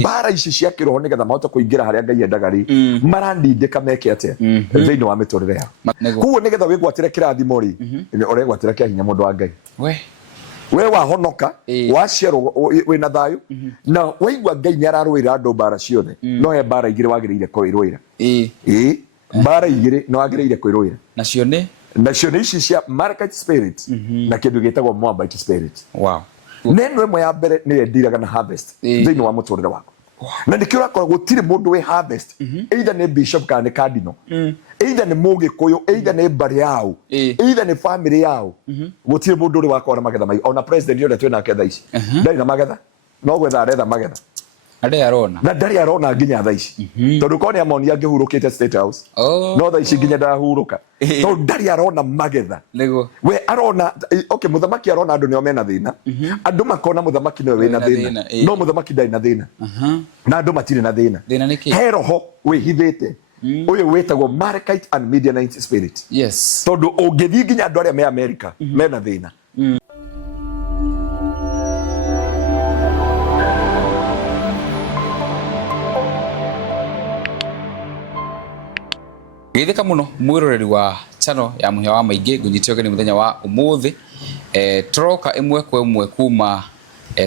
Mbaara ici cia kiroho nigetha mahote kuingira haria Ngai endaga ri marandindika meke atia thiini wa miturire yao. Kuo nigetha wigwatire kirathimo ri uregwatira kia hinya mundu wa Ngai. We wahonoka waciarwo wina thayu na waigua Ngai niararwira andu mbaara ciothe no he mbaara igire wagiriire kwirwira. Mbaara igire no wagiriire kwirwira. Nacio ni ici cia Markite spirit na kindu gitagwo Moabite spirit. Neno ĩmwe ya mbere nĩ endiraga na harvest thĩinĩ wa mũtũrĩre wako. Na nĩkĩo ũrakora gũtirĩ mũndũ wĩ harvest either nĩ bishop kana nĩ cardinal either nĩ mũgĩkũyũ either nĩ mbarĩ yao either nĩ family yao gũtirĩ mũndũ ũrĩ wakora magetha maingĩ. Ona president ũrĩa twĩna ketha ici ndarĩ na magetha no gwetha aretha magetha na ndarĩ arona nginya thaa ici tondũ korwo nĩamonia angĩhurũkĩte State House no thaa ici nginya ndarahurũka tondũ ndarĩ arona magetha. We arona okay mũthamaki arona andũ nĩo mena thĩna andũ makona mũthamaki nĩwe wĩna thĩna no mũthamaki ndarĩ na thĩna na andũ matirĩ na thĩna. He roho wĩhithĩte ũyũ wĩtagwo Markite and Midianite spirit tondũ ũngĩthiĩ nginya andũ arĩa me America mena thĩna. Geithika muno mwiroreri wa channel ya Muhia wa Maingĩ ngunyitio gani muthenya wa umuthi troka imwe kwa imwe kuma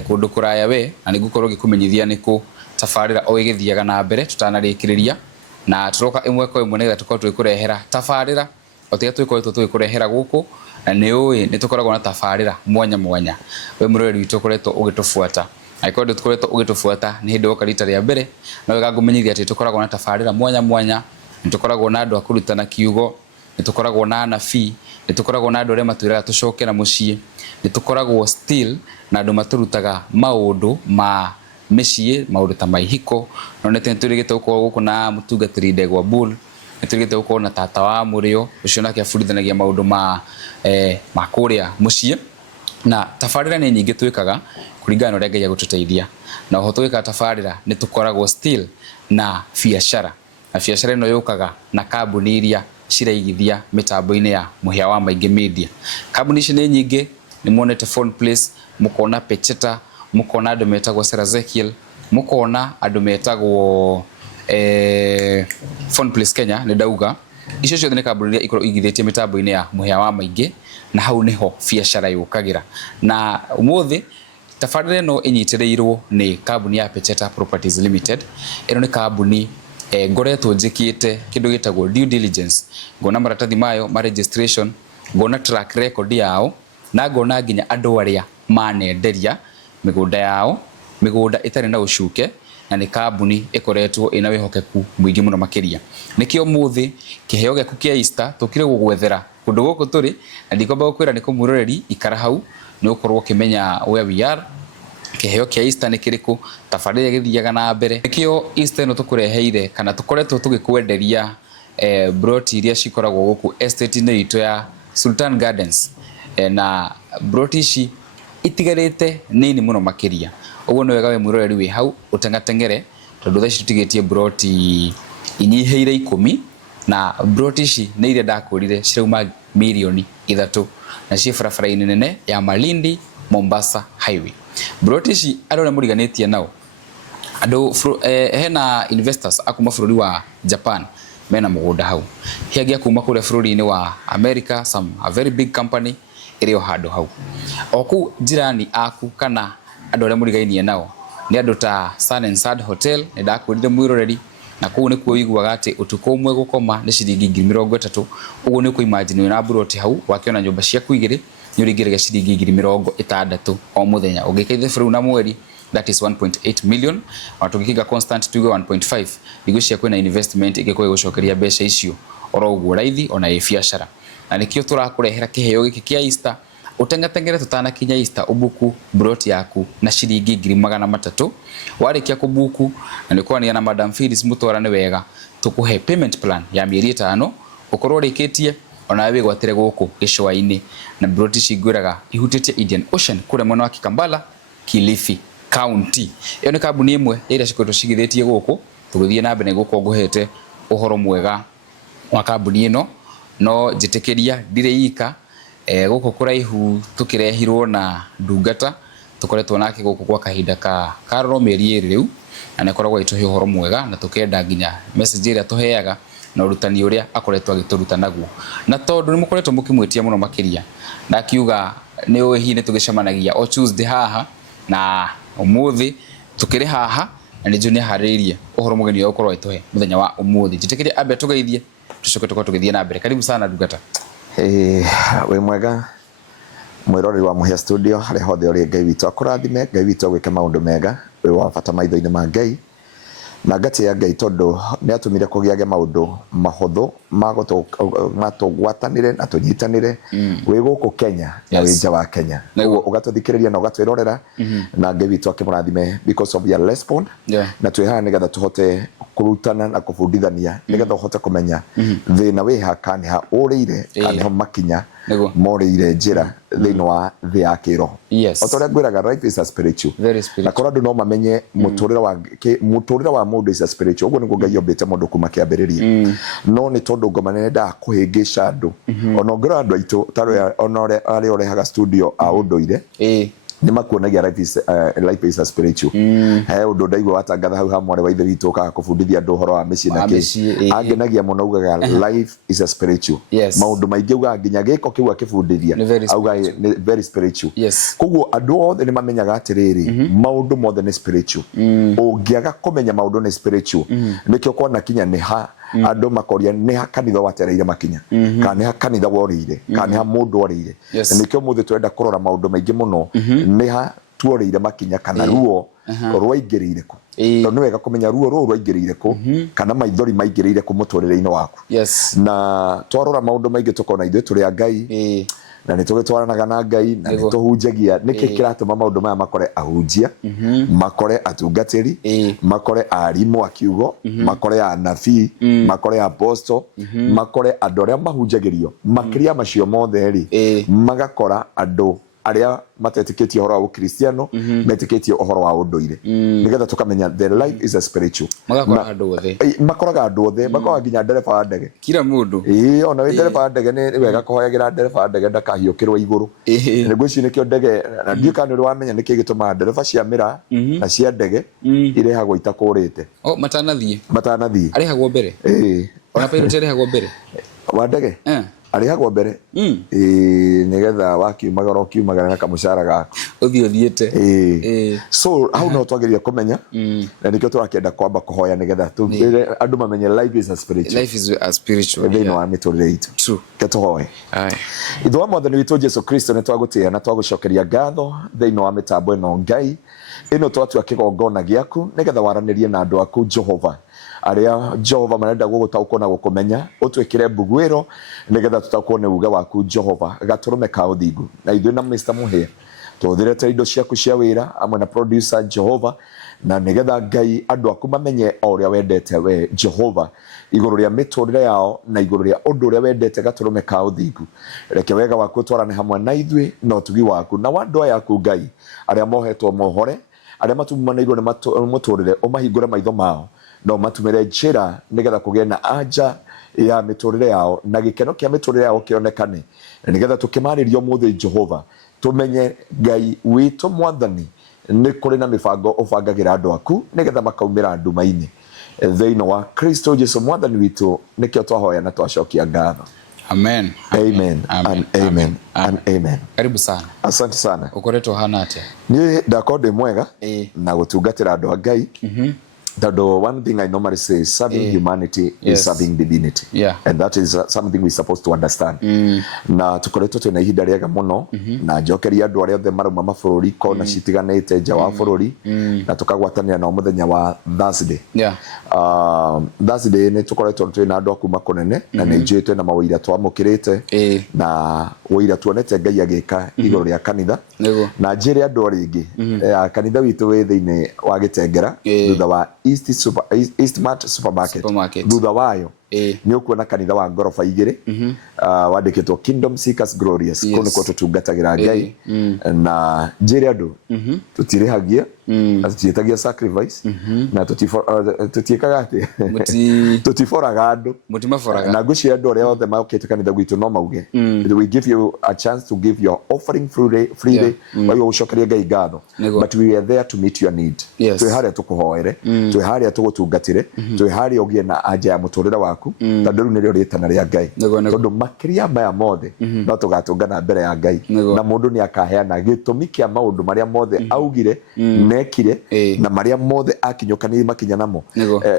kundu kuraya we na nigukorwo gikumenyithia niku tafarira o igithiaga na mbere tutanarikiriria na troka imwe kwa imwe nigetha tukorwo twikurehera tafarira o tiga twikorwo twikurehera guku na ni tukoragwo na tafarira mwanya mwanya we mwiroreri witu koretwo ugitufuata aikorwo tukoretwo ugitufuata ni hindi oka rita ria mbere na wega ngumenyithia ati tukoragwo na tafarira mwanya mwanya. Nitukoragwo na andu akurutana kiugo, nitukoragwo na anabii, nitukoragwo na andu aria matwiraga tucoke na mucii, nitukoragwo still na andu maturutaga maundu ma micii, maundu ta maihiko, no nete nturigite gukorwo guku na mutungatiri Ndegwa Bull, nturigite gukorwo na tata wa murio ucio nake aburithanagia maundu ma kuria mucii na tafarira ni nyingi twikaga kuringana uria Ngai agututeithia na ho twika tafarira nitukoragwo still na biashara. Na biashara ino yukaga na kambuni iria ciraigithia mitambo-ini ya Muhia wa Maingĩ Media. Kambuni ici ni nyingi, ni muonete Phone Place, mukona Pecheta, mukona andu metagwo Serazekiel, mukona andu metagwo Phone Place Kenya ni ndauga. Icio ciothe ni kambuni iria ikorwo igithitie mitambo-ini ya Muhia wa Maingĩ na hau niho biashara yukagira. Na umuthi tafarira ino inyitireirwo ni kambuni ya Pecheta Properties Limited. Ino ni kambuni ngoretwo njikite kindu gitagwo due diligence, ngona maratathi mayo ma registration, ngona track record yao na ngona nginya andu aria manenderia migunda yao, migunda itari na ucuke na ni kambuni ikoretwo ina wihokeku mwingi muno makiria. Nikio muthi kiheo giaku kia Easter tukire gugwethera kundu guku turi na ndikomba gukwira ni kumuroreri ikara hau ni ukorwo kimenya where we are. Kiheo kia Easter ni kiriku tafarira githiaga na mbere. Nikio Easter no tukureheire kana tukoretwo tugikwenderia broti iria cikoragwo guku estate ni itu ya Sultan Gardens na broti ici itigarite nini muno makiria. Uguo no wega we mwiroreri wi hau utengatengere tondu thaci tutigetie broti inyiheire 10 na broti ici ni iria ndakurire cirauma milioni 3 na cie barabara-ini nene ya Malindi Mombasa highway. Broti ici andu aria muriganitie nao andu hena investors akuma bururi wa Japan mena mugunda hau, hiangia kuma kuria bururi-ini wa America, a very big company irio handu hau. Oku jirani aku kana andu aria murigainie nao ni andu ta Sun and Sad Hotel ni ndakurire mwiroreri na kuu ni kuo iguaga ati utuko umwe gukoma ni ciringi 30,000. Uguo ni ku imagine wina broti hau wakiona nyumba cia kuigire ni urigire ciringi 60,000 o muthenya. Ugikeithe buru na mweri that is 1.8 million. Watugikiga constant tuge 1.5 igucia kwina investment igikwe gucokeria mbeca icio oro uguo raithi ona e biashara. Na nikio turakurehera kiheo giki kia Easter utengatengere tutana kinya Easter ubuku broti yaku na ciringi 300,000. Warikia kubuku na nikwani na Madam Phyllis mutwarane wega tukuhe payment plan ya mieri 5 ukorwo rikitie ona we gwatire guku gicwa-ini na broti cingwiraga ihutĩtie Indian Ocean kure mwena wa Kikambala Kilifi County. Iyo ni kambuni imwe iria cikoretwo cigithitie guku tugithie na mbere guku nguhete uhoro mwega wa kambuni ino no njitikiria ndire ika guku kuraihu tukirehirwo na ndungata tukoretwo nake guku kwa kahinda ka karoro mieri 2 riu na nä koragwo ituhe horo mwega na tukenda nginya message ĩrĩa tuheaga na urutani uria akoretwo agituruta naguo na tondu ni mukoretwo mukimwitia muno makiria na akiuga ni uhine tugicemanagia o Tuesday haha na umuthi tukiri haha na niju ni haririe uhoro mugeni wa ukorwo ituhe muthenya wa umuthi njitikirie ambe tugeithie tucoke tukwo tugithie na mbere. Karibu sana Ndungata. We mwega mwirori wa Muhia Studio hari hothe uri Ngai witu akurathime, Ngai witu agwike maundu mega we wa bata maitho-ini ma Ngai na ngati ya Ngai tondu ni atumire kugiage maundu mahotho matugwatanire na tunyitanire wi guku Kenya na wi nja wa Kenya uguo ugatuthikiriria na ugatwirorera na Ngai witu akimurathime because of your respond na twihaha nigetha tuhote kurutana na kubundithania nigetha uhote kumenya thina wi ha kana ha urire kana makinya morire njira thini wa thi ya kiroho. Otoria ngwiraga life is a spiritual. Na korwo andu no mamenye muturire wa mundu is a spiritual. Uguo niguo Ngai ombite mundu kuma kiambiriria. No ni tondu ngoma nda kuhingisha andu. Ona ngora andu aitu taro ona ari orehaga studio a unduire. Ni makuonagia life is a spiritual. He undu ndaigua watangatha hau hamwe wa ithe witu ka kubundithia andu horo wa micii na ki angenagia muno ugaga life is a spiritual. Maundu maingi uga nginya giko kiu akibundithia auga ni very spiritual. Koguo andu othe ni mamenyaga atiriri maundu mothe ni spiritual. Ungiaga kumenya maundu ni spiritual nikio kwana kinya ni ha andu makoria ni ha kanitha watereire makinya kana ha kanitha worire kana ha mundu worire nikio muthe twenda kurora maundu maingi muno ni ha tuoreire makinya kana ruo rwaingirire ku tondu wega kumenya ruo rwaingirire ku kana maithori maingirire ku muturire-ini waku na twarora maundu maingi tukona ithuĩ turi a Ngai na ni tugitwaranaga na Ngai na ni tuhunjagia niki kiratuma maundu maya makore ahunjia makore atungatiri makore arimu akiugo makore anabii makore apostle makore andu aria mahunjagirio makiria macio mothe ri magakora andu aria matetikitie uhoro wa ukristiano metikitie uhoro wa unduire nigetha tukamenya the life is a spiritual magakora andu othe makoraga andu othe makoraga nginya ndereba wa ndege kila mundu ona wi ndereba wa ndege ni wega kuhoyagira ndereba wa ndege ndakahiukirwo iguru ni gwiciria nikio ndege na ndiu kana uri wamenya niki gituma ndereba cia mira na cia ndege irehagwo itakurite matanathie arehagwo mbere ona pilot arehagwo mbere wa ndege arihagwo mbere nigetha wakiumagara ukiumagara na kamushara gaku uthiete so how no twagiriria kumenya na nikio turakenda kwamba kuhoya nigetha andu mamenye life is a spiritual thini wa miturire itu true ketuhoye ithuĩ mwathani witũ Jesu Kristo nĩ twagũtĩĩa na twagũcokeria ngatho thĩinĩ wa mĩtambo ĩno Ngai ĩno twatua kĩgongona gĩaku nĩgetha waranĩrie na andũ aku Jehova aria Jehova marenda gũgũtaũkwo na gũkũmenya ũtwĩkĩre mbugwĩro nĩgetha tũtaũkwo nĩ uge waku Jehova gatũrũme ka ũthingu na ithuĩ na Mr. Muhia tũthirete indo ciaku cia wĩra amwe na producer Jehova na nĩgetha Ngai andũ aku mamenye o ũrĩa wendete we Jehova igũrũ rĩa mĩtũrĩre yao na igũrũ rĩa ũndũ ũrĩa wendete gatũrũme ka ũthingu reke wega waku twarane hamwe na ithuĩ na ũtugi waku na wa andũ aya aku Ngai arĩa mohetwo mohore arĩa matumanĩirwo nĩ mũtũrĩre ũmahingũre maitho mao no matumire njĩra nĩgetha kũgĩe na anja ya mĩtũrĩre yao na gĩkeno kĩa mĩtũrĩre yao kĩonekane nĩgetha tũkĩmarĩrio mũthĩ Jehova tumenye Ngai witũ mwathani nĩ kũrĩ na mĩbango ũbangagĩra andũ aku nĩgetha makaumĩra nduma-inĩ thĩinĩ wa Kristo Jesu mwathani witũ nĩkĩo twahoya na twacokia ngatho. Amen. Amen. And amen. And amen. Karibu sana. Asante sana. Ukoretwo hana atia? Niĩ ndakorwo ndĩ mwega na gũtungatĩra andũ a Ngai. The one thing I normally say is serving humanity is serving divinity. And that is something we're supposed to understand. Na tukoretwo twina ihinda rĩega muno na njokeria andũ arĩa othe marauma mabũrũri kona citiganĩte nja wa bũrũri na tukagwatanĩra nao mũthenya wa Thursday. Thursday nĩ tukoretwo twina andũ akuma kũnene na nĩ njũĩ twina mawĩira twamũkĩrĩte na wĩira tuonete Ngai agĩka igũrũ rĩa kanitha na njĩre andũ rĩngĩ kanitha witũ wĩ thĩinĩ wa Gĩtengera thutha wa Eastmart supermarket thutha wayo ni ukuona kanitha wa ngorofa igĩrĩ wandĩkĩtwo Kingdom Seekers Glorious kũnũ kwa tũtungatagĩra Ngai na njĩre andũ tũtirĩhagia tutietagia sacrifice na tutiekaga ati tutiforaga andu na ngucia andu aria othe maukite kanitha gwitu no mauge we give you a chance to give your offering freely wayo ucokerie Ngai ngatho but we are there to meet your need twi haria tukuhoere twi haria tugutungatire twi haria ugie na anja ya muturira waku tondu riu nirio ritana ria Ngai tondu makiria maya mothe no tugatungana mbere ya Ngai na mundu ni akaheana gitumi kia maundu maria mothe augire nekire na maria mothe akinyukanirie makinya namo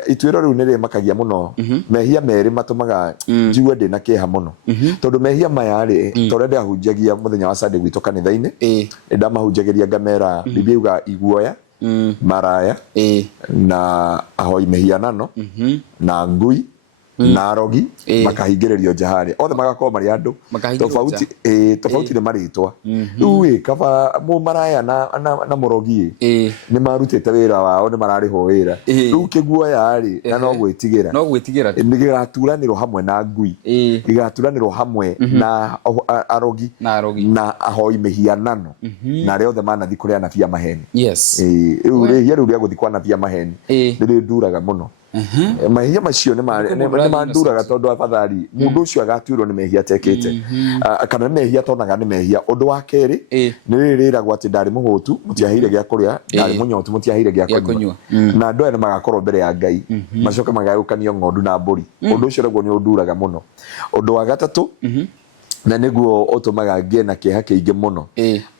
itwiro riu nire makagia muno mehia meri matumaga jiwe ndina kiha muno tondu mehia maya ri torende ahunjagia muthenya wa Sunday gwitu kanitha-ini ndamahunjagiria ngamera Biblia yuga iguoya maraya na ahoi mehianano na ngui na rogi makahingirerio njahari othe magakorwo mari andu tofauti ni maritwa riu kaba mu maraya na murogi ni marutite wira wao ni marariho wira riu kiguoya ri na no gwitigira ni gigaturanirwo hamwe na ngui gigaturanirwo hamwe na arogi na ahoi mehianano na ri othe manathi kuria na bia maheni riu ria guthi kwa na bia maheni ni nduraga muno mahia macio ni manduraga tondu afadhali mundu ucio agatuirwo ni mehia tekete kana mehia tonaga ni mehia undu wa keri ni riragwo ati ndari muhutu mutiahire gya kuria ndari munyotu mutiahire gya kunywa na andu ene magakorwo mbere ya Ngai macoka magayukanio ng'ondu na mburi undu ucio ragwo ni unduraga muno undu wa gatatu na niguo utumaga ngie na kiha kiingi muno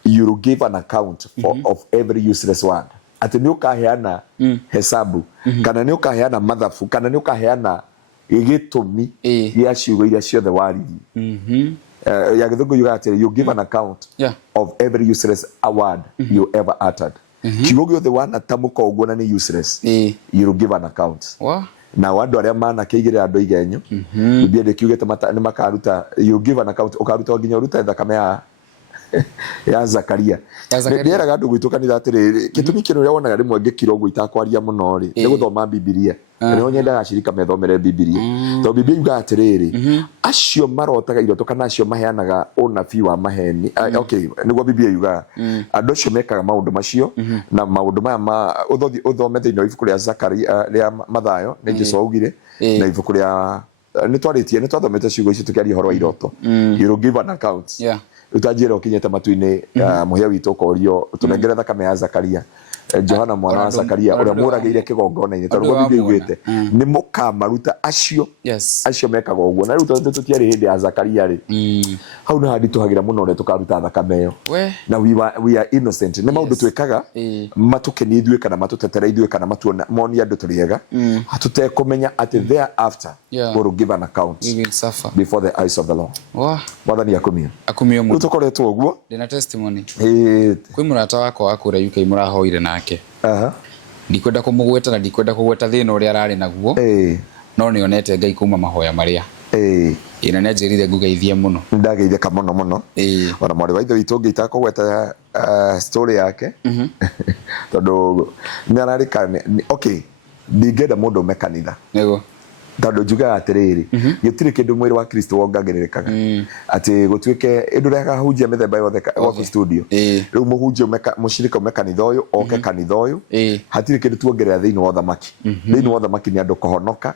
you will give an account of every useless word ati ni ukaheana hesabu kana ni ukaheana mathabu kana ni ukaheana gitumi gya ciugo iria ciothe wariri ya githungu yuga ati you give an account of every useless word you ever uttered kiugo giothe wanatamuka uguo na ni useless you will give an account na wandu aria mana kiigirira andu igenyo Biblia ndikiugite ni makaruta you give an account ukaruta nginya uruta thakame ya Zakaria nderaga andu gwitu kanitha atiri gitumi kinu ria wonaga rimwe ngikira uguo itakwaria muno ri ni guthoma Biblia ni nyendaga cirika methomere Biblia to Biblia yuga atiriri acio marotaga iroto kana acio maheanaga unabii wa maheni okay niguo Biblia yuga andu acio mekaga maundu macio na maundu maya uthome thiini ibuku ria Zakaria ria Mathayo ni Jesu augire na ibuku ria ni twathomete ciugo icio tukiaria horo wa iroto you will give an account utajira ukinyete matu-ini muhia witu korio tunengere thakame ya Zakaria Johana mwana wa Zakaria uria murageire kigongona-ini tondu Biblia yugite ni mukamaruta acio mekaga uguo na riu tutiari hindi ya Zakaria ri hau na handi tuhagira muno uria tukaruta thakame yo na we are innocent ni maundu twekaga matukeni ithue kana matutetera ithue kana matuona moni andu turiega hatutekumenya ati thereafter we will give an account before the eyes of the Lord mwathani akumio mu tukoretwo uguo ndina testimony kwi murata wako wakura UK murahoire nake ndikwenda kumugweta na ndikwenda kugweta thina uria arari naguo no nionete Ngai kuma mahoya maria ina nejerire ngugeithie muno ndageithia muno ona mwari wa ithe witu ngiita kugweta story yake tondu ni ararikane okay ndingenda mundu mekanitha nego tondu njugaga atiriri gitiri kindu mwiri wa Kristo wongagirikaga ati gutwike indu reka hujia mithemba yothe gwa studio riu muhunjia mushirika umekanitha uyu oke kanitha uyu hatiri kindu tuongerera thiini wa thamaki thiini wa thamaki ni andu kuhonoka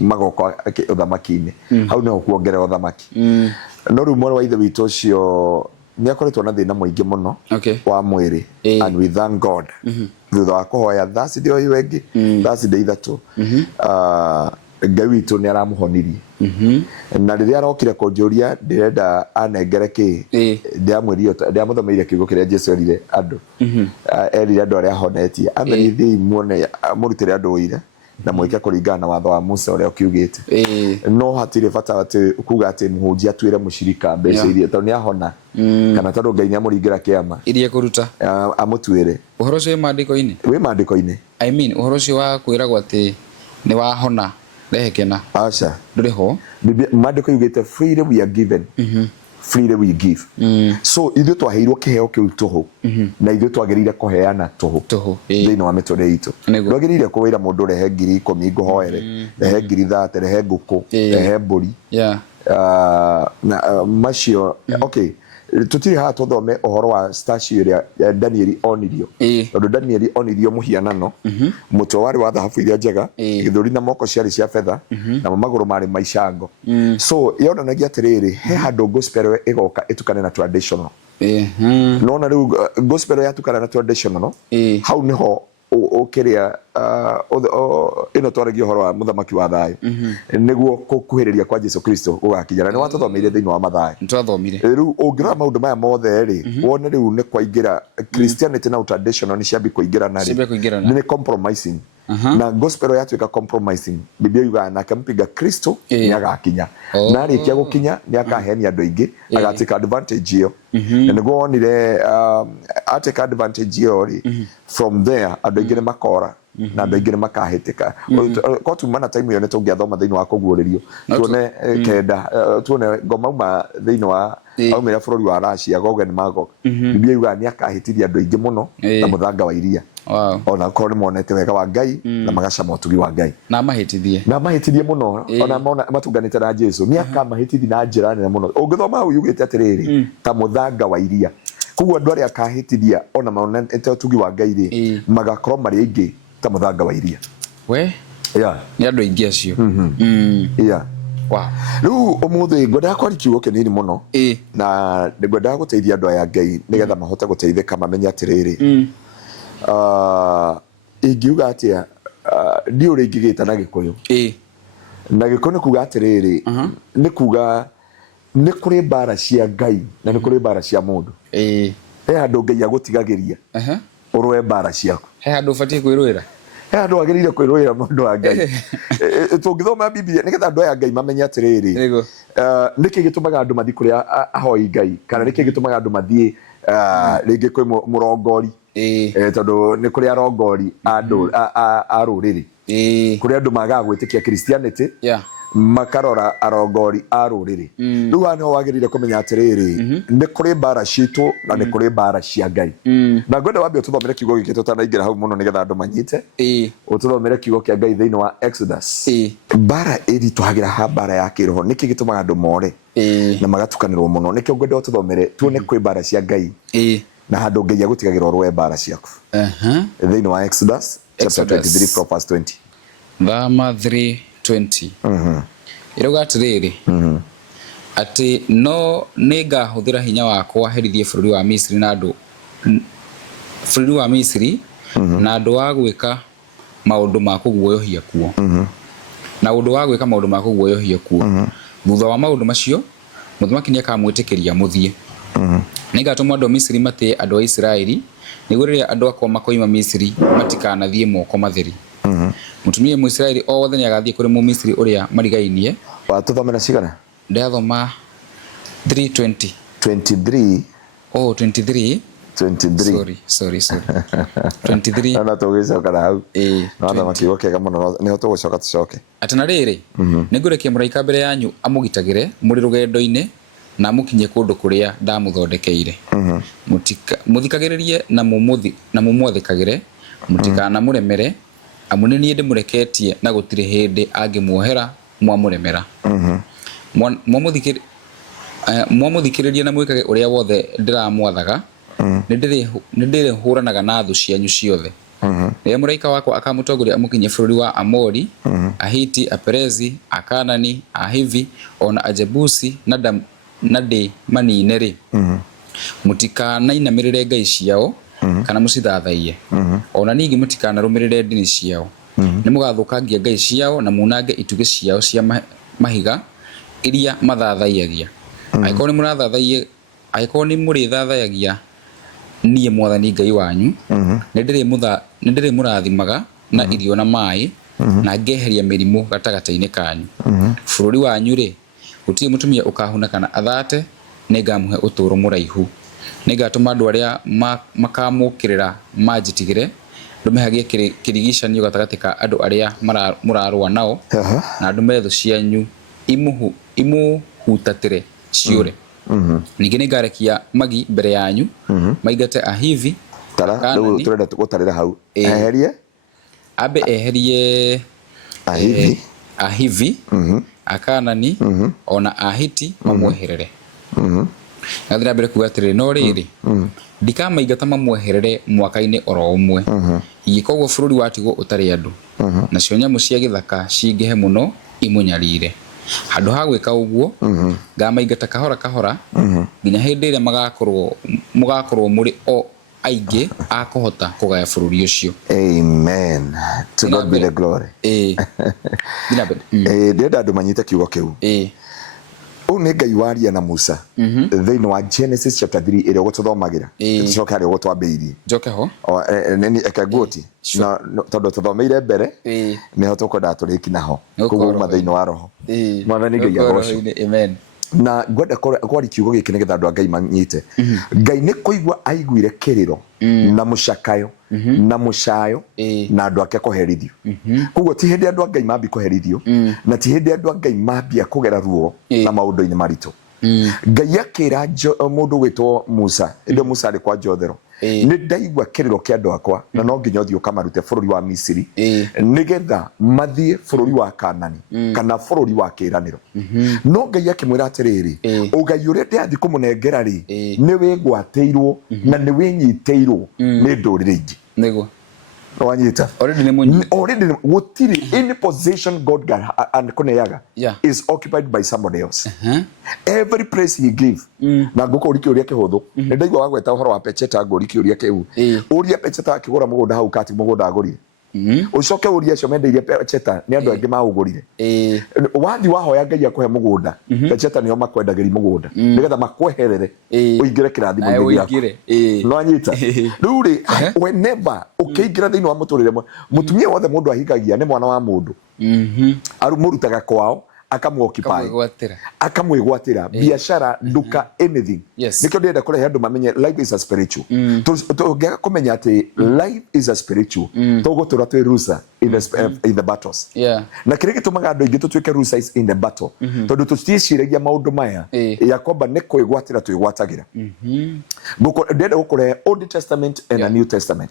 magoka uthamaki-ini hau ni kuongerera thamaki no riu mwari wa ithe witu ucio ni akoretwo na thina muingi muno wa mwiri and we thank God thutha wa kuhoya Thursday uyu wengi Thursday ithatu Ngai witu ni aramuhonirie na riria arokire kunjuria ndirenda anengere ki ndiamuthomeire kiugo kiria Jesu erire andu erire andu aria ahonetie amerithi muone murutire andu uire na mwike kuringana na watho wa Musa uria ukiugite no hatire bata ati kuga ati muhunjia twire mushirika mbeca iria tondu ni ahona kana tondu Ngai ni amuringira kiama iria kuruta amutwire uhoro cio wi mandiko-ini I mean uhoro cio wa kwiragwo ati ni wahona rehekena acha nduriho mandiko yugite freely we are given freely we give so ithu twaheirwo kiheo kiu tuhu na ithu twagirire kuheana tuhu thini wa mitore itu ndwagirire kuwira mundu rehe 10,000 nguhoere rehe 30,000 rehe nguku rehe mburi na macio okay tutiri ha tuthome ohoro wa statue iria Daniel onirio tondu Daniel onirio muhianano mutwe wari wa thahabu iria njega githuri na moko ciari cia fedha na maguru mari maicango so yonanagia atiriri he handu gospel igoka itukane na traditional nona riu gospel yatukana na traditional hau niho ukiria ino twaragia horo wa muthamaki wa thayo niguo kukuhiriria kwa Jesu Kristo ugakinyana ni watuthomeire thiini wa mathayo ntwathomire riu ungira maundu maya mothe ri wone riu ni kwaingira Christianity na traditional ni ciambi kuingira na ri ni compromising na gospel yatuika compromising biblia yuga na kampiga Kristo ni agakinya na arikia gukinya ni akahenia andu aingi agatika advantage iyo na niguo wonire ateka advantage iyo ri from there andu aingi ni makora na andu aingi ni makahitika ko tumana time yo ne tungiathoma thiini wa kuguuririo tuone kenda tuone ngoma uma thiini wa aumira bururi wa Russia Gog and Magog biblia yuga ni akahitiria andu aingi muno na muthanga wa iria ona ko ni monete wega wa Ngai na magacama utugi wa Ngai na mahitithie muno ona mona matunganite na Jesu ni akamahitithi na njira nene muno ungithoma hau yugite atiriri ta muthanga wa iria kuguo andu aria akahitithia ona monete utugi wa Ngai ri magakorwo mari aingi ta muthanga wa iria ni andu aingi acio riu umuthi ngwenda kwari kiugo kinini muno na ngwenda guteithia andu aya Ngai nigetha mahote guteithika mamenye atiriri ingiuga atia ndi uri ingigita na Gikuyu na Gikuyu kuga atiriri ni kuga ni kuri bara cia Ngai na ni kuri bara cia mundu he handu Ngai agutigagiria urwe bara ciaku he handu ubatie kwiruira he handu agirire kwiruira mundu wa Ngai tungithoma Biblia nigetha andu aya Ngai mamenye atiriri niki gitumaga andu mathi kuri ahoi Ngai kana niki gitumaga andu mathie ringi kwi murongori tondu ni kuri arongori andu a ruriri kuri andu magaga gwitikia Christianity makarora arongori a ruriri riu ano wagirire kumenya atiriri ni kuri bara citu na ni kuri bara cia Ngai na ngwenda wambe tuthomere kiugo giki tutanaingira hau muno nigetha andu manyite ututhomere kiugo kia Ngai thiini wa Exodus bara iri twagira ha bara ya kiroho niki gitumaga andu more na magatukanirwo muno niki ngwenda tuthomere tuone kwi bara cia Ngai na handu Ngai agutigagira urwe bara ciaku thiini wa Exodus chapter 23 from verse 20 Thama 3:20 iroga atiriri ati no ningahuthira hinya wakwa herithie bururi wa Misri na andu na andu wa gwika maundu ma kuguoyohia kuo na undu wa gwika maundu ma kuguoyohia kuo thutha wa maundu macio muthamaki ni akamwitikiria muthie ningatuma andu Misri mate andu a Israeli niguo riria andu akwa makoima Misri matikanathie moko matheri mutumia mu Israeli othe ni agathie kuri mu Misri uria marigainie watuthomera cigana ndathoma 3:20 23 23 sorry 23 na tugicoka hau na thama kiugo kega muno ni ho tugucoka tucoke atana riri ningurekia muraika mbere yanyu amugitagire muri rugendo-ini na mukinye kundu kuria ndamuthondekeire muthikagiririe na mumwathikagire mutikana muremere amune ni ndimureketie na gutire hindi angimuohera mwamuremera mwamuthikiririe na mwikage uria wothe ndiramwathaga nindire huranaga na thu cianyu ciothe riria muraika wakwa akamutongoria amukinye bururi wa Amori Ahiti Aperezi Akanani Ahivi ona Ajebusi na ndi manine ri mutikana inamirire ngai ciao kana mucithathaiye ona ningi mutikana rumirire ndini ciao ni mugathukangia ngai ciao na munange itugi ciao cia mahiga iria mathathaiyagia aiko ni murithathaiyagia nie mwathani ngai wanyu nindire murathimaga na irio na mai na ngeheria mirimu gatagataini kanyu bururi wanyu ri gutie mutumia ukahuna kana athate ningamuhe uturo muraihu ningatuma andu aria makamukirira majitigire ndumehagie kirigishanio gatagati ka andu aria murarwa nao na andu methu cianyu imuhutatire ciure ningi ningarekia magi mbere yanyu maigate Ahivi tara riu turenda gutarira hau eherie Ahivi Akanani ona Ahiti mamweherere Ngathira mbere kuga atiri no riri ndikamaingata mamweherere mwaka-ini oro umwe igikoguo bururi watigwo utari andu nacio nyamu cia githaka cingihe muno imunyarire handu ha gwika uguo ngamaingata kahora kahora nginya hindi iria mugakorwo muri o aige akohota kugaya bururi ucio. Amen. To God be the glory. Ndenda andu manyite kiugo kiu. O nä Ngai waria na Musa thĩinĩ wa Genesis chapter 3 ĩrĩa ũgũtũthomagira tũcoke harĩa ũgũtwambĩirie njoke ho nĩ ekagoti na tondũ tũthomeire mbere nĩho tũkwendaga tũrĩki naho koguo uma thĩinĩ wa roho mwathani Ngai agocwo. Amen. Na ngwenda kwari kiugo gĩkĩ nĩgetha andũ a Ngai manyite. Ngai nĩ kũigua aiguire kĩrĩro na mũcakayo na mũcayo na andũ ake kũherithio. Koguo ti hĩndĩ andũ a Ngai mambi kũherithio na ti hĩndĩ andũ a Ngai mambia kũgera ruo na maũndũ-inĩ maritũ. Ngai akĩra mũndũ gwĩtwo Musa, ĩndĩ Musa arĩ kwa Jothero, nĩ ndaigua kĩrĩro kĩa andũ akwa na no nginya ũthiĩ ũkamarute bũrũri wa Misiri nĩgetha mathiĩ bũrũri wa Kanani kana bũrũri wa kĩĩranĩro. No Ngai akĩmwĩra atĩrĩrĩ, ũgai ũrĩa ndĩrathiĩ kũmũnengera rĩ nĩ wĩgwatĩirwo na nĩ wĩnyitĩirwo nĩ ndũrĩrĩ ingĩ. Nĩguo wanyita already gutiri any possession God got and kuneyaga is occupied by somebody else. Every place he give na nguko uri kiuria kihuthu ni ndaigwa wagweta uhoro wa Pecheta ngori kiuria kiu uria Pecheta akigura mugunda hau kati mugunda agurire ucoke uria acio mendeirie Pecheta ni andu angi maugurire wathi wahoya Ngai akuhe mugunda Pecheta nio makwendagiri mugunda nigetha makweherere uingire kirathimo ingire no anyita ruri whenever ukiingira thiini wa muturire mutumia wothe mundu ahigagia ni mwana wa mundu arumurutaga kwao akamwigwatira biashara nduka anything. Nikyo ndenda kurehe andu mamenye life is a spiritual. Tungega kumenya ati life is a spiritual tugutura twi rusa in the battles. Na kire gitumaga andu ingi tutwike rusa in the battle tondu tuticiiragia maundu maya ya kwamba ni kwigwatira twigwatagira. Nguko ndenda gukurehe Old Testament and a New Testament.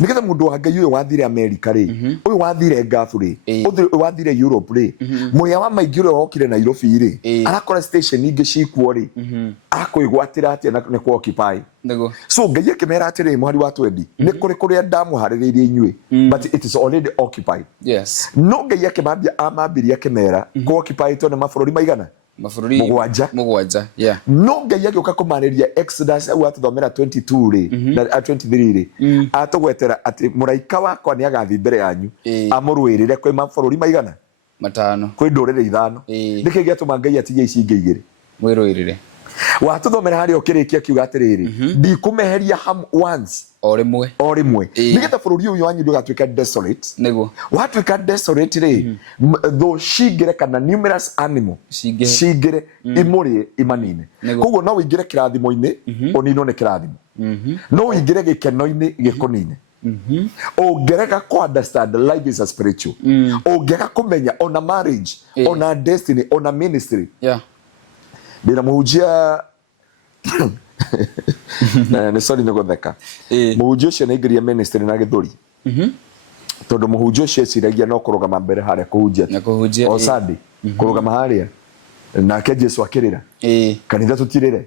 Niketha mundu wa Ngai uyu wathire America ri uyu wathire Gafu ri uyu wathire Europe ri muya wa maingĩ ũrĩa wokire Nairobi ri arakora station ingĩ cikuo ri akwĩgwatĩra atĩa na nĩ occupy. So Ngai akĩmera atĩrĩ mwari wa 20 nĩ kũrĩ kũrĩa ndamuharĩrĩirie inyuĩ but it is already occupied. No Ngai amambirie akĩmera occupy to nĩ mabũrũri maigana mugwanja. No Ngai agĩũka kũmarĩria Exodus au atuthomera 22 ri na 23 ri atũgwetera atĩ mũraika wakwa nĩ agathi mbere yanyu amũrũĩrĩre kwĩ mabũrũri maigana matano kwĩ ndũrĩrĩ ithano. Nĩkĩ gĩatũma Ngai atige ici ingĩ igĩrĩ mwĩrũĩrĩre watuthomera harĩa ũkĩrĩkia kiuga atĩrĩrĩ ndikũmeheria once o rimwe nĩgetha bũrũri ũyũ wanyu ndũgatuĩke desolate. Nĩguo watuĩka desolate rĩ though cingĩre kana numerous animal cingĩre imũrĩe imanine. Koguo no ũingĩre kĩrathimo-inĩ ũninwo nĩ kĩrathimo no ũingĩre gĩkeno-inĩ gĩkũnine. Ũngĩrega ku understand life is a spiritual ũngĩrega kumenya on a marriage on a destiny on a ministry. Ndĩna mũhunjia nĩ sorry nĩ gũtheka mũhunjia ũcio nĩaingĩria ministry na gĩthũri tondũ mũhunjia ũcio eciragia no kũrũgama mbere harĩa kũhunjia o Sunday kũrũgama harĩa nake Jesu akĩrĩra kanitha tũtirĩre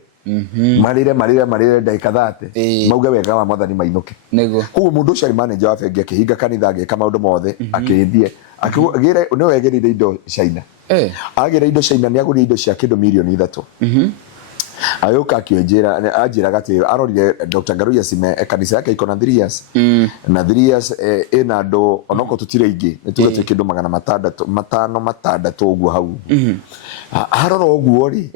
marĩre ndagĩka 30 mauga wega wa Mwathani mainũke. Koguo mũndũ ũcio arĩ manager wa bengi akĩhinga kanitha agĩka maũndũ mothe akĩhĩthie akĩgĩre nĩ wegereire indo China agĩra indo China nĩ agũrire indo cia kĩndũ milioni 3 ayoka akĩnjĩra anjĩraga atĩ arorire Dr. Ngaruya Sime kanitha yake iko na 3 years na 3 years ina andũ onoko tutire ingĩ nĩ tugatwe kĩndũ 500 ũguo hau arora ũguo ri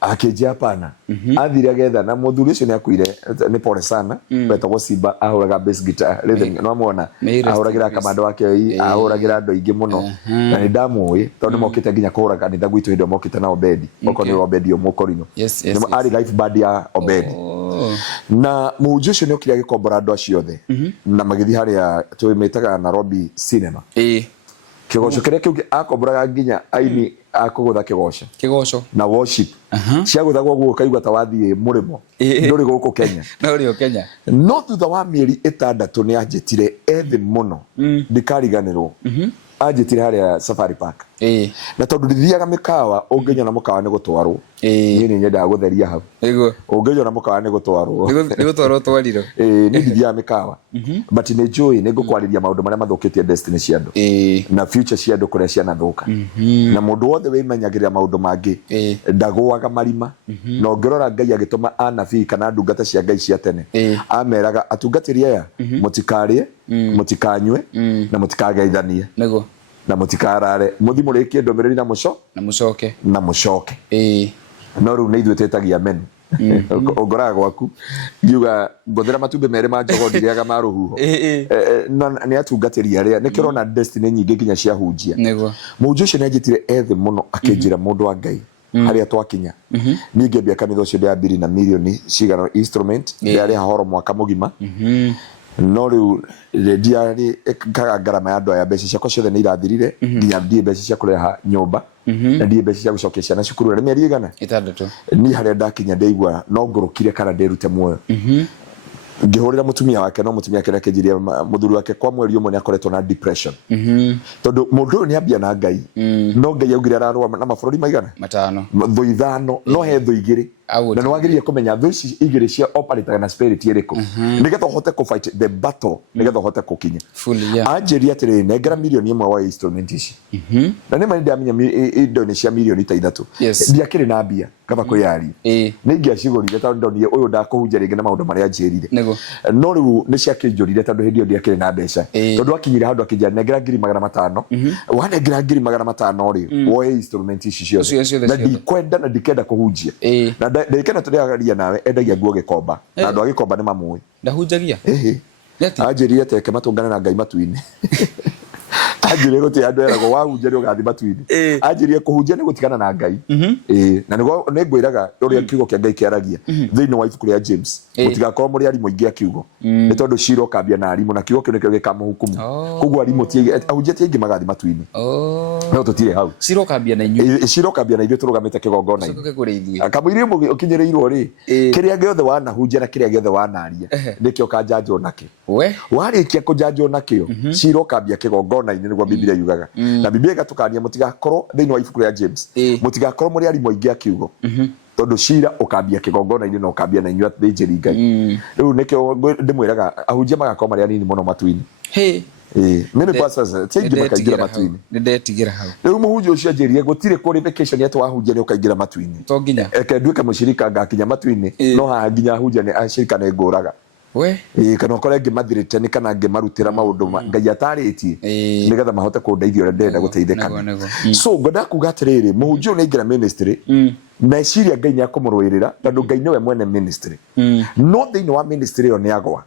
akĩnjia hapana athire agetha na mũthuri ũcio nĩ akuire nĩ pole sana wetagwo Simba ahũraga bass guitar rhythm no muona ahũragĩra kamando wake ahũragĩra andũ aingĩ mũno na nĩ ndamũĩ tondũ mokĩte nginya kũhũra kanitha gwitũ hĩndĩ mokĩte na Obedi oko nĩ Obedi mũkorino arĩ life band ya Obedi na mũhunjia ũcio nĩ okire agĩkombora andũ acio othe na magĩthiĩ harĩa twĩmĩtaga Nairobi cinema kĩgoco kĩrĩa kĩu akomboraga nginya aini akũgũtha kĩgoco na worship ciagũthagwo guo kaigua ta wathiĩ mũrĩmo ndũrĩ gũkũ Kenya no thutha wa mĩeri 6 nĩ anjĩtire ethĩ mũno ndikariganĩrwo anjĩtire harĩa Safari Park na tondu ndithiaga mikawa unginyona mukawa ni gutwarwo ni nyendaga gutheria hau unginyona mukawa ni gutwarwo twariro ni ndithiaga mikawa but ni njui ni ngukwariria maundu maria mathukitie destiny cia andu na future cia andu kuria ciana thuka na mundu wothe wimenyagirira maundu mangi ndagwaga marima na ngirora Ngai agituma anabii kana ndungata cia Ngai cia tene ameraga atungatiri aya mutikarie mutikanywe na mutikageithanie na mutikarare muthimurikie ndomereri na mucoke no riu ni ithuĩ twĩtagia menu ongoraga gwaku ngiuga ngothera matumbe mere ma njogo ndiriaga ma ruhuho ni atungatĩri aria nĩ kĩrona destiny nyingĩ nginya cia hunjia mũhunjia ũcio nĩ anjĩtire ethĩ mũno akĩnjĩra mũndũ wa Ngai harĩa twakinya niĩ ngĩambia kanitha ũcio ndĩambiri na milioni cigana instrument ndĩarĩ hahoro mwaka mũgima no riu ndiarĩ kaga ngarama ya andũ aya mbeca ciakwa ciothe nĩ irathirire nginya ndie mbeca cia kũrĩha nyũmba na ndie mbeca cia gũcokia ciana cukuru na mĩeri igana 6 niĩ harĩa ndakinya ndaigua no ngũrũkire kana ndĩrute muoyo ngĩhũrĩra mũtumia wake no mũtumia wake akĩnjiria mũthuri wake kwa mweri ũmwe nĩ akoretwo na depression tondũ mũndũ ũyũ nĩ ambia na Ngai no Ngai augire ararũa na mabũrũri maigana 5 thũ ithano no he thũ igĩrĩ na nĩ wagĩrĩire kũmenya thũ ici igĩrĩ cia operate na spirit ĩrĩkũ nĩgetha ũhote kũ fight the battle nĩgetha ũhote gũkinya anjĩria atĩrĩrĩ nengera milioni ĩmwe wa instrument ici na nĩ mani ndamenya indo nĩ cia milioni ta 3 ndiakĩrĩ na mbia kaba kwĩ ari nĩ ingĩacigũrire tondũ ndonire ũyũ ndakũhunjia rĩngĩ na maũndũ marĩa anjĩrire no rĩu nĩ ciakĩnjũrire tondũ hĩndĩ ĩyo ndiakĩrĩ na mbeca tondũ akinyire handũ akĩnjĩra nengera 500,000 wanengera 500,000 rĩ woe instrument ici ciothe na ndikwenda na ndikenda kũhunjia na ndikena tũrĩagaria nawe endagia nguo gĩkomba na andũ a gĩkomba nĩ mamũĩ ndahunjagia anjĩrire teke matũngane na Ngai matu-inĩ anjĩrire gũtĩ andũ eragwo wahunjia nĩ ũgathi matu-inĩ anjĩrire kũhunjia nĩ gũtigana na Ngai na nĩ ngwĩraga ũrĩa kiugo kĩa Ngai kĩaragia thĩinĩ wa ibuku rĩa James mũtigakorwo mũrĩ arimũ aingĩ a kiugo nĩ tondũ cira ũkambia na arimũ na kiugo kĩu nĩkĩo gĩkamũhukumu koguo arimũ ahunjia ti aingĩ magathi matu-inĩ no tũtirĩ hau cira ũkambia na ithuĩ tũrũgamĩte kĩgongona-inĩ kamũiria ũkinyĩrĩirwo rĩ kĩrĩa gĩothe wanahunjia na kĩrĩa gĩothe wanaria nĩkĩo kanjanjwo nakĩo warĩkia kũnjanjwo nakĩo cira ũkambia kĩgongona-inĩ nĩguo Biblia yugaga na Biblia ĩgatũkania mũtigakorwo thĩinĩ wa ibuku rĩa James mũtigakorwo mũrĩ arimũ aingĩ a kiugo tondu cira ukambia kigongona-inĩ na ukambia na inyuĩ thĩnjĩri Ngai rĩu nĩkĩo ndĩmwĩraga ahunjia magakorwo marĩ anini mũno matu-inĩ mimi pastors tiaingĩ makaingĩra matu-inĩ nĩ ndetigĩra hau rĩu mũhunjia ũcio anjĩrire gũtirĩ kũrĩ vacation yetwa wahunjia nĩ ũkaingĩra matu-inĩ to nginya eke nduĩke mũcirika ngakinya matu-inĩ no haha nginya ahunjia nĩ acirika nĩ ngũraga kana ũkore ngĩmathirĩte nĩ kana ngĩmarutĩra maũndũ Ngai atarĩtie nĩgetha mahote kũndeithia ũrĩa ndĩrenda gũteithĩkana so ngwenda kuga atĩrĩrĩ mũhunjia ũyũ nĩaingĩra ministry meciria Ngai nĩakũmũrũĩrĩra tondũ Ngai nĩwe mwene ministry no thĩinĩ wa ministry ĩyo nĩagwa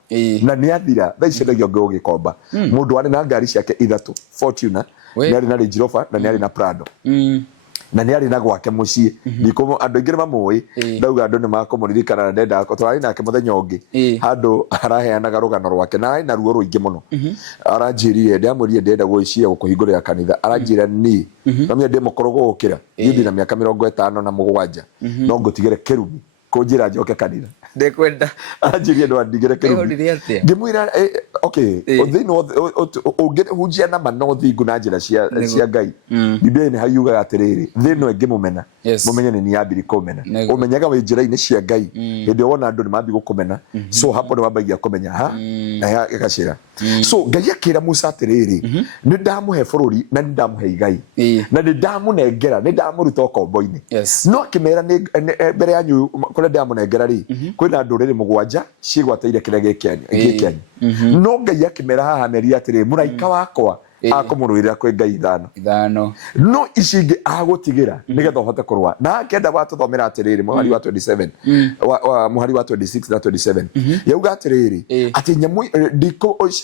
na nĩathira thaa ici endagia ngĩ ũgĩkomba mũndũ warĩ na ngari ciake 3 Fortuner nĩarĩ na Range Rover na nĩarĩ na Prado na nĩarĩ na gwake mũciĩ andũ aingĩ nĩmamũĩ ndauga andũ nĩmakũmũririkana na ndenda twarĩ nake mũthenya ũngĩ handũ araheanaga rũgano rwake na arĩ na ruo rũingĩ mũno aranjĩrire ndamwĩrire ndenda gwĩciria gũkũhingũrĩra kanitha aranjĩra niĩ no mĩe ndĩmũkorogwo gũkĩra niĩ na mĩaka 57 no ngũtigĩre kĩrumi kũnjĩra njoke kanitha ndekwenda anjĩrire ndo andigĩre kĩrumi ngĩmwĩra okay thĩinĩ ũngĩhunjia na mano thingu na njĩra cia Ngai Biblia nĩ hayugaga atĩrĩrĩ thĩinĩ ngĩmũmena mũmenye nĩ niambiri kũmena ũmenyaga wĩ njĩra-inĩ cia Ngai hĩndĩ wona andũ nĩmambi gũkũmena so hapo nĩ wambagia kũmenya ha na gacĩra so Ngai akĩra Musa atĩrĩrĩ nĩ ndamũhe bũrũri na nĩ ndamũhe igai na nĩ ndamũnengera nĩ ndamũruta ũkombo-inĩ no akĩmera mbere yanyu kũrĩa ndamũnengera rĩ kwĩna ndũrĩrĩ 7 ciĩgwatĩire kĩrĩa gĩkĩanyu no Ngai akĩmera haha merire atĩrĩ mũraika wakwa akũmũrũĩrĩra kwĩ Ngai 5 no ici ingĩ agũtigĩra nĩgetha ũhote kũrũa na akenda watũthomera atĩrĩrĩ mũhari wa 27 mũhari wa 26 na 27 yauga atĩrĩrĩ atĩ nyamũ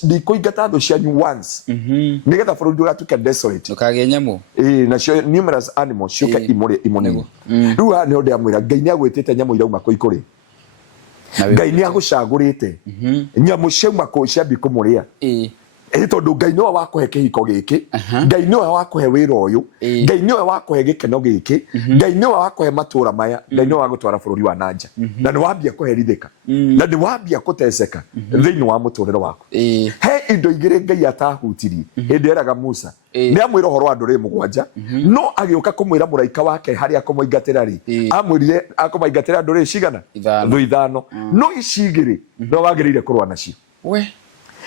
ndikũingata thũ cianyu once nĩgetha bũrũri ndũgatuĩke desolate ũkagĩa nyamũ nacio numerous animals ciũke imũnini rĩu haha nĩho ndĩamwĩra Ngai nĩagwĩtĩte nyamũ irauma kũ ikũrĩ Ngai nĩagũcagũrĩte nyamũ ciauma kũ ciambi kũmũrĩa tondu Ngai niwe wakuhe kihiko giki, Ngai niwe wakuhe wira uyu, Ngai niwe wakuhe gikeno giki, Ngai niwe wakuhe matura maya, Ngai niwe wagutwara bururi wa nanja, na ni wambia kuherithika, na ni wambia kuteseka thiini wa muturire waku. He indo igiri Ngai atahutirie hindi eraga Musa ni amwira horo wa nduri mugwanja, no agiuka kumwira muraika wake haria kumuingatira ri, amwirire akumaingatira nduri cigana ithano, no icigiri no wagirire kurwa nacio.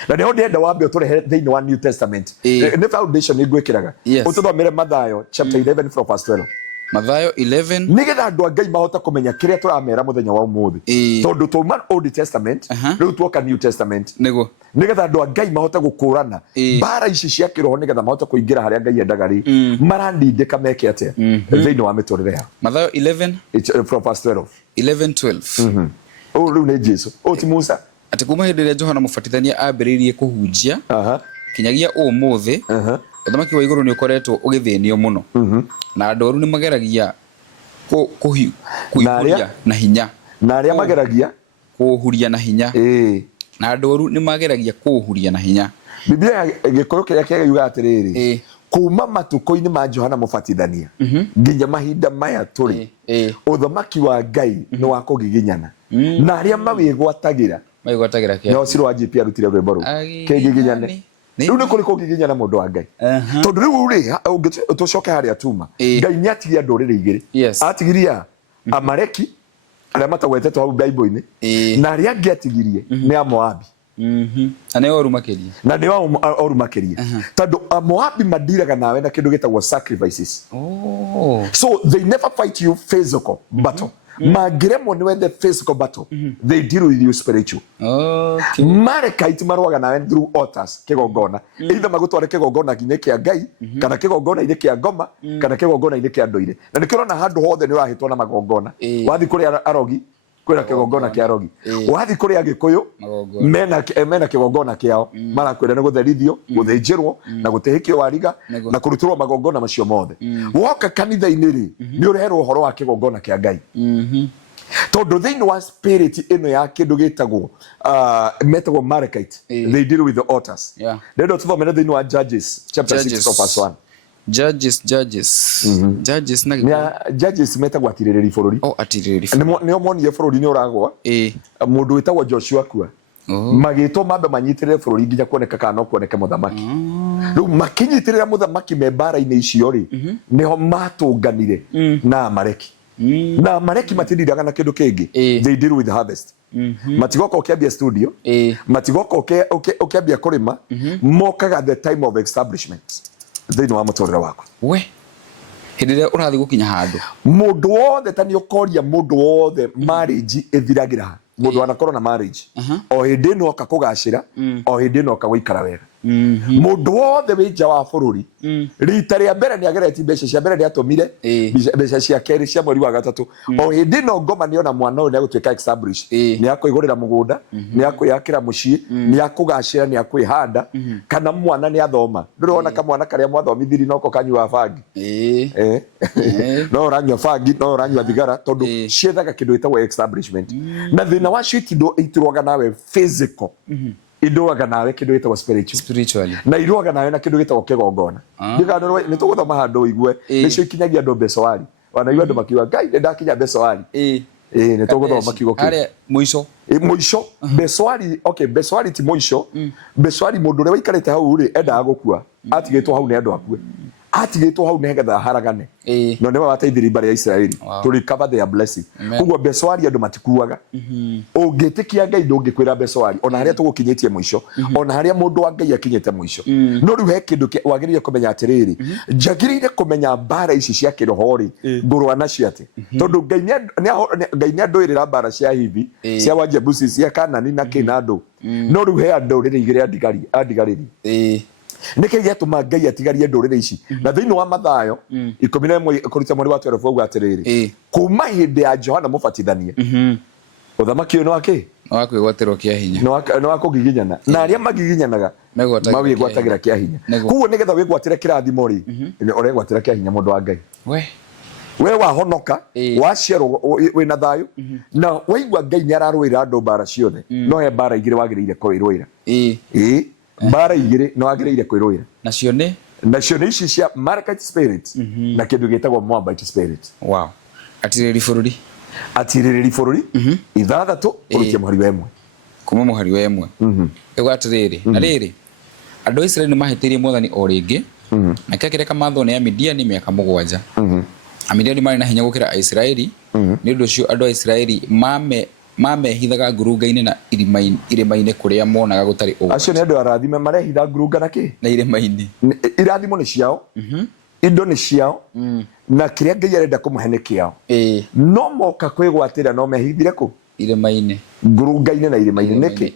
Na niho ndenda wambe uturehe thiini wa New Testament ni foundation igwikiraga ututhomere Mathayo chapter 11 from verse 12. Mathayo 11 nigetha andu a Ngai mahota kumenya kiria turamera muthenya wa umuthi, tondu tuma Old Testament riu tuoka New Testament niguo nigetha andu a Ngai mahota gukurana bara ici cia kiroho, nigetha mahota kuingira haria Ngai endaga ri marandindika meke atia thiini wa miturire yao. Mathayo 11 from verse 12 11:12 riu ni Jesu ti Musa ati kuma hindi ria Johana Mubatithania ambiririe kuhunjia kinyagia umuthi uthamaki wa iguru ni ukoretwo ugithinio muno na andu ni mageragia kuhuria na hinya, na aria mageragia kuhuria na hinya na andu ni mageragia kuhuria na hinya. Biblia gikoyo kiria kiega yuga atiriri kuma matuko-ini ma Johana Mubatithania nginya mahinda maya turi uthamaki wa Ngai ni wa kugiginyana na aria mawigwatagira no siro ajipia rutire rwimbo ru kigiginyane riu ni kuri kugiginyana mundu wa Ngai tondu riu ri tucoke haria tuma Ngai ni atigia ndurire igiri atigiria Amaleki aria matagwetetwo hau Bible-ini na aria angi atigirie ni Amoabi ane oru makeria na ni oru makeria tondu Amoabi madiraga nawe na kindu gitagwo sacrifices. So they never fight you physical battle. Magiremo ni when the physical battle they deal with you spiritual. Marekaiti marwaga nawe through altars kigongona, either magutware kigongona gine kia Ngai kana kigongona ine kia ngoma kana kigongona ine kia ndoire, na nikirona handu hothe ni wahitwo na magongona. Wathi kuri arogi kwira kigongona kia arogi, wathi kuri agikuyu mena kigongona kiao marakwira ni gutherithio guthinjirwo na gutehikio wariga na kurutirwo magongona macio mothe. Woka kanitha-ini ri ni ureherwo horo wa kigongona kia Ngai tondu thiini wa spirit ino ya kindu gitagwo metagwo Malekite they deal with the altars. Ndio tuthomere thiini wa Judges chapter 6 verse 1. Judges na Judges metagwo atiriri bururi atiriri nio monire bururi ni uragwa mundu witagwo Joshua kwa magitwo mambe manyitirire bururi nginya kuoneka kana kuoneka muthamaki. Riu makinyitirira muthamaki membara-ini icio ri niho matunganire na Amaleki na Amaleki matindiraga na kindu kingi they deal with the harvest. Matigoka ukiambia studio matigoka ukiambia kurima mokaga the time of establishment thiini wa muturire waku hindi ria urathi gukinya handu mundu wothe tani ukoria mundu wothe marriage ithiragira mundu anakorwo na marriage o hindi no akakugacira o hindi no akaguikara wega mundu wothe wija wa bururi rita ria mbere ni agereti mbeca cia mbere ni atumire mbeca cia keri cia mweri wa gatatu o hindi no ngoma ni ona mwana uyu ni agutwika establish ni akuigurira mugunda ni akuyakira mucii ni akugacira ni akuihanda kana mwana ni athoma ndurona ka mwana karia mwathomithirie noko kanyua bangi no uranyua bangi no uranyua thigara tondu ciethaga kindu itagwo establishment na thina wa cio itirwaga nawe physical idoaga nawe kindu gitagwo spiritually na iroaga nawe na kindu gitagwo kigongona ndigano ni tuguthoma handu igue nicio ikinyagia andu besowari wanaigua andu makiuga Ngai ndakinya besowari ni tuguthoma kiugo kile muico muico besowari besowari ti muico besowari mundu uri waikarite hau ri endaga gukua atigitwo hau ni andu akue atigitwo hau ni getha haragane no ne wateithirie mbari ya Israeli to recover their blessing. Kugo besowari andu matikuaga ungitikia Ngai ndungikwira besowari ona haria tugukinyitie muico ona haria mundu wa Ngai akinyite muico no riu he kindu wagirire kumenya atiriri njagirire kumenya mbara ici cia kiroho ri ngurwa nacio ati tondu Ngai ni anduirira mbara cia hivi cia Wajebusi cia Kanani na Kinandu no riu he andu riri igire andigariri niki giatuma Ngai atigarie ndurire ici na thiini wa Mathayo 11 kuruta mweri wa 12 ugu atiriri kuma hindi ya Johana Mubatithania uthamaki no wake no wakwigwatirwo kia hinya no wakugiginyana na aria magiginyanaga mawigwatagira kia hinya kuo nigetha wigwatire kirathimo ri uregwatira kia hinya mundu wa Ngai we wahonoka waciarwo wina thayu na waigua Ngai ni ararwira andu mbara ciothe no he mbara igire wagirire kwirwira mbaara igire no agereire kwiruira nacio ni ici cia Amalekite spirit na kindu gitagwo Moabite spirit. Wow. Atiriri bururi ithathatu urukia muhari wemwe kuma muhari wemwe ego atiriri na riri andu Israeli ni mahitirie Mwathani o ringi na kireka matho ni Midian miaka 7 Midian mari na hinya gukira Israeli ni undu cio andu a Israeli mamehithaga ngurunga-ini na irima-ini kuria monaga gutari uguo. Acio ni andu arathime marehitha ngurunga na ki na irima-ini. Irathimo ni ciao indo ni ciao na kiria Ngai arenda kumuhe ni kiao. No moka kwigwatira no mehithire ku irima-ini ngurunga-ini na irima-ini niki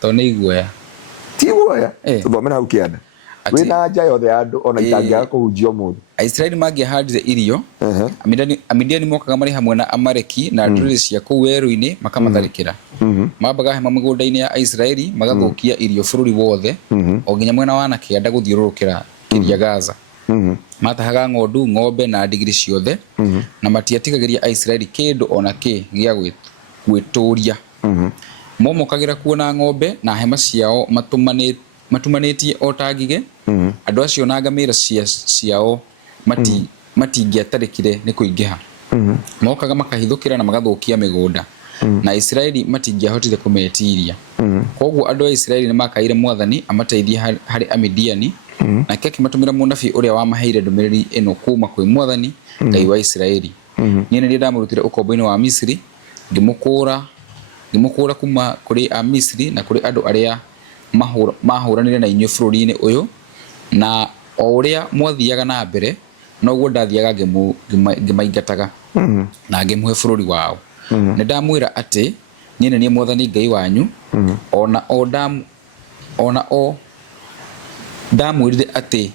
to ni iguoya ti guoya tuthome hau kianda wina nja yothe andu ona itangiaga kuhunjio muthu. Israeli magiahandire irio Amidiani mokaga mari hamwe na Amaleki na nduriri cia kuu weru-ini makamatharikira mambaga hema migunda-ini ya Israeli magathukia irio bururi wothe o nginya mwena wa na kianda guthiururukira kiria Gaza. Matahaga ng'ombe na ndigiri ciothe na matiatigagiria Israeli kindu ona ki gia gwituria. Momokagira kuona ng'ombe na hema ciao matumanetie otagige andu acio na ngamira ciao matingiatarikire ni kuingiha. Mokaga makahithukira na magathukia migunda na Israeli matingiahotire kumetiria. Koguo andu a Israeli ni makaire Mwathani amateithie hari Amidiani na kiki matumira munabii uria wamaheire ndumiriri ino kuma kwi Mwathani Ngai wa Israeli. Niĩ nĩ ndamurutire ukombo-ini wa Misri ngimukura kuma kuri a Misri na kuri andu aria mahuranire na inyu bururi-ini uyu na o uria mwathiaga na mbere noguo ndathiaga ngimaingataga na ngimuhe bururi wao. Nĩ ndamwira ati niĩ nĩ niĩ Mwathani Ngai wanyu ona o ndamwirire ati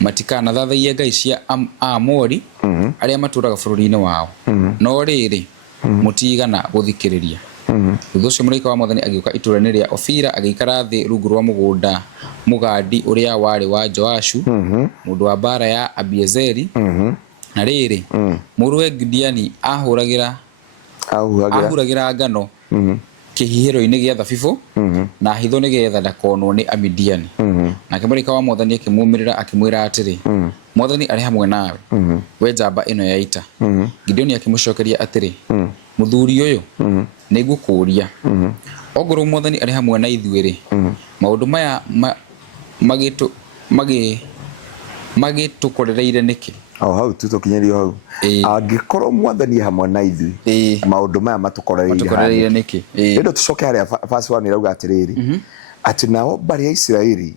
matikana thathaie ngai cia Aamori aria maturaga bururi-ini wao no riri mutigana guthikiriria. Thutha ucio mũraika wa Mwathani agiuka itura-ini ria Ofira agikara thi rungu rwa mugunda mugandi uria wari wa Joashu mundu wa mbaara ya Abiezeri na riri muruwe Gideoni ahuragira ngano kihihiro-ini gia thabibu na hitho ni getha ndakonwo ni Amidiani. Nake mũraika wa Mwathani akimumirira akimwira atiri Mwathani ari hamwe nawe we njamba ino ya ita. Gideoni akimucokeria atiri muthuri uyu ni ngukuria ongorwo Mwathani ari hamwe na ithuiri maundu maya magitukorereire niki hau tutokinyerio hau angikorwo Mwathani hamwe na ithui maundu maya matukorereire niki ndo tucoke haria verse 1 irauga atiriri ati nao bari ya Israeli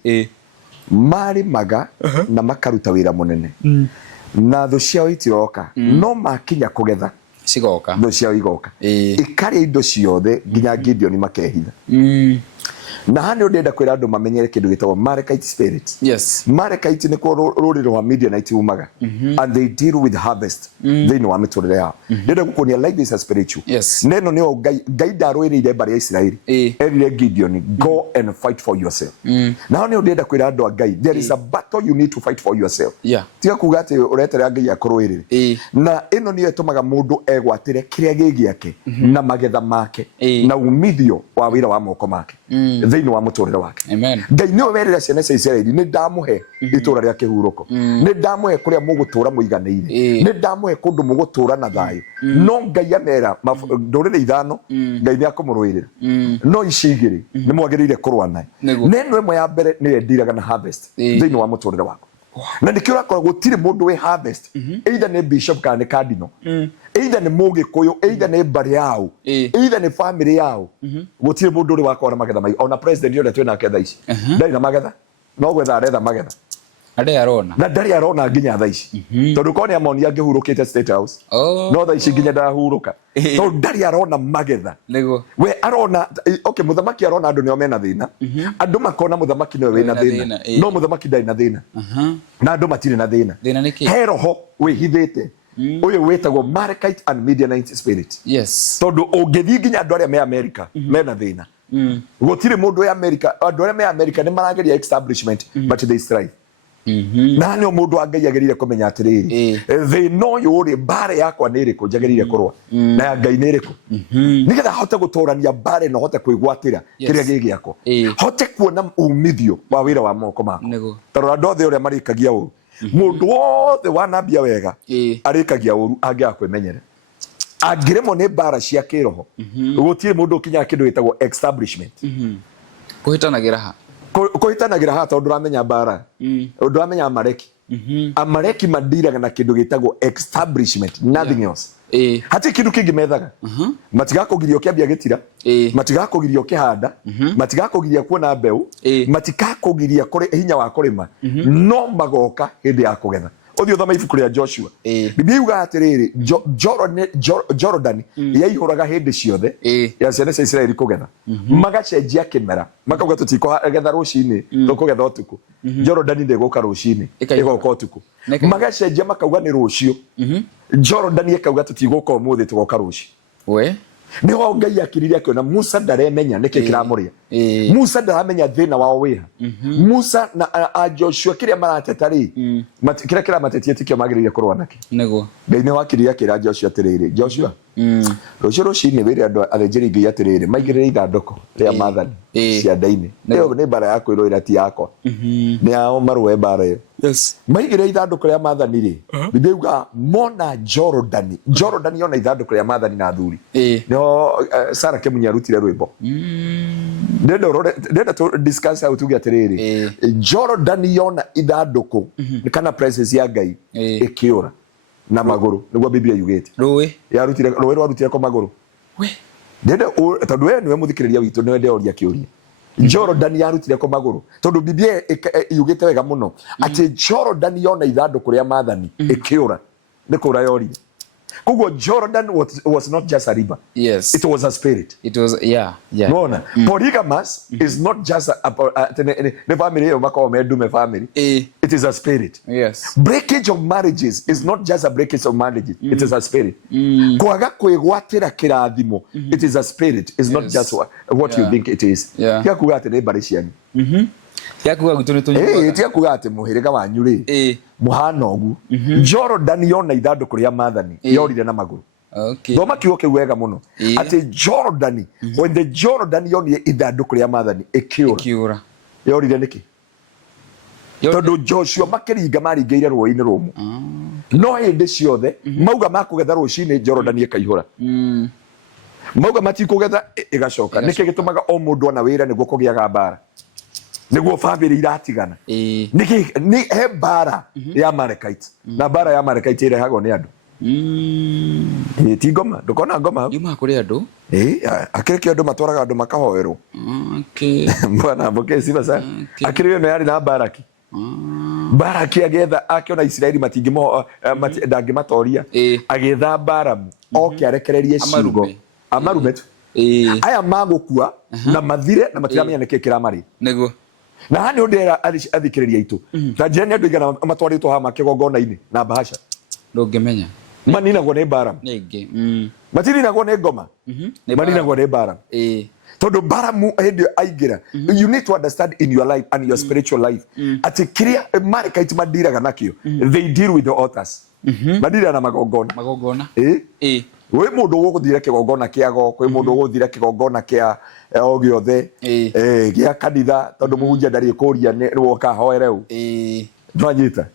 mari maga na makaruta wira munene na thu ciao itiroka no makinya kugetha cigoka thu ciao igoka ikaria indo ciothe nginya Gideoni makehitha. Na hani ndenda kwira andu mamenyere kindu gitagwo Amalekite spirit. Yes. Amalekite ni ko ruriro rwa Midianite umaga and they deal with harvest. They know miturire yao. Ndenda gukonia like this as spiritual. Yes. Neno ni Ngai darwirire bari ya Israeli. Erire Gideon go and fight for yourself. Na hani ndenda kwira andu a Ngai there is a battle you need to fight for yourself. Yeah. Tiga kuga ati uretera Ngai akorwirire. Na ino ni etumaga mundu egwatire kiria gigiake na magetha make na umithio wa wira wa moko make. Thiini wa muturire wake. Amen. Ngai niwe werera ciana cia Israeli ni ndamuhe itura ria kihuruko. Ni ndamuhe kuria mugutura muiganeire. Ni ndamuhe kundu mugutura na thayu. No Ngai amera ndurire ithano Ngai ni akumurwirira. No icigiri ni mwagirire kurwa nayo. Neno imwe ya mbere ni endiraga na harvest thiini wa muturire wako. Na nikio rakora gutire mundu we harvest either ni bishop kana cardinal either ni mugikuyu either ni bari yao either ni family yao gutire mundu uri wakora magetha mai ona president yule twina ketha ici ndari na magetha no gwetha aretha magetha ade arona na ndari arona nginya tha ici tondu kone amoni angihurukite State House no tha ici nginya ndahuruka tondu ndari arona magetha nego we arona okay muthamaki arona andu nio mena thina andu makona muthamaki niwe wina thina no muthamaki ndari na thina na andu matire na thina heroho we hithite uyu wetagwo Amalekite and Midianite spirit. Yes. Tondu ungithi nginya andu aria me America mena thina gutire mundu we America andu aria me America ni marageria establishment but they strive na nĩ mũndũ wa Ngai agerire kũmenya atĩrĩrĩ thĩna ũyũ rĩ mbara yakwa nĩ ĩrĩkũ njagerire kũrũa na ya Ngai nĩ ĩrĩkũ nĩgetha hote gũtũrania mbara ĩno hote kwĩgwatĩra kĩrĩa gĩ gĩakwa hote kuona umithio wa wĩra wa moko makwa tondũ andũ othe ũrĩa marĩkagia ũru mũndũ wothe wanambia wega arĩkagia ũru angĩaga kwĩmenyera angĩremwo nĩ mbara cia kĩroho gũtirĩ mũndũ ũkinyaga kĩndũ gĩtagwo establishment kũhĩtanagĩra ha tondũ ũramenya mbara ũramenya amareki mandiraga na kĩndũ gĩtagwo establishment nothing else hatirĩ kĩndũ kĩngĩ methaga matigakũgiria ũkĩambia gĩtira matigakũgiria ũkĩhanda matigakũgiria kuona mbeũ matigakũgiria hinya wa kũrĩma no magoka hĩndĩ ya kũgetha ũthiĩ ũthoma ibuku rĩa Joshua Biblia yuga atĩrĩrĩ Jordan yaihũraga hĩndĩ ciothe ya ciana cia Israeli kũgetha magacenjia kĩmera makauga tũtikũgetha rũcinĩ tũkũgetha ũtukũ Jordan ndĩgũka rũcinĩ ĩgoka ũtukũ magacenjia makauga nĩ rũciũ Jordan ĩkauga tũtigũka ũmũthĩ tũgoka rũciũ niho Ngai akirire akiona Musa ndaremenya nĩkĩ kĩramũrĩa Musa ndaramenya thĩna wao wĩha Musa na Joshua kĩrĩa marateta rĩ kĩrĩa kĩramatetie tikio magĩrĩire kũrũa nakĩ nĩguo Ngai nĩ wakirire akĩra Joshua atĩrĩrĩ Joshua rũciũ rũcinĩ wĩre andũ athĩnjĩri Ngai atĩrĩrĩ maigĩrĩre ithandũkũ rĩa maathani cianda-inĩ ĩyo nĩ mbara ya kwĩrũĩra ti yakwa nĩ ao marũe mbara ĩyo maigĩrĩre ithandũkũ rĩa maathani rĩ Biblia yuga mona Jordan yona ithandũkũ rĩa maathani na thuri no Sara Kemunya arutire rwĩmbo ndenda to discuss how tuge atĩrĩrĩ Jordan yona ithandũkũ kana presence ya Ngai ĩkĩũra na maguru niguo Biblia yugĩte rũĩ rwarutire ko maguru ndenda tondũ we niwe muthikĩrĩria witũ niwe ndeoria kĩũria Jordan yarutire ko maguru tondu Biblia yugĩte wega muno ati Jordan yona ithandũkũ rĩa maathani ĩkĩũra nĩ kũra yorire koguo Jordan was not just a river it was a spirit no polygamous is not just a family yo makao medume family it is a spirit breakage of marriages is not just a breakage of marriages it is a spirit kwaga kwĩgwatĩra kĩrathimo it is a spirit is not just what you think it is yakuga atĩ nĩ mbarĩ cianyu yakuga gwitũ nĩ tũnyuaga yakuga atĩ mũhĩrĩga wanyu rĩ muhana ũgu Jordan yona ithandũkũ rĩa maathani yorire na magũrũ thoma kiugo kĩu wega mũno atĩ Jordan when the Jordan yonire ithandũkũ rĩa maathani ĩkĩũra yorire nĩkĩ tondũ Joshua makĩringa maringĩire rũĩ-inĩ rũmũ no hĩndĩ ciothe mauga makũgetha rũcinĩ Jordan ĩkaihũra mauga matikũgetha ĩgacoka nĩkĩ gĩtũmaga o mũndũ ona wĩra nĩguo kũgĩaga mbara niguo family iratigana nĩ he mbara ya Marekite na mbara ya Marekite irehagwo nĩ andũ ti ngoma ndũkona ngoma yuma kũrĩ andũ akĩrĩkio andũ matwaraga andũ makahoerwo bwana mboke siba sana akĩrĩwe no yarĩ na Baraki Baraki agetha akiona Israeli matingĩmo ndangĩmatoria agetha Baramu oke arekererie ciugo amarume tu aya magũkua na mathire na matiramenya nĩkĩ kĩramarĩ nĩguo na hani ndera athikĩrĩria itu ta njene andũ igana matwarĩtwo ha makĩgongona-inĩ na bahasha ndũngĩmenya maninagwo nĩ Baramu nĩngĩ matininagwo nĩ ngoma maninagwo nĩ Baramu tondũ Baramu hĩndĩ aingĩra you need to understand in your life and your spiritual life atĩ kĩrĩa Marekite mandiraga nakĩo they deal with the altars mandira na magongona we mũndũ ũgũthire kĩgongona kĩa go kwĩ mũndũ ũgũthire kĩgongona kĩa o gĩothe gĩa kanitha tondũ mũhunjia ndarĩ kũria nĩ woka hoere u ndwanyita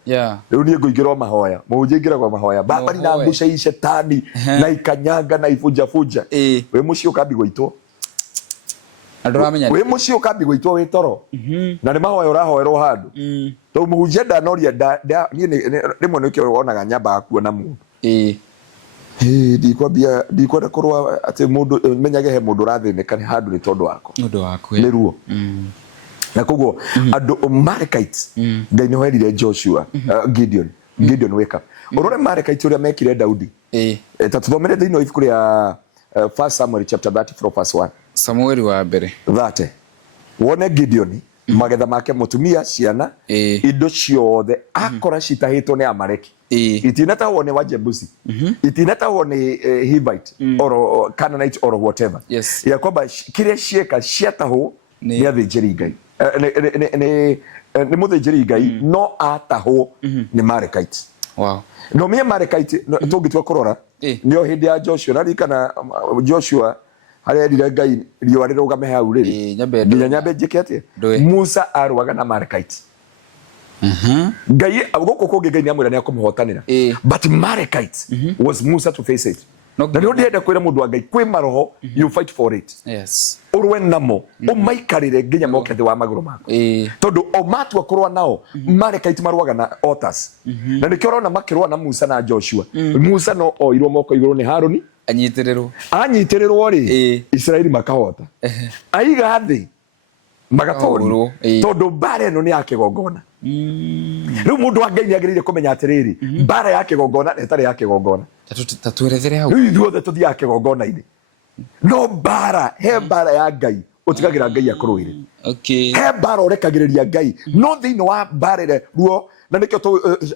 rĩu niĩ ngũingĩrwo mahoya mũhunjia ingĩragwo mahoya babari na mbuca icetani na ikanyanga na ibunjafunja we mũciĩ ũkambi gũitwo we mũciĩ ũkambi gũitwo wĩ toro na nĩ mahoya ũrahoerwo handũ tondũ mũhunjia ndanoria rĩmwe nĩkĩo wonaga nyambaga kuona mũndũ ndikwenda kũrũa atĩ mũndũ menyage he mũndũ ũrathĩnĩka nĩ handũ nĩ tondũ wako nĩ ruo na koguo andũ Marekite Ngai nĩ werire Joshua Gideon wake up ũrore Marekite ũrĩa mekire Daudi ta tũthomere thĩinĩ wa ibuku rĩa 1 Samuel chapter 34 verse 1 Samueli wa mbere thate wone Gideon magetha make mũtumia ciana indo ciothe akora citahĩtwo nĩ Amaleki itinatahwo nĩ Wajebusi itinatahwo nĩ Hivite or Canaanite or whatever ya kwamba kĩrĩa cieka ciatahwo nĩ athĩnjĩri Ngai nĩ ni muthinjiri Ngai no atahwo ni Malekite. Wow. No me Malekite tungitwa kurora nio hindi ya Joshua na rikana Joshua hari erire Ngai riwa rirugame hau riri nginya nyambe njikete Musa arwaga na Malekite. Ngai guku kungi Ngai ni amwira ni akumuhotanira but Malekite was Musa to face it. Na ndio ndienda kwira mundu wa Ngai kwi maroho you fight for it. Yes. Urwe namo umaikarire nginya moke wa maguru mako tondu o matu akorwa nao Malekite marwaga na altars na nikio rona makirwa na Musa na Joshua Musa no oirwo moko iguru ni Haruni anyitererwo ri Israeli makahota aiga thi magatorwo tondu bare no ni yake gongona riu mundu wa Ngai ni agirire kumenya atiriri bare yake gongona etari yake gongona tatuerethere hau ithuothe tuthi yake gongona ine no bara he bara ya Ngai utigagira Ngai akurwire he bara orekagiriria Ngai no thiini wa barere ruo na nikio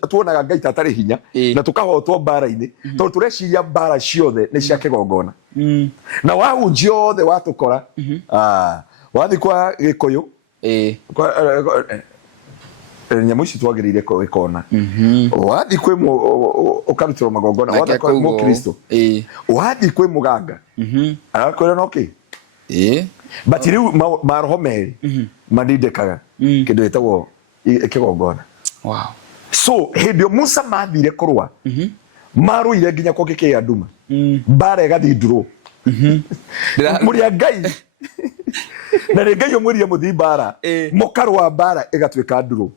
tuonaga Ngai tatari hinya na tukahotwo bara-ini tondu tureciria bara ciothe ni cia kigongona na wahunjia othe watukora wathi kwa Gikuyu nyamu ici twagirire kwikona wathi kwi ukarutirwo magongona wathi kwa Mukristo wathi kwi muganga arakwira noki but riu maroho meri madindekaga kindu gitagwo kigongona. Wow. So hindio Musa mathire kurwa maruire nginya kwa kike ya nduma bara igathi nduro muria Ngai na Ngai umuria muthi bara mukarwa bara igatwika nduro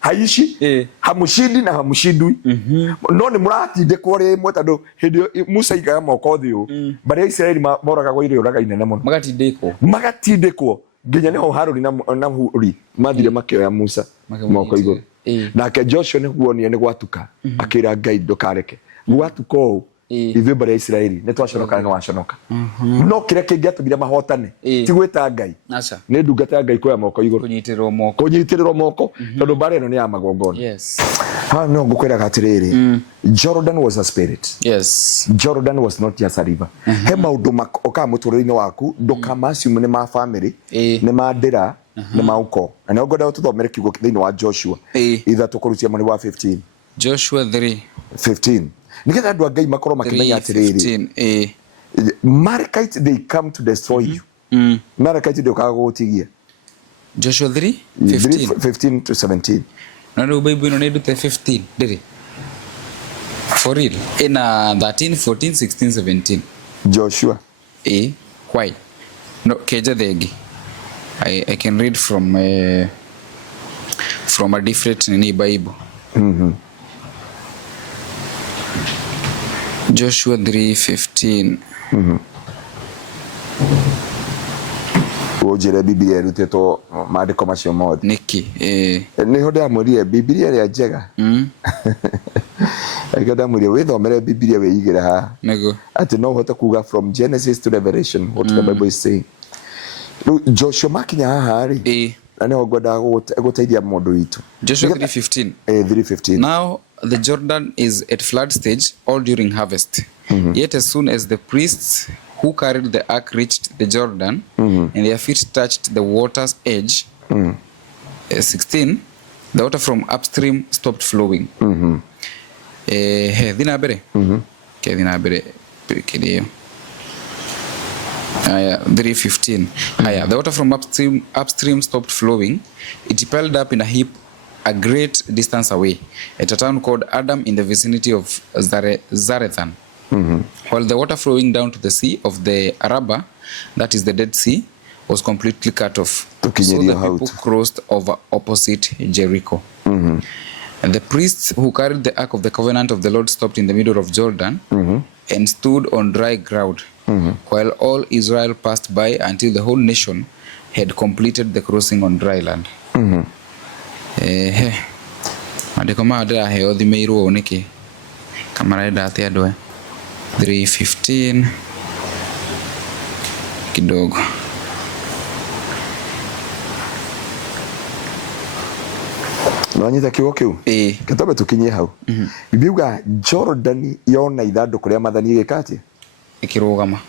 haishi hamushindi na hamushindui no ni muratindikwo rimwe tondu hindio Musa igaga moko thiu bari Israeli moraga gwa irio raga inene muno magatindikwo nginya niho Haruni na Huri mathire makioya Musa moko iguru nake Joshua ni huonie ni gwatuka akira Ngai ndukareke gwatuka o ithuĩ mbere ya Israeli nĩ twaconoka nĩ waconoka no kĩrĩa kĩngĩatũmire mahotane ti gwĩta Ngai nĩ ndungata ya Ngai kuoya moko igũrũ kũnyitĩrĩrwo moko tondũ mbara ĩno nĩ ya magongona. No ngũkwĩraga atĩrĩrĩ Jordan was a spirit. Jordan was not just a river. He maũndũ okaga mũtũrĩre-inĩ waku ndũkamaciume nĩ ma family nĩ ma ndĩra nĩ ma ũko na nĩ ngwenda tũthomere kiugo thĩinĩ wa Joshua ithatũ kũrutia mweri wa 15 Joshua 3:15 nigetha andu a Ngai makorwo makimenya atiriri Malekite they come to destroy you Malekite ndio kaga gutigia Joshua 3:15 to 17 na no Bible ino ni ndute 15 ndiri for real ina 13 14 16 17 Joshua why no keja thegi I can read from a different Bible. Joshua 3:15 Ojere Biblia irutetwo maandiko macio mothe niki niho ndamwĩrire Biblia ĩrĩa njega ndamwĩrire wĩthomere Biblia wĩigĩre haha atĩ no ũhote kuga from Genesis to Revelation what the Bible is saying. Joshua makinya haha rĩ na niho ngwenda gũteithia mũndũ witũ. Joshua 3:15 3:15 Now the Jordan is at flood stage all during harvest. Yet as soon as the priests who carried the ark reached the Jordan and their feet touched the water's edge, 16, the water from upstream stopped flowing. Dinabere. Okay, dinabere. 3:15. The water from upstream stopped flowing. It piled up in a heap a great distance away at a town called Adam in the vicinity of Zarethan. While the water flowing down to the sea of the Araba, that is the Dead Sea, was completely cut off. So the people crossed over opposite Jericho. And the priests who carried the Ark of the Covenant of the Lord stopped in the middle of Jordan and stood on dry ground while all Israel passed by until the whole nation had completed the crossing on dry land. Andiko maadira heo thimeirwo niki kamarenda atia andũ 3:15 kidogo Nwanyita kiugo kiu katobe tukinyie hau bibiuga Jordan yona ithanduku ria mathani gikati ikirugama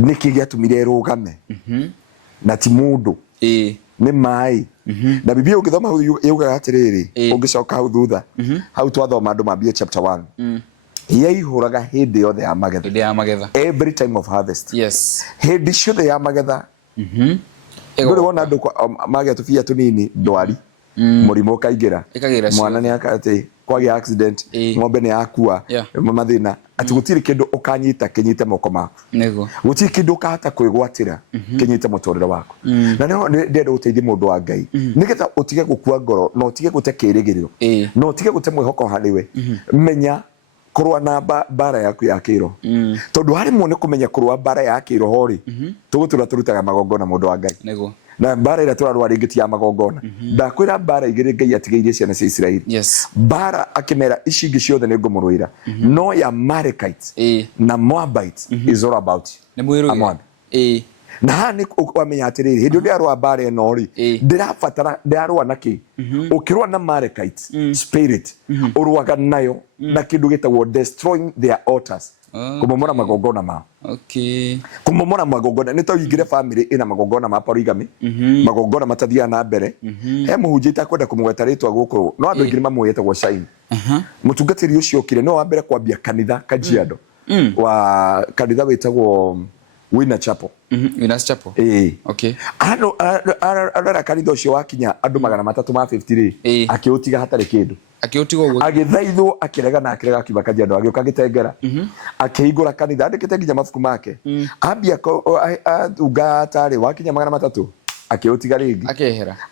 niki giatumire rugame na ti mundu nĩ mai na Biblia ũngĩthoma hau yugaga atĩrĩrĩ ũngĩcoka hau thutha hau twathoma andũ mambie chapter 1 yaihũraga hĩndĩ yothe ya magetha every time of harvest hĩndĩ ciothe ya magetha ndũrĩ wona andũ magĩa tũbia tũnini ndwari mũrimũ kaingĩra mwana nĩ akatĩ kwagĩa accident ng'ombe nĩ yakua mathĩna ati gũtirĩ kĩndũ ũkanyita kĩnyite moko maku gũtirĩ kĩndũ ũkahota kwĩgwatĩra kĩnyite mũtũrĩre waku na nĩ ndĩrenda gũteithia mũndũ wa Ngai nĩgetha ũtige gũkua ngoro na ũtige gũte kĩĩrĩgĩrĩro na ũtige gũte mwĩhoko harĩ we menya kũrũa na mbaara yaku ya kĩro tondũ harĩ mu nĩ kũmenya kũrũa mbaara ya kĩro horĩ tũgũtũra tũrutaga magongona mũndũ wa Ngai na mbaara ĩrĩa tũrarũa rĩngĩ ti ya magongona ndakwĩra mbaara igĩrĩ Ngai atigĩirie ciana cia Isiraeli mbaara akĩmera ici ingĩ ciothe nĩ ngũmũrũĩra no ya Amalekite na Moabite is all about na haha nĩ ũkamenya atĩrĩrĩ hĩndĩ ĩrĩa ndĩrarũa mbaara ĩno rĩ ndĩrabatara ndĩrarũa na kĩ ũkĩrũa na Amalekite spirit ũrũaga nayo na kĩndũ gĩtagwo destroying their altars kumomora magongona mao kumomora magongona nĩ ta ũingĩre family ĩna magongona ma polygamy magongona matathiaga na mbere he mũhunjia itakwenda kũmũgweta rĩtwa gũkũ no andũ aingĩ mamwĩtagwo Shine mũtungatĩri ũcio ũkire no wa mbere kwambia kanitha Kajiado wa kanitha wĩtagwo Winner Chapel arara kanitha ũcio wakinya andũ 350 akĩũtiga hatarĩ kĩndũ agĩthaithwo akĩrega na akĩrega akiuga Kajiado agĩũka agĩtengera akĩhingũra kanitha andĩkĩte nginya mabuku make ambia unga atarĩ wakinya 300 akĩũtiga rĩngĩ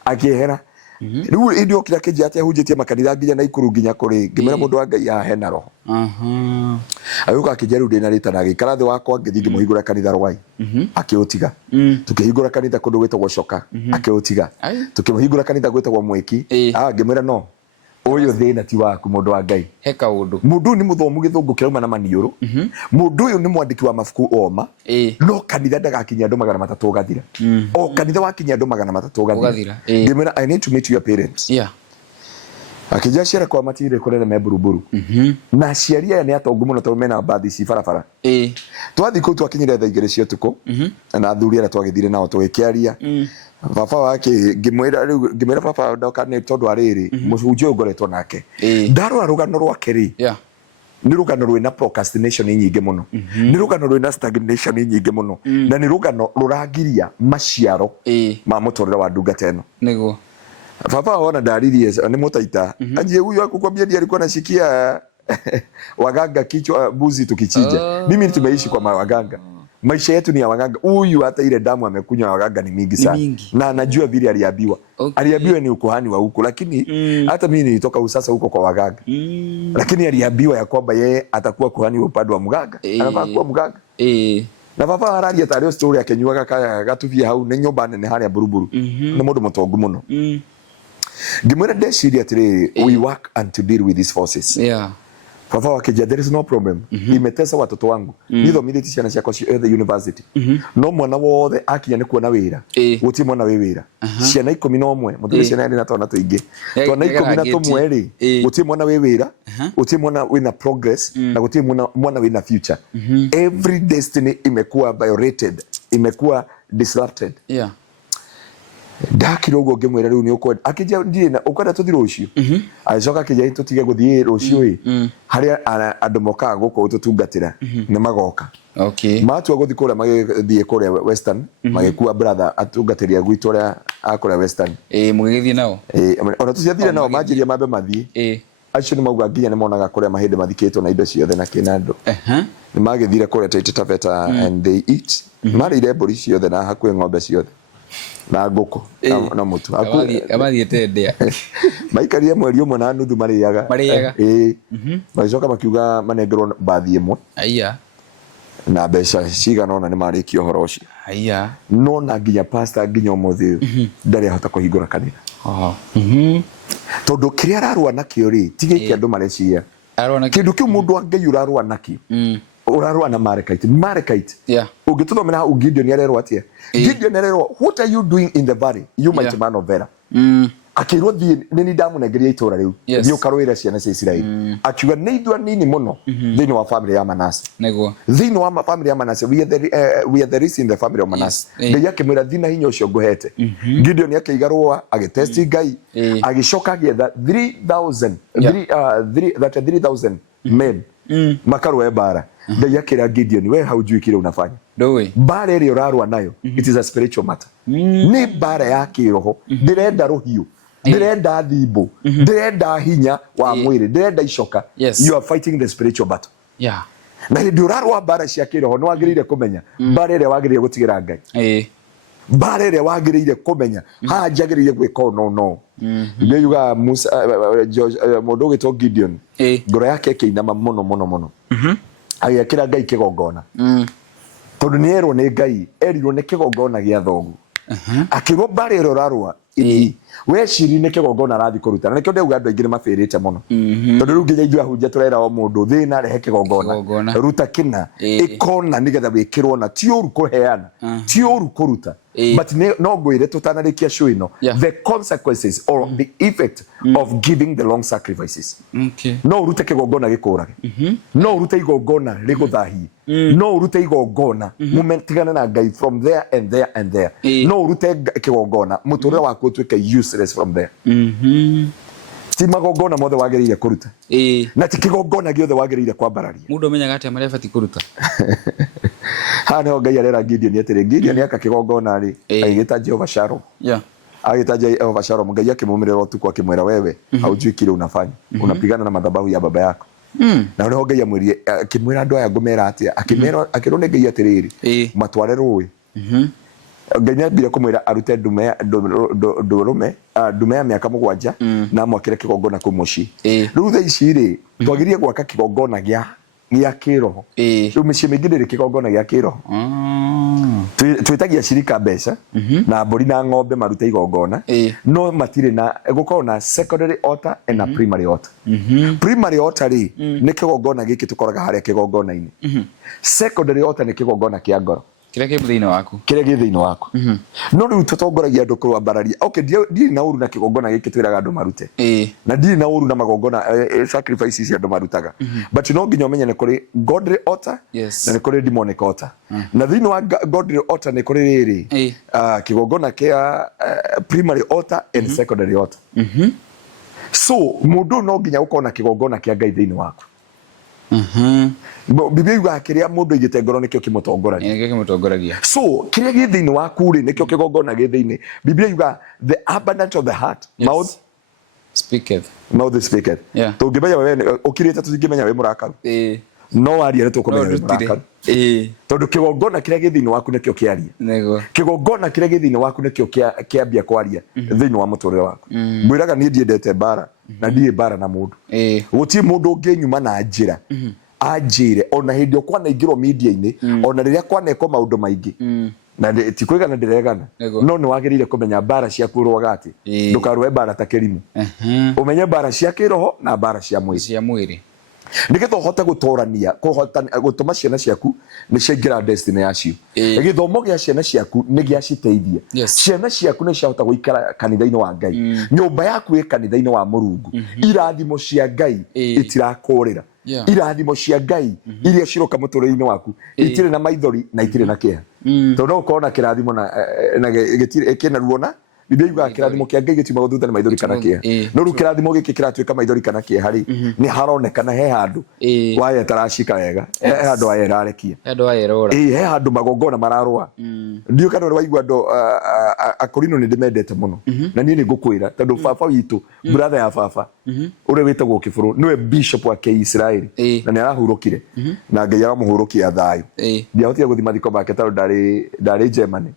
akĩehera rĩu hĩndĩ okira kĩnjia atĩ ahunjĩtie makanitha nginya na ikuru nginya kũrĩ ngĩmera mũndũ wa Ngai hahe na roho agĩũka akĩnjia rĩu ndĩna rĩta na agĩikara thĩ wakwa ngĩthiĩ ngĩmũhingũra kanitha rwai akĩũtiga tukĩhingũra kanitha kũndũ gwĩtagwo Coka akĩũtiga tukĩmũhingũra kanitha gwĩtagwo Mwĩki ngĩmwĩra no ũyũ thĩna ti waku mũndũ wa Ngai heka ũndũ mũndũ ũyũ nĩ mũthomu gĩthũngũ kĩrauma na maniũrũ mũndũ ũyũ nĩ mwandĩki wa mabuku oma no kanitha ndagakinyia andũ 300 gathira o kanitha wakinyia andũ 300 gathira ngĩmwĩra I need to meet your parents akĩnjia ciara kwa matirĩ kũrere me buruburu na aciari aya nĩ atongu mũno tondũ mena mbathi ci barabara twathiĩ kũu twakinyire thaa 2 cia ũtukũ na athuri arĩa twagĩthire nao tũgĩkĩaria baba wake ngĩmwĩra baba ndoka nĩ tondũ arĩrĩ mũhunjia ũyũ ngoretwo nake ndarora rũgano rwake rĩ nĩ rũgano rwĩna procrastination nyingĩ mũno nĩ rũgano rwĩna stagnation nyingĩ mũno na nĩ rũgano rũrangiria maciaro ma mũtũrĩre wa ndungata ĩno nĩguo baba wona ndaririe nĩ mũtaita anjie huyu akukwambia ndiye alikuwa anashikia waganga kichwa mbuzi tukichinja mimi tumeishi kwa waganga maisha yetu ni ya waganga huyu hata ile damu amekunywa waganga ni mingi sana na anajua vile aliambiwa aliambiwa ni ukuhani wa huko lakini hata mimi nilitoka usasa huko kwa waganga lakini aliambiwa ya kwamba yeye atakuwa kuhani wa upande wa mganga anafaa kuwa mganga na baba araria tario story akenyuaga gatubia hau nĩ nyũmba nene harĩa buruburu nĩ mũndũ mũtongu mũno ngĩmwĩra ndeciria atĩrĩrĩ we work and to deal with these forces baba wakĩnjia there is no problem imetesa watoto wangu nithomithĩtie ciana ciakwa ciothe university no mwana wothe akinya nĩ kuona wĩra gũtirĩ mwana wĩ wĩra ciana 11 mũthuri ciana nĩ na twana tũingĩ twana 11 rĩ gũtirĩ mwana wĩ wĩra gũtirĩ mwana wĩna progress na gũtirĩ mwana wĩna future every destiny imekuwa violated imekuwa disrupted ndakira ũguo ngĩmwĩra rĩu nĩ ũkwenda akĩnjia ndirĩ na ũkwenda tũthiĩ rũciũ agĩcoka akĩnjia tũtige gũthiĩ rũciũ harĩa andũ mokaga gũkũ gũtũtungatĩra nĩ magoka matua gũthiĩ kũrĩa magĩthiĩ kũrĩa Western magĩkua brother atungatĩria gwitũ ũrĩa akũrĩa Western mũgĩgĩthiĩ nao ona tũciathire nao manjĩria mambe mathiĩ acio nĩ mauga nginya nĩ monaga kũrĩa mahĩndĩ mathikĩtwo na indo ciothe na kĩnandũ nĩ magĩthire kũrĩa Taita Taveta and they eat marĩire mbũri ciothe na hakuhĩ ng'ombe ciothe na ngũkũ na mũtu amathiĩte ndĩa maikarire mweri ũmwe na nuthu marĩaga magicoka makiuga manengerwo mbathi ĩmwe na mbeca cigana ona nĩ marĩkia ũhoro ũcio no na nginya pastor nginya ũmũthĩ ndarĩ ahota kũhingũra kanitha tondũ kĩrĩa ararũa nakĩo rĩ ti gĩkĩ andũ mareciria kĩndũ kĩu mũndũ wa Ngai ũrarũa nakĩo urarua na Amalekite ungĩtũthomera Gideon arerwo atia Gideon arerwo what are you doing in the valley you mighty man of Valor akirwo ni ndamunegeria itura riu thio karwira ciana cia Israeli akiuga ni ithua nini muno thini wa family ya Manase niguo thini wa family ya Manase we are the reason in the family of Manase ngai akimwira thina hinya ucio nguhete Gideon akiigarwa agitesti ngai agicoka agietha 3000 men makarwe bara ngai akira Gideon we how do you kile unafanya ndoi bara ile urarwa nayo it is a spiritual matter ni bara ya kiroho ndirenda ruhiu ndirenda thimbo ndirenda hinya wa mwiri ndirenda icoka you are fighting the spiritual battle na ndio urarwa bara cia kiroho no wagirire kumenya bara ile wagirire gutigira ngai bara ile wagirire kumenya ha jagirire gwika no ndio yuga Musa mundu gitwo Gideon ngoro yake kiinama muno agikira ngai kigongona tondu ni erwo ni ngai erirwo ni kigongona gia thogu akirwo bara ile urarwa we ciri ne kigongona rathi kurutana nikyo ndeuga andu aingi ni mafirite muno tondu ru nginya ithua hunja turera o mundu thina rehe kigongona ruta kina ikona nigetha wikirwo na ti uru kuheana ti uru kuruta but no ngwire tutanarikia show ino the consequences or the effect of giving the long sacrifices no urute kigongona gikurage no urute igongona riguthahi no urute igongona mumentigana na ngai from there and there and there no urute kigongona muturire waku tuike useless from there ti magongona mothe wagirire kuruta na ti kigongona giothe wagirire kwambararia mundu menyaga ati maria bati kuruta ha no ngai arera Gideon atire Gideon aka kigongona ri aigita Jehova Shalom agita Jehova Shalom ngai akimumirira utuku akimwera wewe haujui unafanya unapigana na madhabahu ya baba yako na no ngai amwirie akimwira andu aya ngumera atia akirone ngai atiriri matware ruwi ngai ambire kumwira arute ndume ya miaka 7 na mwakire kigongona ku muci riu tha ici ri twagirie gwaka kigongona gia kiroho riu mici mingire kigongona gia kiroho twitagia shirika mbeca na mburi na ng'ombe marute igongona no matire na gukorwo na secondary altar and a primary altar primary altar ri ni kigongona giki tukoraga haria kigongona-ini secondary altar ni kigongona kia ngoro kire githino waku no riu tutongoragia andu kurwa bararia okay ndi na uru na kigongona giki twiraga andu marute na ndi na uru na magongona sacrifices andu marutaga but no nginya umenye ne kuri godly altar na ne kuri demonic altar na thini wa godly altar ne kuri riri kigongona kia primary altar and secondary altar so mundu no nginya ukona kigongona kia ngai thini waku Biblia yuga kiria mundu igite ngoro nikyo kimutongoragia so kiria gi thini waku ri nikyo kigongona gi thini Biblia yuga the abundance of the heart mouth speaketh tungimenya wewe ukirite tungimenya we murakaru no aria tukumenya we murakaru tondu kigongona kiria gi thini waku nikyo kiaria kigongona kiria gi thini waku nikyo kiambia kwaria thini wa muturire waku mwiraga ni ndiendete bara na ndiye bara na mundu guti mundu unginyuma na njira ajire ona hindi okwa na ingiro media-ini ona riria kwaneko maundu maingi na ti kwigana ndiregana no ni wagirire kumenya bara cia kurwaga ati ndukarwe bara ta kirimu umenye bara cia kiroho na bara cia mwiri nigetha uhote gutorania gutuma ciana ciaku ni ciaingira destiny yacio githomo gia ciana ciaku ni gia citeithia ciana ciaku ni ciahota guikara kanitha-ini wa ngai nyumba yaku i kanitha-ini wa Murungu irathimo cia ngai itirakurira irathimo cia ngai iria ciroka muturire-ini waku itire na maithori na itire na kiha tondu ukona kirathimo na gitire kina ruona Biblia yuga kirathimo kia ngai gituma guthutha ni maithori kana kiha no ru kirathimo giki kiratuika maithori kana kiha hari ni haronekana he handu waye tarashika wega he handu waye rarekia he handu magongona mararwa ndio kana waigua andu akorino ni ndimendete muno na nie ni ngukwira tondu baba witu brother ya baba ure witagwo kiburu niwe bishop wa Israel na ni arahurukire na ngai aramuhurukia thayu ndiahotire guthima thiko make tondu ndari Germany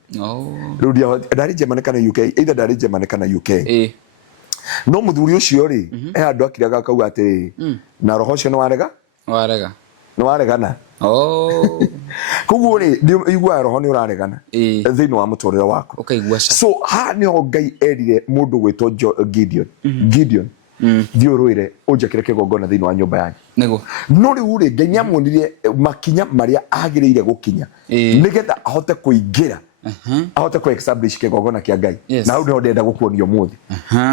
ru ndari Germany kana UK either ndari Germany kana UK no muthuri ucio ri andu akiraga kauga ati na roho cio ni waregana koguo ri igwa roho ni uraregana thini wa muturire waku ukaigua so ha ni ho ngai erire mundu gwitwo Gideon thio ruire unjakire kigongona thini wa nyumba yanyu no riu ri ngai niamunirie makinya maria agiriire gukinya nigetha ahote kuingira ahote ku establish kigogona kia Ngai na hau niho ndenda gukuonio muthi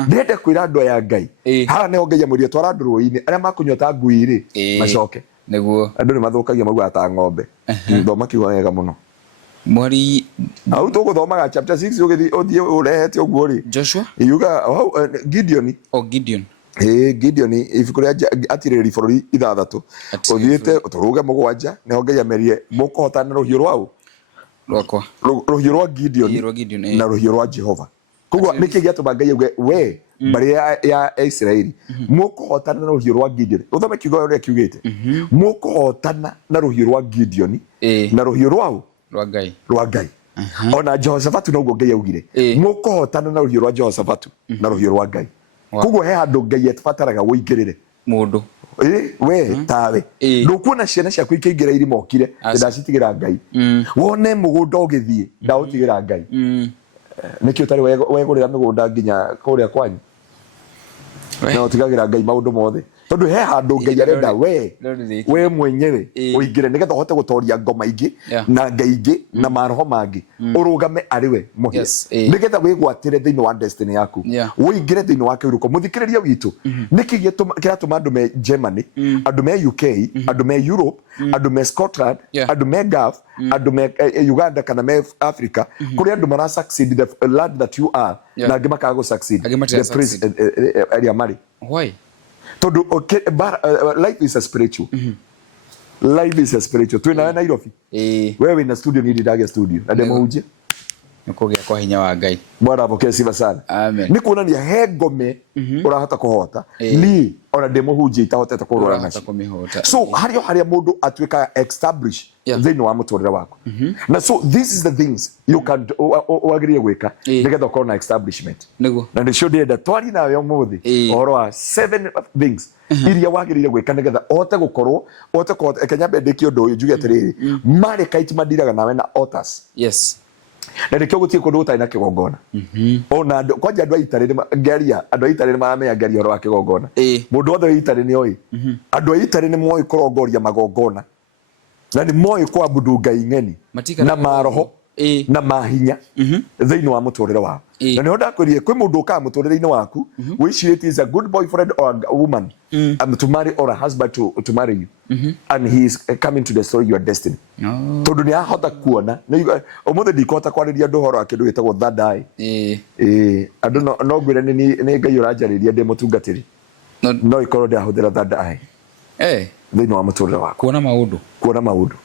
ndende kwira andu ya Ngai ha niho Ngai amwirie twara nduru-ini aria makunyota ngui ri macoke niguo andu ni mathukagia magua ta ng'ombe thoma kiugo wega muno mwari au tuguthomaga chapter 6 ugithi urehete uguo ri Joshua yuga Gideon Gideon ibuku ria atiriri bururi ithathatu uthiite turuge mugwanja niho Ngai amerie mukuhotana ruhiu rwau rwakwa ruhiu rwa Gideon na ruhiu rwa Jehova kugwa niki giatuma Ngai uge we bari ya Israeli mukuhotana na ruhiu rwa Gideon uthome kiugo ria kiugite mukuhotana na ruhiu rwa Gideon na ruhiu rwau rwa Ngai ona Jehoshaphat no go Ngai augire mukuhotana na ruhiu rwa Jehoshaphat na ruhiu rwa Ngai kugwa he handu Ngai etbataraga guingirire mundu we tawe ndukuona ciana ciaku ikiingira irima okire ndacitigira Ngai wone mugunda ugithie ndautigira Ngai niki utari wegurira migunda nginya kuria kwanyu na utigagira Ngai maundu mothe tondu he handu Ngai arenda we mwenyewe uingire nigetha uhote gutoria ngoma ingi na Ngai ingi na maroho mangi urugame ariwe muhie nigetha wigwatire thiini wa destiny yaku uingire thiini wa kiruko muthikiriria witu niki kiratuma andu me Germany andu me UK andu me Europe andu me Scotland andu me Gulf andu me Uganda kana me Africa kuri andu mara succeed the land that you are na ngima kago succeed the president area mari why todo life is a spiritual life is a spiritual twina Nairobi wewe na studio ni ndage studio na demo huje nikugia kwa hinya wa Ngai bwana apokee sifa sana amen nikuonania he ngome urahota kuhota ni ona demo huje itahotete kurora nacio so haria mundu atwika establish thini wa muturire wako na so this is the things you can wagirie gwika nigetha ukorwo na establishment na ndio ndienda twari nawe umuthi ohoro wa 7 things iria wagirire gwika nigetha ote gukorwo Kenya bendeki undu uyu njuge atiriri marekaiti madiraga nawe na altars na nikio gutie kundu utai na kigongona ona kwanja andu aitarire ngaria andu aitarire maramenya ngaria horo wa kigongona mundu othe aitarire ni oi andu aitarire ni moi kurongoria magongona na ni moi kwa budu Ngai ng'eni na maroho na mahinya thiini wa muturire wao na niho ndakwirie kwi mundu ka muturire-ini waku wishirite is a good boyfriend or a woman to marry or a husband to marry you and he is coming to destroy your destiny tondu ni ahota kuona umuthi ndikota kwariria andu horo akindu gitagwo third eye andu no ngwire ni Ngai uranjariria ndi mutungatiri no ikorwo ndi ahuthira third eye thiini wa muturire waku kuona maundu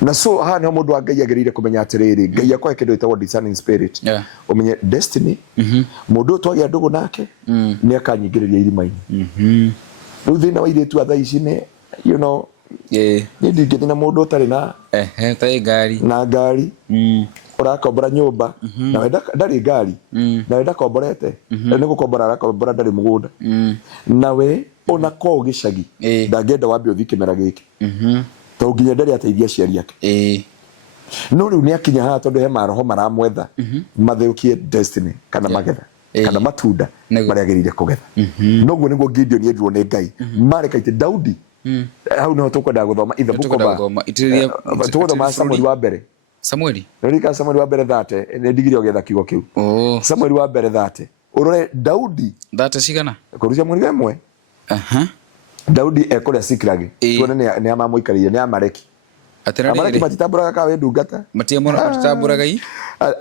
na so ha ni mundu wa Ngai agirire kumenya atiriri Ngai akwa kindu gitagwo discerning spirit umenye destiny mundu twagia ndugu nake ni akanyingiriria irima-ini riu thina wa iritu atha ici ni you know ni ndingithina mundu utari na tai ngari na ngari urakombora nyumba na wenda ndari ngari na wenda komborete ni gukombora arakombora ndari mugunda nawe ona ko gicagi ndangenda wambe uthi kimera giki to nginya ndari ateithia ciari yake no riu ni akinya ha tondu he maroho maramwetha matheukie destiny kana magetha kana matunda maria agirire kugetha noguo niguo Gideon yendirwo ni Ngai marekaite Daudi hau no tukwenda guthoma ithe bukoba tuguthoma Samueli wa mbere 30 ni ndigire ogetha kigo kiu Samueli wa mbere 30 urore Daudi 30 cigana kurucia mweri wemwe Daudi ekuria Siklagi tuone ni amamuikaririe ni Amaleki Amaleki matitamburaga kawe ndungata matitamburaga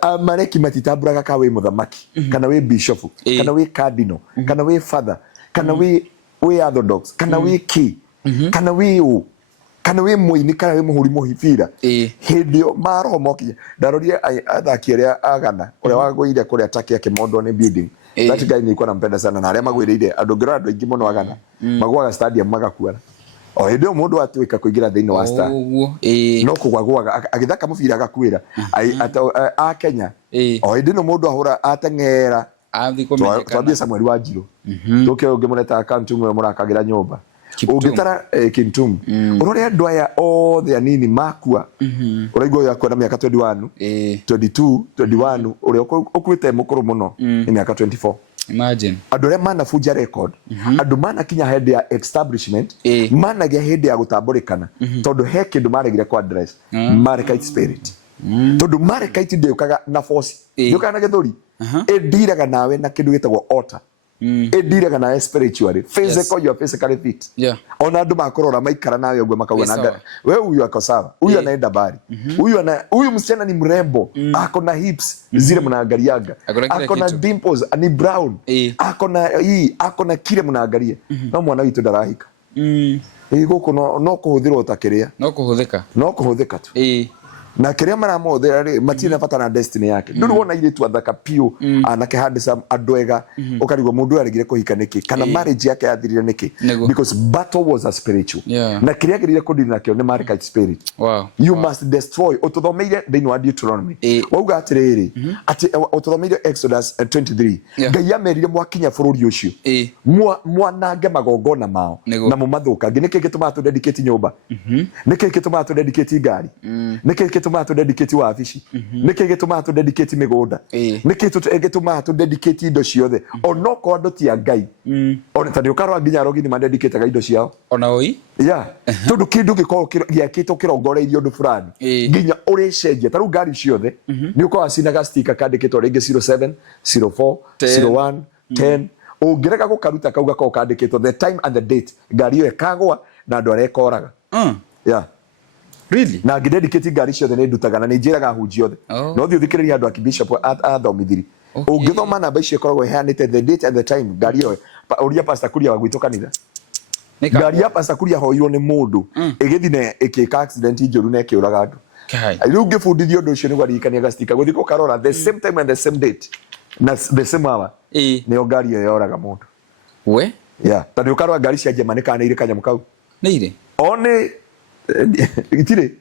Amaleki matitamburaga kawe muthamaki kana we bishop kana we cardinal kana we father kana we orthodox kana we key kana we muini kana we muhuri muhibira hindio maroho mokinya ndarorie athaki aria agana uria wagwire kuria ataki yake mondo ni building that guy nilikuwa nampenda sana na aria magwiriire andu ngira andu aingi muno agana magwaga stadium magakuara o hindio mundu atwika kuingira thiini wa star no kugwagwaga agithaka mubira agakwira a Kenya o hindi no mundu ahura atengera athi kumenyekana twambie Samuel wa Njiro tuke ungimuneta account umwe murakagira nyumba ungitara Kintum urore andu aya othe anini makua uraigwa yakwa na miaka 21 22 21 uria ukwite mukuru muno ni miaka 24 imagine andu aria manafuja record andu mana kinya head ya establishment mana gia head ya gutamburikana tondu he kindu maregire kwa address marekite spirit tondu Marikaiti ndĩũkaga na force ndĩũkaga na gĩthũri ĩndiraga nawe na kĩndũ gĩtagwo altar ĩndiraga nawe spiritually physical you are physically fit ona andũ makorora maikara nawe ũguo makauga nanga we huyu ako sawa huyu anaenda bari huyu msichana ni mrembo ako na hips zile mnaangaliaga ako na dimples ni brown ako na kile mnaangalia no mwana witu ndarahika gũkũ no kũhũthĩrwo ta kĩrĩa no kũhũthĩka tu na kiria maramothera ri matina batana destiny yake ndu wona ile tu athaka pio anake handisa andwega ukarigwo mundu arigire kuhika niki kana marriage yake yathirire niki because battle was a spiritual na kiria girire kudini nakio ni Marikaiti spirit you must destroy ututhomeire thini wa Deuteronomy wauga atiriri ati ututhomeire Exodus 23 Ngai amerire mwakinya bururi ucio mwanange magongona mao na mumathuka niki gituma tu dedicate nyumba niki gituma tu dedicate ngari niki gituma tu dedicate wabici niki gituma tu dedicate migunda niki gituma tu dedicate indo ciothe onoko andu ti Ngai ona tandi ukarwa nginya rogi ni ma dedicate ga indo ciao ona oi tondu kindu giko giakitwo kirongoreirio ndu fulani nginya uricenjia taru ngari ciothe ni uko cinaga sticker kandikitwo ringi 07 04 01 10 ungireka gukaruta kauga ko kandikitwo the time and the date ngari iyo ekagwa na andu arekoraga really na ngidedicate ngari ciothe ni ndutaga na ni njiraga hunjia othe no thi uthikiriria andu akibishop athomithiri ungithoma namba icio koragwo ihanite the date and the time ngari iyo uria pastor kuria wagwito kanitha ngari ya pastor kuria hoirwo ni mundu igithi na ikika accident njuru na ikiuraga andu riu ngibundithio undu ucio ni gwarikania gastika guthiko karora the same time and the same date na the same hour ni ngari iyo yoraga mundu we tandi ukarwa ngari cia Germany kana ire kanyamu kau ni ire one itire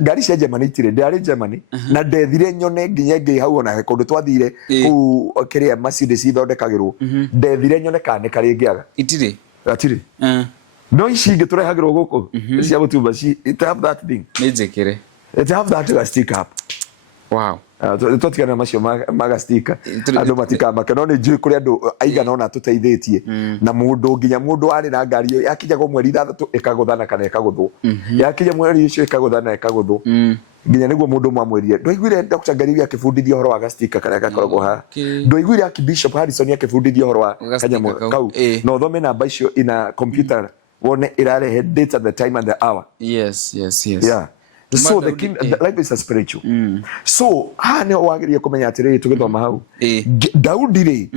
ngari cia Germany itire ndari Germany na ndethire nyone nginya ngi hau ona kundu twathire ku kiria Mercedes ithondekagirwo ndethire nyone kana kari ngiaga itire no ici ngiturehagirwo guku cia gutumba it have that thing ni njikire it have that stick up tutikana macio magastika andu matikama kana ni njui kuri andu aigana ona tuteithĩtie na mundu nginya mundu ari na ngari yo yakinya go mweri 3 ikaguthana kana ikaguthwo yakinya mweri icio ikaguthana ikaguthwo nginya niguo mundu mwamwerie ndũiguire Dr. Ngaribi akibundithia horo wa gastika kana gakoragwo ha ndũiguire akibishop Harrison akibundithia horo wa kanyamu kau no thome namba icio ina computer wone irarehe date at the time and the hour yes so the life is a spiritual so ne wagirie kumenya atiri tugithoma hau Daudi ri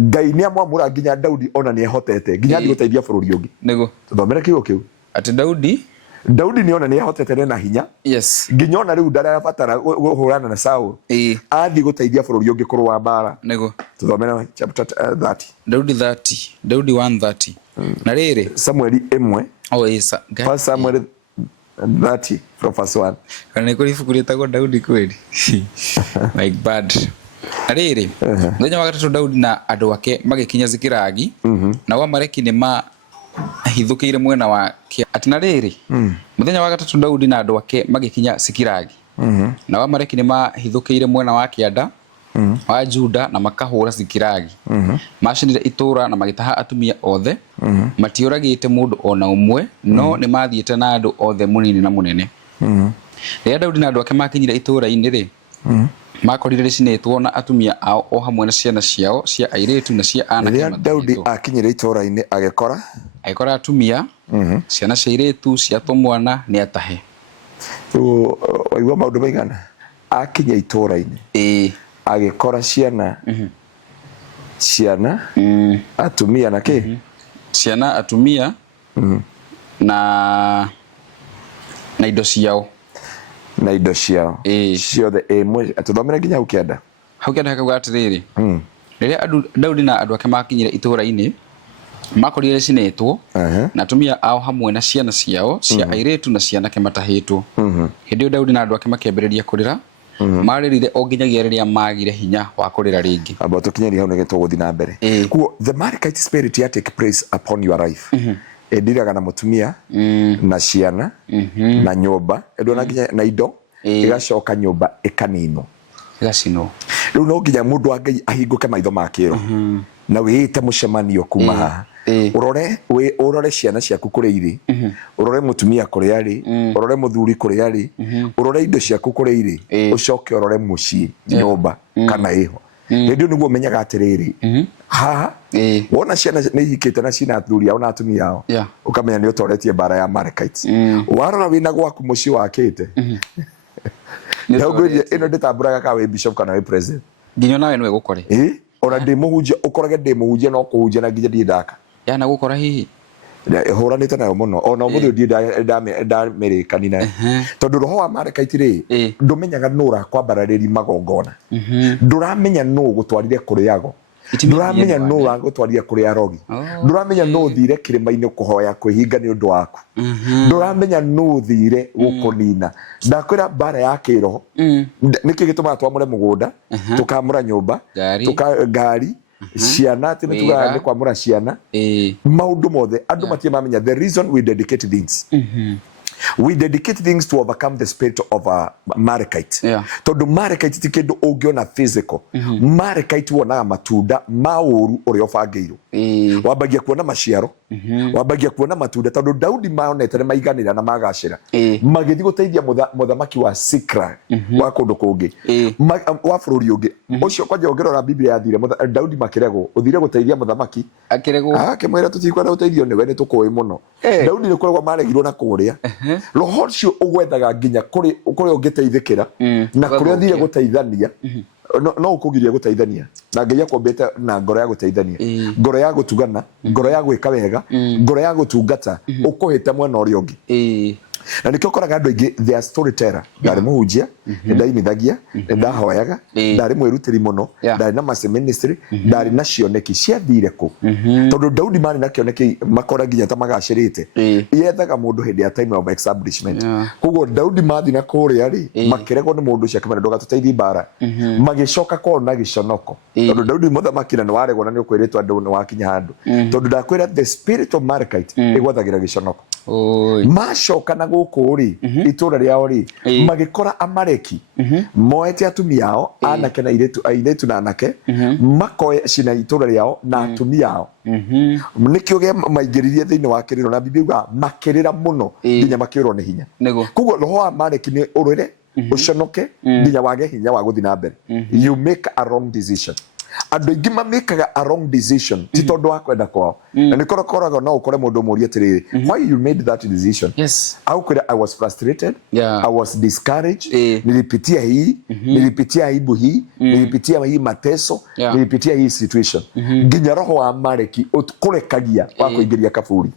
Ngai ni amwamura nginya Daudi ona ni ehotete nginya ndi guteithia bururi ungi nego tuthomere kigo kiu ati Daudi ni ona ni ehotete na hinya nginya ona riu ndarabatara guhurana na Saul athi guteithia bururi ungi kurwa mbaara nego tuthomere chapter 30 Daudi 1:30 na riri Samueli 1 Samuel 30 from verse 1 kana niko ifukurita go Daudi kweli like bad ariri thenya wa gatatu Daudi na andu ake magikinya Zikilagi na wa Mareki ni mahithukire mwena wa atina riri muthenya wa gatatu Daudi na andu ake magikinya Zikilagi na wa Mareki ni mahithukire mwena wa kianda wa Juda na makahura Zikilagi macinire itura na magitaha atumia othe matiuragite mundu ona umwe no ni mathiete na andu othe munini na munene ria Daudi na andu ake makinyire itura-ini ri makorire cinetwo na atumia ao o hamwe na ciana ciao cia airetu na cia anake ria Daudi akinyire itura-ini agikora atumia ciana cia airetu cia tomwana ni atahe oigwa maundu maigana akinya itura-ini agikora ciana atumia na ki ciana atumia na indo ciao ciothe imwe tuthomere nginya ukienda hakaga atiriri riria Daudi na andu ake makinyire itura-ini makorire cinetwo na atumia ao hamwe na ciana ciao cia airetu na ciana ke matahitwo hindi Daudi na andu ake makĩambĩrĩria kũrĩra maririre o nginyagia riria magire hinya wa kurira ringi abo tukinyeri hau nige tuguthi na mbere kuo the Marikaiti spirit ya take place upon your life ediraga na mutumia na ciana na nyumba edona nginya na indo igacoka nyumba ikanino riu no nginya mundu wa Ngai ahinguke maitho makiro na wite mucemanio kuma urore ciana ciaku kuria iri urore mutumia kuria ari urore muthuri kuria ari urore indo ciaku kuria iri ucoke urore mucii nyumba kana iho ndio niguo menyaga atiriri haha wona ciana ni hikite na cina athuri ao na atumia ao ukamenya ni utoretie mbaara ya Amalekites warora wina gwaku mucii wakite Ndio ino nditamburaga ka we bishop kana we president. Nginyo nawe nwe gukore. Ora ndi muhunjia ukorage ndi muhunjia no kuhunjia na nginya ndi ndaka. Yana gukora hihi. Huranite nayo muno ona muthu ndi ndamerikani nayo. Tondu roho wa Amalekites ri ndumenyaga nura kwambarariri magongona. Nduramenya no gutwarire kuriago. Nduramenya no uragutwarire kuri arogi. Nduramenya no thire kirima-ini kuhoya kwihinga ni undu waku. Nduramenya no thire gukunina. Ndakwira mbaara ya kiroho niki gituma twamure mugunda tukamura nyumba ngari ciana ati ni tugaga ni kwamura ciana maundu mothe andu matie mamenya the reason we dedicate things. We dedicate things to overcome the spirit of Amalekites. Tondu Amalekites ti kindu ungiona physical. Amalekites wonaga matunda mauru uria ubangiirwo. Wambagia kuona maciaro, wambagia kuona matunda tondu Daudi maonete ni maiganira na magacira. Magithi guteithia muthamaki wa Sikra wa kundu kungi. Wa bururi ungi. Ucio kwanja ungirora Biblia yathire Daudi makirego uthire guteithia muthamaki. Akirego. Akimwira tutikwenda guteithio ni we ni tukuwi muno. Daudi ni kurego maregirwo na kuria. Roho cio ugwethaga nginya kuri ungiteithikira na kuri uthire guteithania no ukugiria guteithania na Ngai akombete na ngoro ya guteithania ngoro ya gutugana ngoro ya gwika wega ngoro ya gutungata ukuhita mwena uria ungi na nikio koraga andu aingi their storyteller ndari muhunjia ndaimithagia ndahoyaga ndari mwirutiri muno ndari na mass ministry ndari na cioneki ciathire ku tondu Daudi mari na kioneki makora nginya ta magacirite yethaga mundu hindi ya time of establishment kugo Daudi mathi na kuria ri makirego ni mundu cia kamera ndoga tuteithi mbaara magicoka kona giconoko tondu Daudi muthamaki na waregwo na ni ukwiritwo andu ni wakinya handu tondu ndakwira the spirit of Amalekites igwathagira giconoko macoka na guku ri itura riao ri magikora Amaleki moete atumia ao anake na iretu na anake makoe cina itura riao na atumia ao nikio ge maingiririe thiini wa kiriro na Biblia makirira muno nginya makirwo ni hinya kugo roho wa Amaleki ni urire uconoke nginya wage hinya wa guthi na mbere you make a wrong decision. Andu aingi mamekaga a wrong decision ti tondu wa kwenda kwao na nikorokoraga no ukore mundu muria tiriri why you made that decision au kwira I was frustrated I was discouraged nilipitia hii nilipitia aibu hii nilipitia hii mateso nilipitia hii situation nginya roho wa Amaleki ukurekagia wa kuingiria kaburi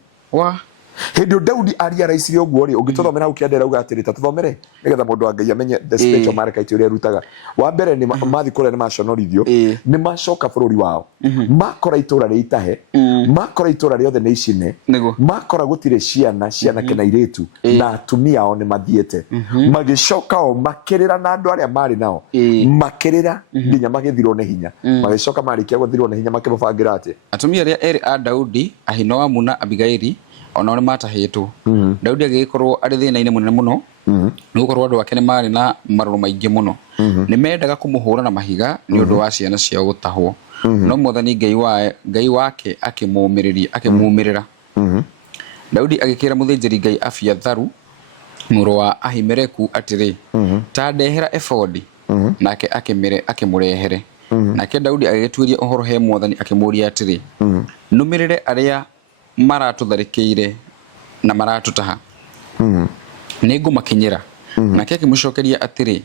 Hindi Daudi aria raicire uguo ri ungitothomera ukiendera uga atirita tuthomere nigetha mundu wa Ngai amenye the spirit of Amalekites uria rutaga wa mbere ni mathi kure ni maconorithio ni macoka bururi wao makora itura ri itahe makora itura riothe ni icine makora gutire ciana kena iretu na atumia ao ni mathiete magicoka o makirira na andu aria mari nao makirira nginya magithirwo ni hinya magicoka marikia guthirwo ni hinya makimubangira ati atumia aria eri a Daudi Ahinoamu na Abigaili ona matahitwo Daudi agikorwo ari thina-ini munene muno nukorwo andu ake ni mari na maruru maingi muno ni mendaga kumuhura na mahiga ni undu wa ciana ciao gutahwo no Mwathani Ngai wake akimumirira Daudi agikira muthinjiri Ngai Abiatharu muru wa Ahimeleku atiri ta ndehera efodi nake akimurehere nake Daudi agituiria uhoro he Mwathani akimuria atiri numirire aria maratutharikire na maratutaha nigumakinyira nake akimucokeria atiri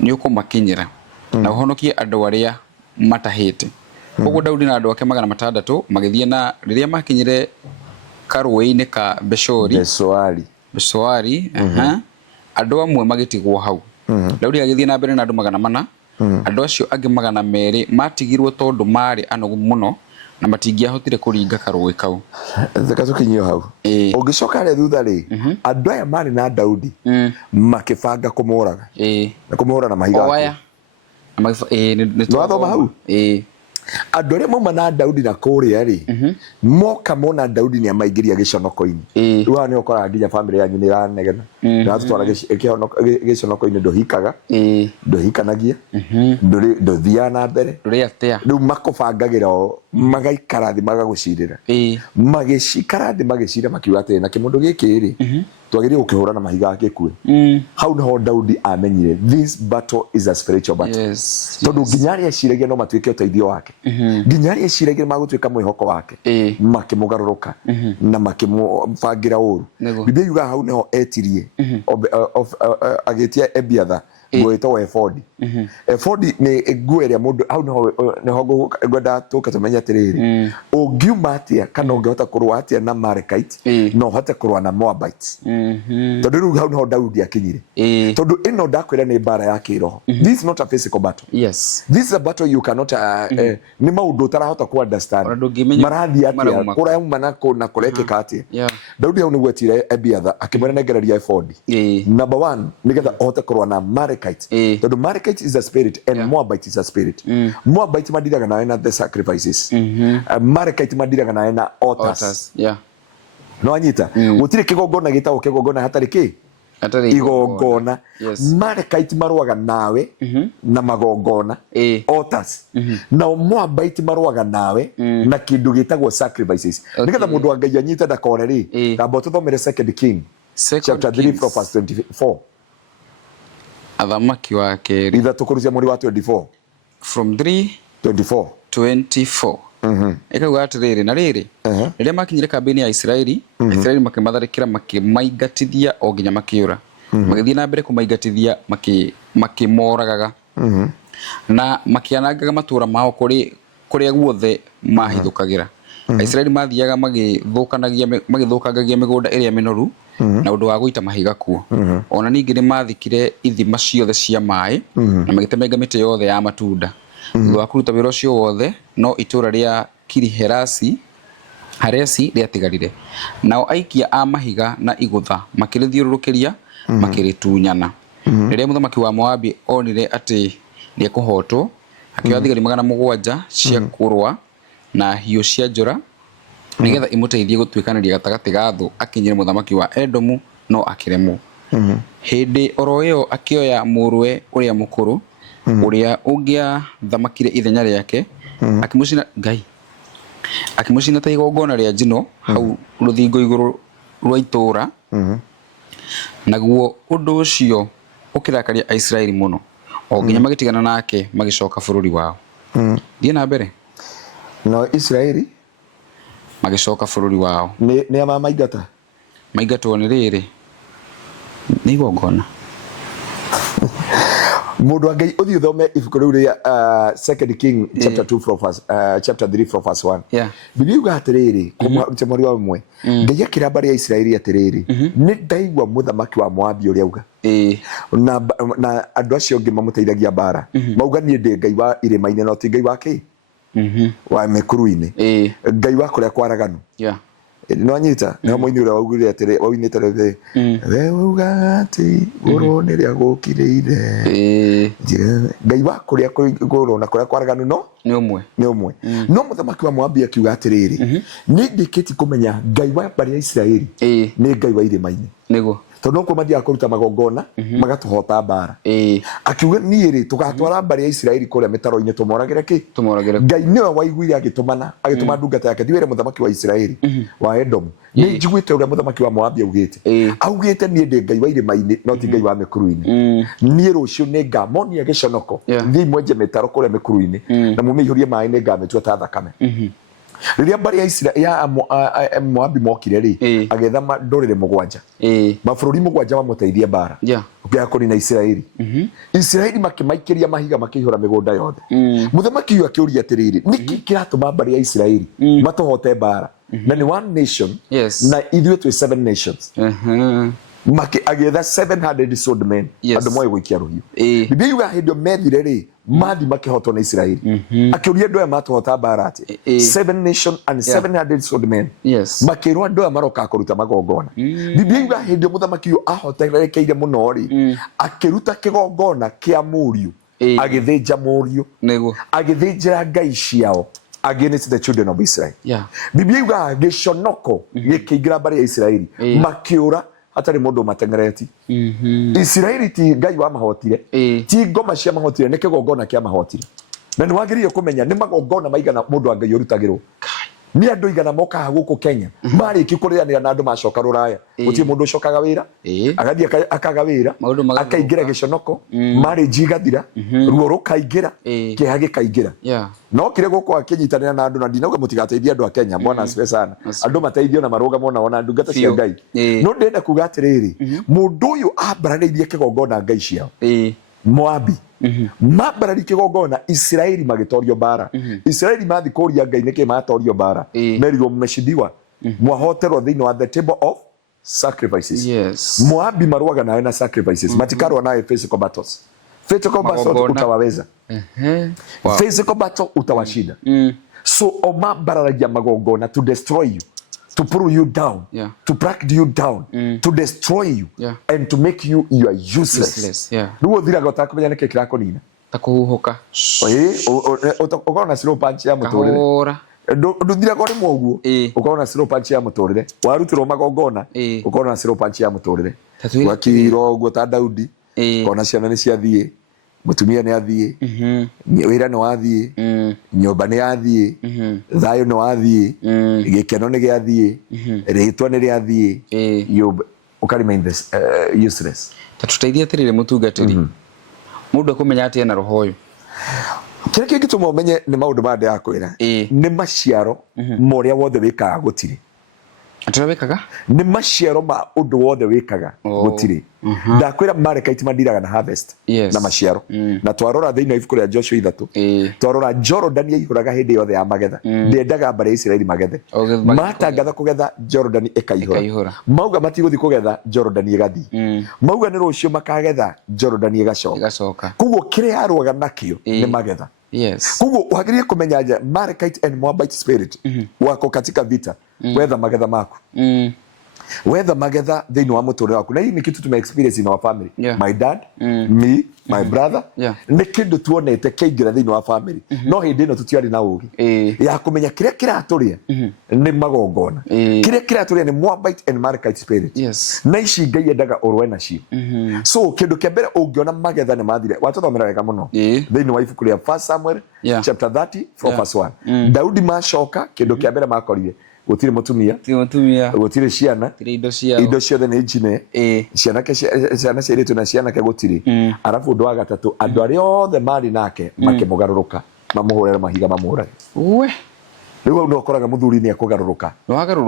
ni ukumakinyira na uhonokie andu aria matahite koguo Daudi na andu ake 600 magithie na riria makinyire karuwe-ini ka Besoari andu amwe magitigwo hau Daudi agithie na mbere na andu 400 andu acio angi 200 matigirwo tondu mari anogu muno na matingiahotire kuringa karuwe kau tukinyio hau ungicoka ri thutha ri andu aya mari na Daudi makibanga kumuraga na kumuhura na mahiga oya ni twathoma hau andå arä a mauma na Daudi na kå rä a rä moka mona Daudi nä amaingä gĩconoko-inĩ rĩu haha nä ũkoraga nginya bamĩrĩ yanyu nĩ ĩranegena natũtwara gĩconoko-inĩ ndũhikaga ndũhikanagia ndũthiaga na mbere rĩu makũbangagĩra o magaikara thĩ magagũcirĩra magĩcikara thĩ magĩcira makiuga atĩ na kĩmũndũ gĩkĩ rĩ twagĩrĩire gũkĩhũra na mahiga gĩkue hau nĩho Daudi amenyire this battle is a spiritual battle tondũ nginya arĩa eciragia no matuĩke ũteithio wake nginya arĩa eciragia magũtuĩka mwĩhoko wake makĩmũgarũrũka na makĩmũbangĩra ũru Biblia yugaga hau nĩho etirie agĩtia Ebiatha nguo ĩtagwo ebodi ebodi nĩ nguo ĩrĩa mũndũ hau nĩho ngwenda tũke tũmenye atĩrĩrĩ ũngiuma atĩa kana ũngĩhota kũrũa atĩa na Amalekite no ũhote kũrũa na Moabite tondũ rĩu hau nĩho Daudi akinyire tondũ ĩno ndakwĩra nĩ mbaara ya kĩroho this is not a physical battle this is a battle you cannot nĩ maũndũ ũtarahota ku understand marathiĩ atĩa kũrauma na kũrekĩka atĩa Daudi hau nĩguo etire Ebiatha akĩmũnengereria ebodi number 1 nĩgetha ahote kũrũa na Amalekite tondũ Amalekite is a spirit and Moabite is a spirit Moabite madiraga nawe na the sacrifices Amalekite madiraga nawe na altars no anyita gũtirĩ kĩgongona gĩtagwo kĩgongona hatarĩ kĩ igongona Amalekite marũaga nawe na magongona altars na Moabite marũaga nawe na kĩndũ gĩtagwo sacrifices nĩgetha mũndũ wa Ngai anyite ndakore rĩ tamba tũthomere 2 King chapter 3 verse 24 Athamaki wa kerĩ itha tũkũrũcia mũri wa 24 from 3:24 ĩkauga atĩrĩrĩ na rĩrĩ rĩrĩa makinyire kambĩ-inĩ ya Isiraeli makĩmatharĩkĩra makĩmaingatithia o nginya makĩũra magĩthiĩ na mbere kũmaingatithia makĩmoragaga na makĩanangaga matũũra mao kũrĩa guothe mahithũkagĩra Isiraeli mathiaga magĩthũkangagia mĩgũnda ĩrĩa mĩnoru na ũndũ wa gũita mahiga kuo ona ningĩ nĩ mathikire ithima ciothe cia maĩ na magĩtemenga mĩtĩ yothe ya matunda thutha wa kũruta wĩra ũcio wothe no itũũra rĩa Haresi rĩatigarire nao aikia a mahiga na igũtha makĩrĩthiũrũrũkĩria makĩrĩtunyana rĩrĩa mũthamaki wa Moabi onire atĩ nĩekũhotwo akĩoya thigari 700 cia kũrũa na hiũ cia njora nĩgetha imũteithie gũtuĩkanĩria gatagatĩ ga thũ akinyire mũthamaki wa Edomu no akĩremwo hĩndĩ oro ĩyo akĩoya mũrũwe ũrĩa mũkũrũ ũrĩa ũngĩathamakire ithenya rĩake akĩmũcina Ngai akĩmũcina ta igongona rĩa njino hau rũthingo igũrũ rwa itũũra naguo ũndũ ũcio ũkĩrakaria Aisiraeli mũno o nginya magĩtigana nake magĩcoka bũrũri wao thiĩ na mbere no Israeli magĩcoka bũrũri wao nĩ amaingata maingatwo nĩ rĩrĩ nĩ igongona mũndũ wa Ngai ũthiĩ ũthome ibuku rĩu rĩa 2 King chapter 3 from verse 1 Biblia yuga atĩrĩrĩ kũmaruta mweri wa ũmwe Ngai akĩra mbarĩ ya Isiraeli atĩrĩrĩ nĩ ndaigua mũthamaki wa Moabi ũrĩa auga na andũ acio angĩ mamũteithagia mbaara mauga niĩ ndĩ Ngai wa irĩma-inĩ no ti Ngai wa kĩ wa mĩkuru-inĩ Ngai wa kũrĩa kwaraganu no anyita nĩ mũini ũrĩa waugire atĩrĩ waunĩte rĩu we uga atĩ gũrwo nĩ rĩa gũkirĩire Ngai wa kũrĩa gũrwo na kũrĩa kwaraganu no nĩ ũmwe no mũthamaki wa Moabi akiuga atĩrĩrĩ nĩ ndĩkĩti kũmenya Ngai wa mbarĩ ya Isiraeli nĩ Ngai wa irĩma-inĩ nĩguo tondũ no mathiaga kũruta magongona magatũhota mbaara akiuga niĩ rĩ tũgatwara mbarĩ ya Isiraeli kũrĩa mĩtaro-inĩ tũmoragĩre kĩ Ngai nĩwe waiguire agĩtũma ndungata yake thiwĩre mũthamaki wa Isiraeli wa Edomu nĩ njiguĩte ũrĩa mũthamaki wa Moabi augĩte niĩ ndĩ Ngai wa irĩma-inĩ no ti Ngai wa mĩkuru-inĩ niĩ rũciũ nĩ ngamonia gĩconoko thiĩ mwenje mĩtaro kũrĩa mĩkuru-inĩ na mumĩihũrie maĩ nĩ ngamĩtua ta thakame rĩrĩa mbarĩ ya Isiraeli ya Moabi mokire rĩ agetha ndũrĩrĩ 7 mabũrũri 7 mamũteithie mbaara ya kũnina Isiraeli Isiraeli makĩmaikĩria mahiga makĩihũra mĩgũnda yothe mũthamaki ũyũ akĩũria atĩrĩrĩ nĩkĩ kĩratũma mbarĩ ya Isiraeli matũhote mbaara na nĩ 1 nation na ithuĩ twĩ 7 nations agĩetha 700 sword men andũ moĩ gũikia rũhiũ Biblia yuga hĩndĩ ĩyo methire rĩ mathi makĩhotwo na Isiraeli akĩũria andũ aya matũhota mbaara atĩ 7 nation and 700 sword men makĩrwo andũ aya maroka kũruta magongona Biblia yuga hĩndĩ ĩyo mũthamaki ũyũ ahoterekeire mũno rĩ akĩruta kĩgongona kĩa mũriũ agithinja mũriũ agithinjira ngai ciao against the children of Israel. Biblia yuga giconoko gikĩingĩra mbari ya Israeli makiũra hatarĩ mũndũ matengereti. Israeli ti ngai wa mahotire, ti ngoma cia mahotire, nĩ kĩgongona kĩa mahotire. Na nĩ wagĩrĩire kũmenya nĩ magongona maigana mũndũ angai ũrutagĩrwo. Nĩ andũ igana moka gũkũ Kenya marĩki kũrĩanĩra na andũ macoka rũraya, gũtirĩ mũndũ ũcokaga wĩra, agathiĩ akaga wĩra, akaingĩra gĩconoko, marriage igathira, ruo rũkaingĩra, kĩeha gĩkaingĩra. No kire gũkũ akĩnyitanĩra na andũ na ndinauga mũtigateithie andũ a Kenya, Bwana asifiwe sana. Andũ mateithio na maruga ona ndungata cia Ngai. No ndenda kuga atĩrĩrĩ, mũndũ ũyũ ambararĩirie kĩgongona ngai ciao. Moabi mabara kĩgongona, Israeli magĩtorio mbaara. Israeli mathi kũria Ngai nĩkĩ matorio mbaara, merirwo mmeshidiwa, mwahoterwo thĩinĩ wa the table of sacrifices. Moabi maruaga nawe na sacrifices, matikarwa nawe physical battles. Physical battles utawaweza, physical battle utawashinda. So omabaragia magongona to destroy you, to pull you down, to break you down, to destroy you, and to make you useless. Ruo thiraga utakumenya niki kirako nina takuhuhuka ukaona slow punch ya mutorire nduthiraga uri mwoguo ukaona slow punch ya mutorire warutirwo magongona ukaona slow punch ya mutorire wakiro guo ta Daudi ukaona ciana ni ciathie, mutumia ni athie, wira ni wathie, nyumba ni athie, thayo ni wathie, gikeno ni giathie, ritwa ni riathie, you remain this useless. Tatuteithia atirire mutungatiri mundu akumenya ati ena roho uyu kire kingi tumumenye ni maundu mande yakwira ni maciaro moria wothe wikaga gutiri atawekaga ni maciaro ma undu wothe wikaga gutiri ndakwira marekaiti mandiraga na harvest na maciaro na twarora thiini ibuku ria Joshua 3 twarora Jordan ihuraga hindi yothe ya magetha ndendaga mbare Israeli magethe matangatha kugetha Jordan ikaihura mauga matiguthi kugetha Jordan igathi mauga ni rucio makagetha Jordan igacoka kuguo kire yarwaga nakio ni magetha. Kuguo wagiriye kumenya aje Markite and Moabite spirit wako katika vita wetha magetha maku wetha magetha thiini wa muturire waku na hii ni kitu tume experience in our family. My dad, me, my brother ni kindu tuonete keingira thiini wa family no hindi no tutiari na ugi ya kumenya kire kiraturia ni magongona kire kiraturia ni Moabite and Markite spirit na ici Ngai endaga urwe nacio. So kindu kia mbere ungiona magetha ni mathire watuthomera wega muno thiini wa ibuku ria 1 Samuel chapter 30 from verse 1 Daudi macoka kindu kia mbere makorire gutire mutumia gutire ciana indo ciothe ni njine ciana ciiritu na ciana ke gutire arafu ndo wa gatatu andu aria othe mari nake makimugaruruka mamuhurira mahiga mamurage riu ndo koraga muthuri ni akugaruruka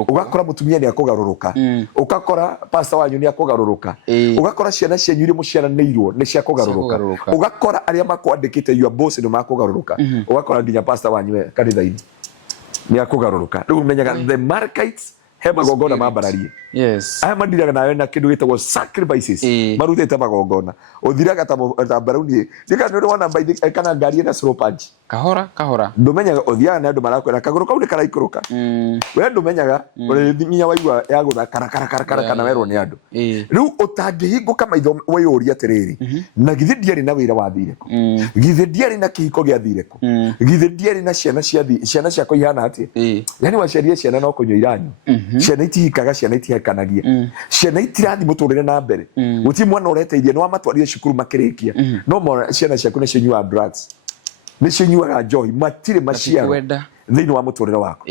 ugakora mutumia ni akugaruruka ugakora pastor wanyu ni akugaruruka ugakora ciana cianyu iri muciaranĩirwo ni cia kugaruruka ugakora aria makwandikite your boss ni makugaruruka ugakora nginya pastor wanyu kanitha-ini ni akugaruruka riu menyaga the Markites he magongona mambararie aya mandiraga nawe na kindu gitagwo sacrifices marutete magongona uthiraga ta Barauni thika ni wana mbaithika kana ngari na slow punch kahora ndumenyaga uthiaga na andu marakwira kaguru kau ni karaikuruka we ndumenyaga uri thinya waigua ya gutha kara kana werwo ni andu riu utangihinguka maitho weyuria atiriri na githi ndiari na wira wathire ku githi ndiari na kihiko giathire ku githi ndiari na ciana ciako ihana ati yani waciarie ciana no kunywa iranyu ciana itihikaga ciana itihekanagia ciana itirathi muturire na mbere guti mwana ureteithia no amatwarire cukuru makirikia no mwana ciana ciaku ni cinyua drugs ni cinyuaga njohi matire maciaro thiini wa muturire wako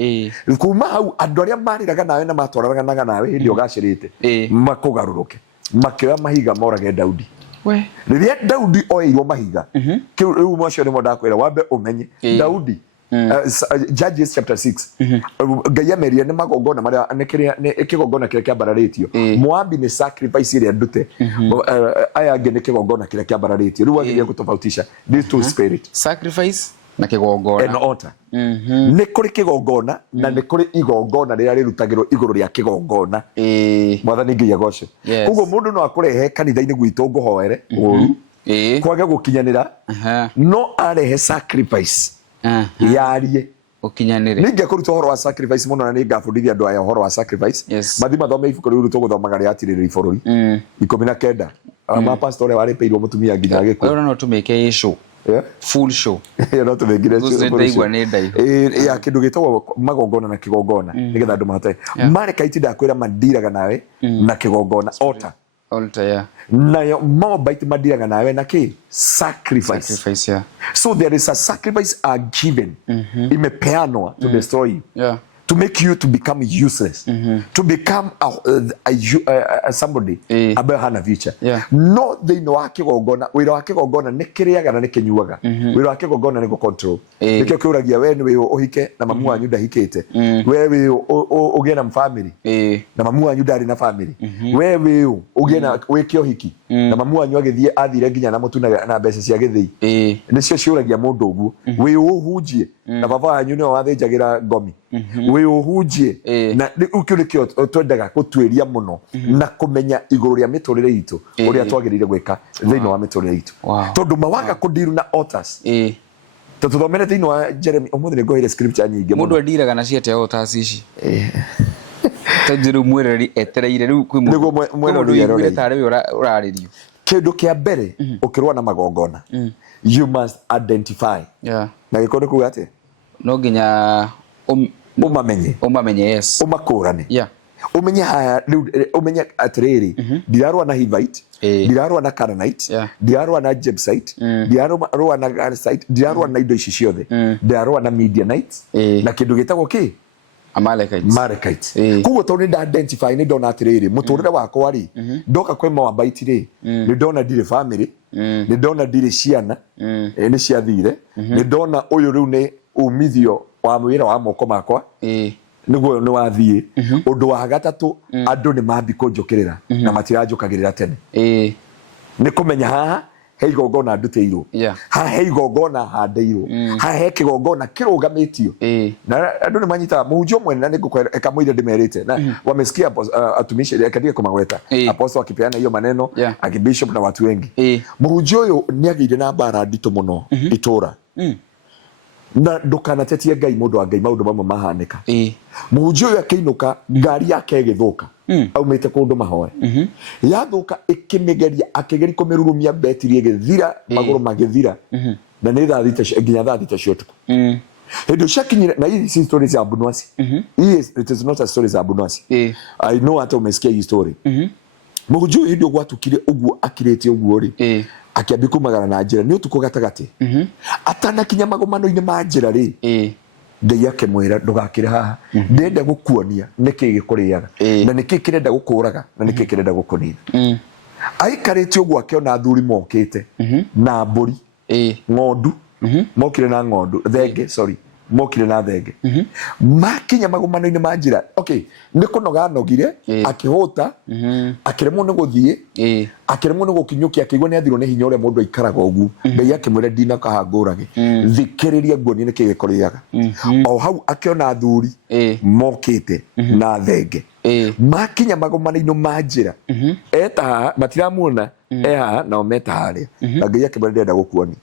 kuma hau andu aria mariraga nawe na matwaranaga nawe hindi ugacirite makugaruruke makioya mahiga morage Daudi riria Daudi oirwo mahiga kiu riu mwacio ni mondakwira wambe umenye Daudi Judges chapter 6 Ngai ameria ni magongona maria ni kigongona kiria kiambararitio Moabi ni sacrifice iria ndute aya ngi ni kigongona kiria kiambararitio riu agiria gutofautisha these two spirit sacrifice na kigongona and altar ni kuri kigongona na ni kuri igongona riria rirutagirwo iguru ria kigongona mwathani Ngai agocwo kuguo mundu no akurehe kanitha-ini gwitu nguhoere uru kwage gukinyanira no arehe sacrifice yarie ukinyanire ninge kuruta horo wa sacrifice muno na ninga fundithia andu aya horo wa sacrifice mathima thome ibuku riu tuguthomaga ria atiriri bururi 19 ama pastor wari peirwo mutumia nginya gikuo no tumike issue full show no tumegire ya kindu gitagwo magongona na kigongona nigetha andu mahote Marekaiti ndakwira mandiraga nawe na kigongona altar nayo Moabite mandiraga nawe na ki sacrifice so there is a sacrifice are given imepeanwa to destroy you to make you to become useless to become somebody ambaye hana future no they know akigongona wira wa kigongona ni kiriaga na ni kinyuaga wira wa kigongona ni go control nikio kiuragia we ni uhike na mamu wanyu ndahikite wewe ugie na family na mamu wanyu ndari na family wewe ugie na wikio hiki na mamu wanyu agithie athire nginya na mutu na mbeca cia githii nicio ciuragia mundu uguo we uhunjie na baba wanyu ni wathinjagira ngomi we uhunjie na ukirikio twendaga gutwiria muno na kumenya iguru ria miturire itu uria twagirire gwika thiini wa miturire itu tondu mawaga kudiru na altars tuthomere thiini wa Jeremy umuthi ni ngoire scripture nyingi mundu andiraga na ciete altars ici tajiru mwereri etereire riu kwi mundu yire tare uraririo kindu kia mbere ukirwa na magongona you must identify na gikondo kuga ati no nginya umamenye yes umakurane umenye haya umenye atiriri ndirarwa na Hivite ndirarwa na Canaanite ndirarwa na Jebusite ndirarwa na Garsite ndirarwa na indo ici ciothe ndirarwa na Midianite na kindu gitagwo ki Amalekite kugo tondu nda identify ni ndona atiriri muturire wakwa ri ndoka kwe Moabite ri ni ndona ndire family ni ndona ndire ciana ni ciathire ni ndona uyu riu ni umithio wa mwira wa moko makwa niguo ni wathie undu wa gatatu andu ni mambi kunjukirira na matiranjukagirira tene ni kumenya haha he igongona nduteirwo haha he igongona handeirwo haha he kigongona kirugamitio na andu ni manyita muhunjio mwene na nigukweka mwire ndimerite na wamesikia atumishi akadia kumagweta apostle akipeana hiyo maneno akibishop na watu wengi muhunjio uyu ni agire na mbaara ndito muno itura na ndukanatetie Ngai mundu wa Ngai maundu mamwe mahanika muhunjio uyu akiinuka ngari yake igithuka aumite kundu mahoe yathuka ikimigeria akigeri kumirurumia betiri igithira maguru magithira na ni thathite nginya thathite ciotuku hindu shakinyire na hii stories ya Abunwasi it is not a stories ya Abunwasi I know hata umesikia hii story muhunjio uyu ndio gwatukire uguo akirete uguo ri akiambiku magana na njira ni utuko gatagati atana kinya magomano-ini ma njira ri Ngai akimwira ndugakire haha ndenda gukuonia niki gikuriaga na niki kirenda gukuraga na niki kirenda gukunina aikarite uguo akiona athuri mokite na mburi ng'ondu mokire na ng'ondu mokire na thenge makinya magomano-ini ma njira okay ni kunoga nogire akihuta akiremwo ni guthie akiremwo ni gukinyukia akigwa ni athirwo ni hinya uria mundu aikaraga ugu Ngai akimwira ndina kahangurage thikiriria nguoni ni kigikuriaga o hau akiona athuri mokite na thenge makinya magomano-ini ma njira eta matiramuona eha na ometa haria na Ngai akimwira ndenda gukuoni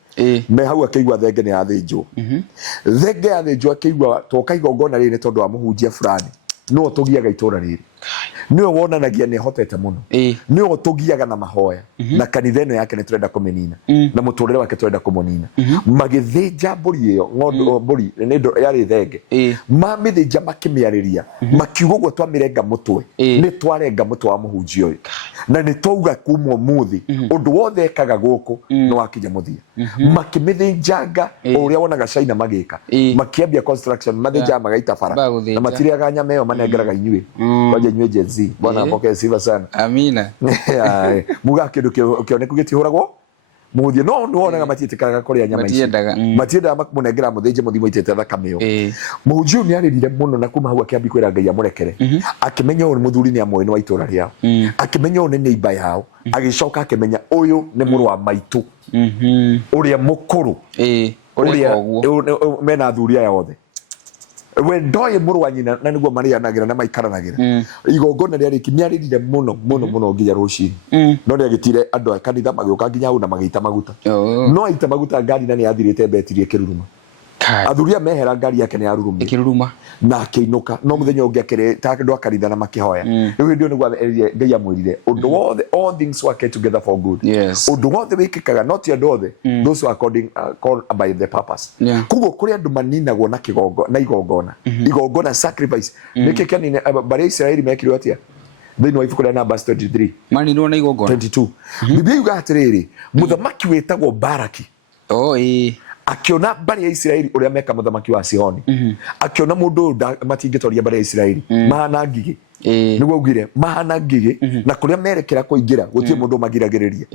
me hau akigwa thenge ni athinjwo thenge athinjwo akigwa toka igongona riri tondu wa muhunjia fulani no tugiaga itura riri niyo wonanagia ni hotete muno niyo tugiaga na mahoya na kanitha ino yake ni turenda kumenina na muturire wake turenda kumunina magithinja mburi iyo ng'ondu mburi ni ndo yari thenge mamithinja makimiariria makiugo gwa twamirenga mutwe ni twarenga mutwe wa muhunjia uyu na ni twauga kumwo muthi undu wothe ekaga guku no akinya muthia makimithinjanga uria wonaga China magika makiambia construction mathinja magaita bara na matiriaga nyama iyo manengeraga inyui waje nywe jenzi bwana apokee sifa sana amina muga kindu kioneku gitihuragwo muthie no wonaga matitikaga kuria nyama ici matiendaga makunengera muthinje muthimo itete thakame iyo muhunjio ni aririre muno na kuma hau akiambi kwira Ngai amurekere akimenya uyu muthuri ni amwe ni wa itura riao akimenya uyu ni neighbor yao agicoka akimenya uyu ni muru wa maitu uria mukuru uria mena athuri aya othe we ndoye muru wa nyina na niguo marianagira na maikaranagira igongona ria riki niaririre muno nginya rucini no niagitire andu a kanitha magioka nginya hau na magita maguta no aita maguta ngari na ni athirite betirie kiruruma athuria mehera ngari yake ni aruruma ikiruruma na akiinuka no muthenya ungi akire ta ndo akaritha na makihoya riu ndio ni gwa Ngai amwirire undu wothe all things work together for good undu wothe wikikaga not your dothe those who are according called by the purpose kugo kuri andu maninagwo na kigongo na igongona sacrifice nikikani bare Israeli mekirwo atia thini wa ibuku rĩa Numbers 23 maninwo na igongona 22 Biblia yuga atiriri muthamaki wetagwo Baraki akiona bari ya Israeli uria meka muthamaki wa Sihoni akiona mundu matingitoria bari ya Israeli mahana ngigi niguo ugire mahana ngigi na kuria merekera kuingira gutie mundu magiragiriria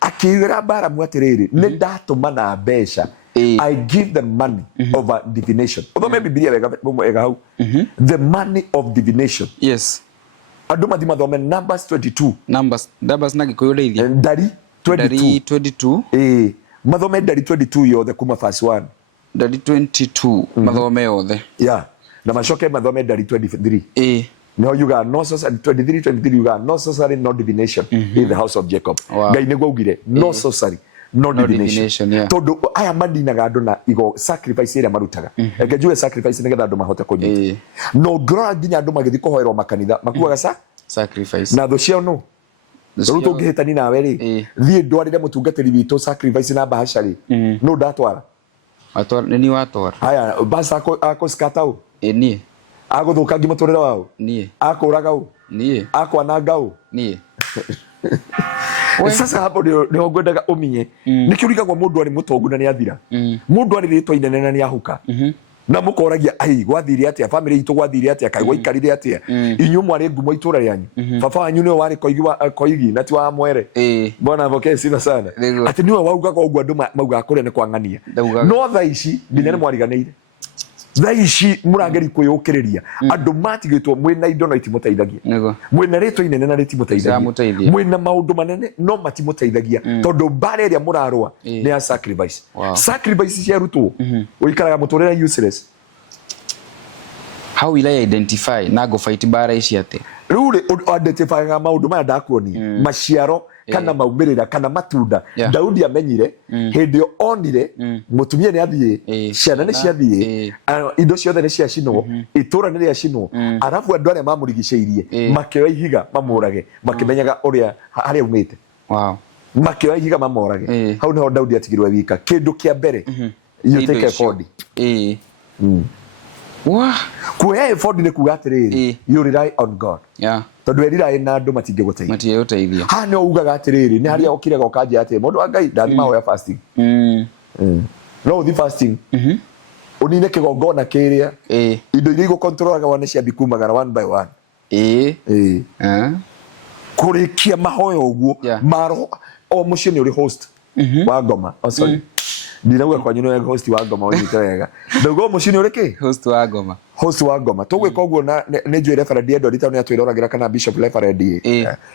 akira Balamu atiriri ni ndatuma na mbeca I give the money of divination uthome Biblia wega hau the money of divination andu mathi mathome Numbers 22 Numbers na gikuyu reithia Ndari 22 mathome Ndari 22 yothe kuma verse 1 Ndari 22 mathome yothe na macoke mathome Ndari 23 no you got no sorcery 23 you got no sorcery no divination in the house of Jacob Ngai niguo ugire no sorcery no divination tondu aya madinaga andu na igo sacrifice ira marutaga engejue sacrifice nigetha andu mahote kunyita no grora nginya andu magithi kuhoerwa makanitha makuaga sacrifice na tho ciao no riu tungihitani nawe ri thie ndwarire mutungatiri witu sacrifice na bahasha ri no ndatwara ni watwara haya basa akoskata u nie aguthukangia muturire wao nie akuraga u nie akwananga u nie sasa hapo ndio ngwendaga uminye nikiurigagwo mundu ari mutongu na ni athira mundu ari ritwa inene na ni ahuka na mukoragia ai gwathire atia family itu gwathire atia kai gwaikarire atia inyu mwari ngumo itura ryanyu baba wanyu ni wari koigi na ti wa mwere bwana voke sina sana ati niwe waugaga ogwa andu mauga kure ni kwangania no tha ici nginya ni mwariganire tha ici murangeri kuyukiriria andu matigitwo mwina indo no itimuteithagia mwina ritwa inene na ritimuteithagia mwina maundu manene no matimuteithagia tondu bare ria murarwa ni ya sacrifice sacrifice cia rutwo uikaraga muturira useless how will I identify na go fight bara ici ate ruri identify ga maundu maya ndakuoni maciaro kana maumirira kana matunda Daudi amenyire hindi onire mutumia ni athie ciana ni ciathie indo ciothe ni ciacinwo itura ni riacinwo arafu andu aria mamurigiceirie makioya ihiga mamurage makimenyaga uria haria umite makioya ihiga mamorage hau niho Daudi atigirwe wika kindu kia mbere you take a body kuoya effort ni kuga atiriri you rely on God tondu erira ina andu matingiguteithia ha no ugaga atiriri ni haria okire gokanjia ati mundu wa Ngai ndathima hoya fasting no uthi fasting unine kigongona kiria indo iria igukontrolaga wane cia bikumagara one by one kurikia mahoyo uguo maro o mucio ni uri host wa ngoma sorry ndinauga kwanyu no host wa ngoma unyite wega ndogo mucio ni uri ki host wa ngoma tugwika uguo na ni njui referee ndo rita ni atwiroragira kana bishop referee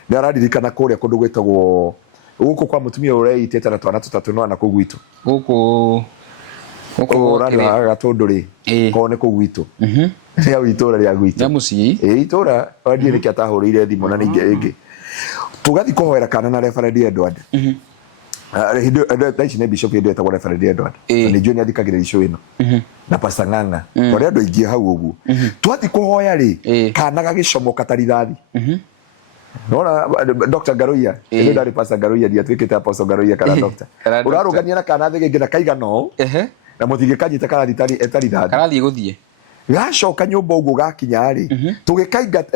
ni aradirikana kuria kundu gwitagwo guku kwa mutumia ureitete na twana tutatu no na kugwitu guku rani gatundu ri ko ne kugwitu ya witura ria gwitu ya mucii itura wadi ni kiatahurire thimu na ninge ingi tugathi kuhoera kana na referee Edward Daichi ne bishop yedu etagwo referee Edward ni joni athikagire icio ino na pastor Ng'ang'a tori andu ingi hau ugu twathi kuhoya ri kana gagicomoka tarithathi nona Dr. Garoia ndio ndari pastor Garoia dia twikite apostle Garoia kana doctor urarugania na kana thige na kaiga no na muthige kanyite kana thitari etarithathi kana thie guthie gacoka nyumba ugu gakinya ri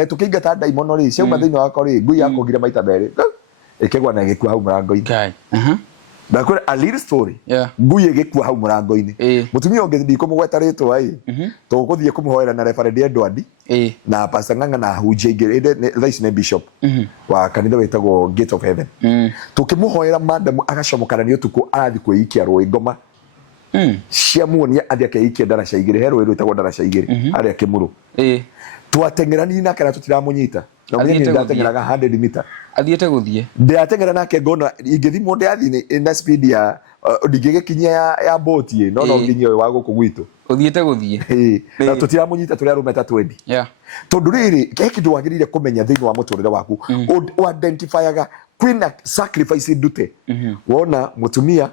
tukiingata daimono ri cia mathiini wako ri ngui yakongire maita meri ikegwa na gikua hau murango-ini na kuri a little story ngui gikua hau murango-ini mutumia ungethi kumugweta ritwa ai tuguthie kumuhoera na referee Edward na pastor Ng'ang'a na hujia ingĩ thaici nĩ bishop wa kanitha wĩtagwo Gate of Heaven tukimuhoera madam agacomokana nĩ ũtukũ athi kwĩikia rũĩ ngoma ciamuonia athi akeikia ndaraca igĩrĩ he rũĩ rwĩtagwo ndaraca igĩrĩ harĩa Kĩmũrũ twateng'erani nake na tutiramunyita na mwenye ndateng'eraga 100 meter athiete guthie ndateng'era nake ngona ingĩthimwo ndathi na speed ya ndingĩgĩkinyia ya boat no nginya ũyũ wa gũkũ gwitũ uthiete guthie na tutiramunyita turi arume ta 20 tondu riri keki ndu wagirire kumenya thiini wa muturire waku identifyaga kwina sacrifice ndute wona mutumia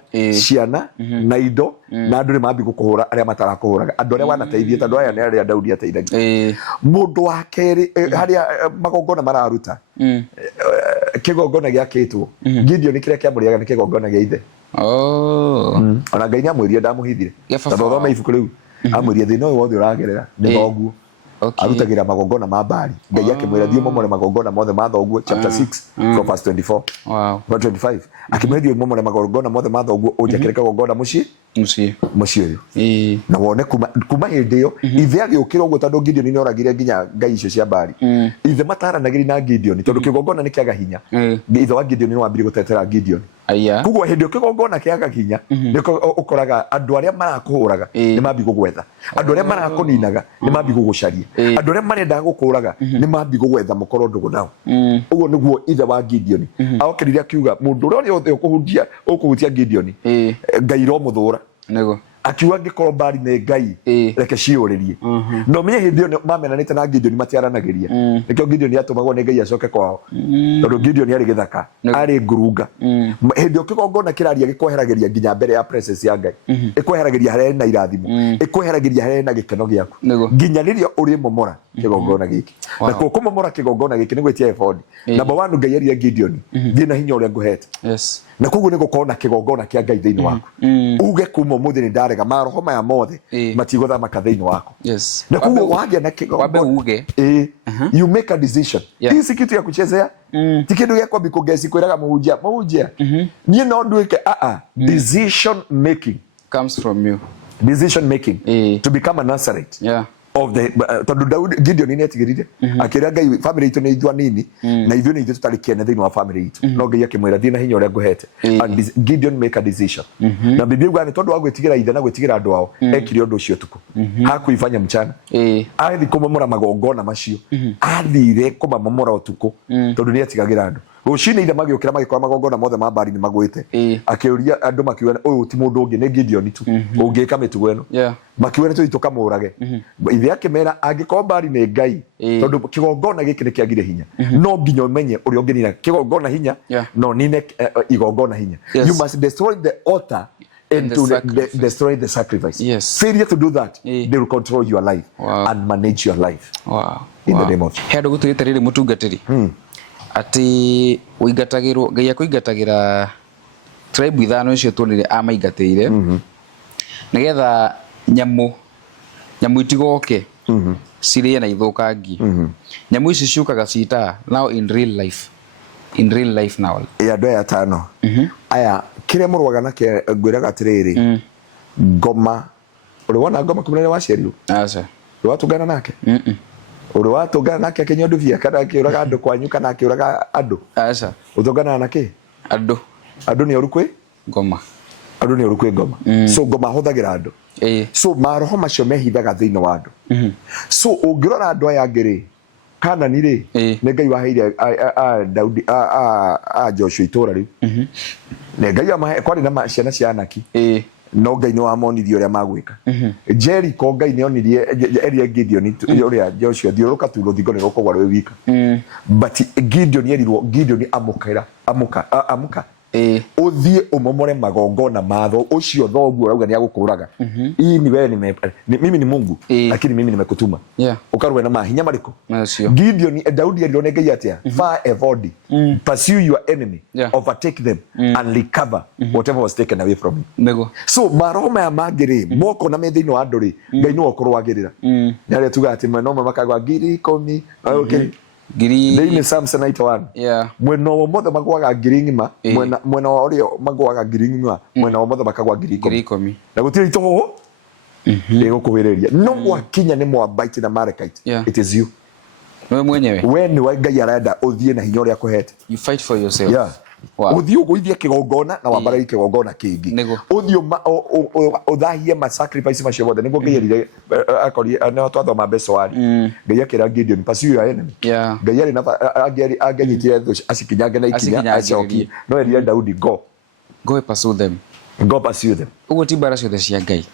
ciana na indo na andu ni mambi gukuhura aria matarakuhuraga andu aria wanateithia tandu aya ni aria Daudi ateithagia mundu wa keri haria magongona mararuta kigongona giakitwo Gideon kiria kiamuriaga ni kigongona gia ithe ona Ngai ni amwirie ndamuhithire tandu thoma ibuku riu amwirie thina uyu wothe uragerera ni thoguo arutagira magongona ma mbari Ngai akimwira thio momore magongona mothe ma thoguo chapter 6 from verse 24 verse 25 akimwira thio momore magongona mothe ma thoguo unjakire kagongona mucii uyu na wone kuma hindi iyo ithe agiukira uguo tandu Gideon ni oragire nginya ngai icio cia mbari ithe mataranagiri na Gideon tandu kigongona ni kiaga hinya ithe wa Gideon ni wambire gutetera Gideon kuguo hindi iyo kigongona kiaga hinya niko ukoraga andu aria marakuhuraga ni mambi gugwetha andu aria marakuninaga ni mambi gugucaria andu aria marenda gukuraga ni mambi gugwetha mukorwo ndugu nao uguo niguo ithe wa Gideon aokiriria akiuga mundu uria wothe ukuhutia Gideon Ngai ro muthura nego akiuga ngikorwo mbari ni Ngai reke ciuririe no menye hindi iyo mamenanite na Gideon matiaranagiria nikio Gideon atumagwo ni Ngai acoke kwao tondu Gideon ari githaka ari ngurunga hindi iyo kigongona kiraria gikoheragiria nginya mbere ya presence ya Ngai ikoheragiria harĩa na irathimo ikoheragiria harĩa na gikeno giaku nginya riria uri momora kigongona giki na kumomora kigongona giki ni gwetia effort number 1 Ngai ari Gideon thina hinya uria nguhete na kuguo ni gukona kigongona kia Ngai thiini waku uge kuma muthi ni ndarega maroho maya mothe matigotha makathiini wako na kuguo wagia na kigongona uge you make a decision hii kitu ya kuchezea ti kindu gya kwambi kugesi kwiraga muhunjia nie no nduike decision making comes from you to become a Nazarite of the tondu Gideon ni etigirire akira Ngai family itu ni ithwa nini na ithwe ni ithwe tutari kiene thiini wa family itu no Ngai akimwira thina hinya uria nguhete and Gideon make a decision na Biblia gani tondu wa gwitigira ithe na gwitigira andu ao ekire undu ucio tuko hakuifanya mchana athi kumomora magongona macio athire kumamomora utuko tondu ni etigagira andu rucini ithe magiukira magikora magongona mothe ma mbari ni magwite akiuria andu makiuga uyu ti mundu ungi ni Gideon tu ungika mitugo eno makiuga tu itukamurage ithe akimera angikorwo mbari ni Ngai tondu kigongona giki ni kiagire hinya no nginya umenye uria unginina kigongona hinya no nine igongona hinya you must destroy the altar and to destroy the sacrifice failure to do that they will control your life and manage your life in the name of hedo gutiriterire mutungatiri ati uingatagirwo Ngai akuingatagira tribe ithano icio tunire amaingateire nigetha nyamu itigoke cirie na ithukangi nyamu ici ciukaga cita now in real life now andu aya tano aya kire murwaga nake ngwiraga atiriri ngoma uri wona ngoma kumene waciarirwo aca watungana nake uri watungana nake akinyodu via kana akiuraga andu kwanyu kana akiuraga andu aca utungana nake andu ni urukwe ngoma so ngoma huthagira andu so maroho macio mehithaga thiini wa andu so ungirora andu aya ngiri kana ni ri ni Ngai waheire Daudi Joshua itura riu ne Ngai amahe kwari na ciana cia anaki no Ngai ni wamonithio uria magwika Jericho Ngai ni onirie eria Gideon uria Joshua thiuruka tu ruthingo ni rukogwa rwe wika but Gideon yerirwo Gideon amuka uthie umomore magongona matho ucio thoguo rauga ni agukuraga hii ni wewe mimi ni Mungu lakini mimi nimekutuma ukarwe na mahinya mariko Gideon Daudi alirone Ngai atia far avoid pursue your enemy overtake them and recover whatever was taken away from you so maroma ya magiri moko na methiini wa anduri Ngai no okorwagirira nari tuga ati no makagwa ngiri 10 okay Ni Samson 91 mwena wa mothe magwaga ngiri ngima mwena wa urio magwaga ngiri ngima mwena wa mothe makagwa ngiri 10 na gutiri itoho gukuhiriria no gwakinya ni Moabite na Amalekite it is you wewe mwenyewe when wa Ngai arenda uthie na hinya uria kuhete you fight for yourself uthie uguithie kigongona na wambara kigongona kingi uthie uthahie ma sacrifice macio bothe niguo Ngai arire akori na twathoma beswari Ngai akira Gideon pursue your enemy Ngai ari na aganyitire asikinyange na ikinya acoki no erire Daudi go pursue them ugo ti bara ciothe cia Ngai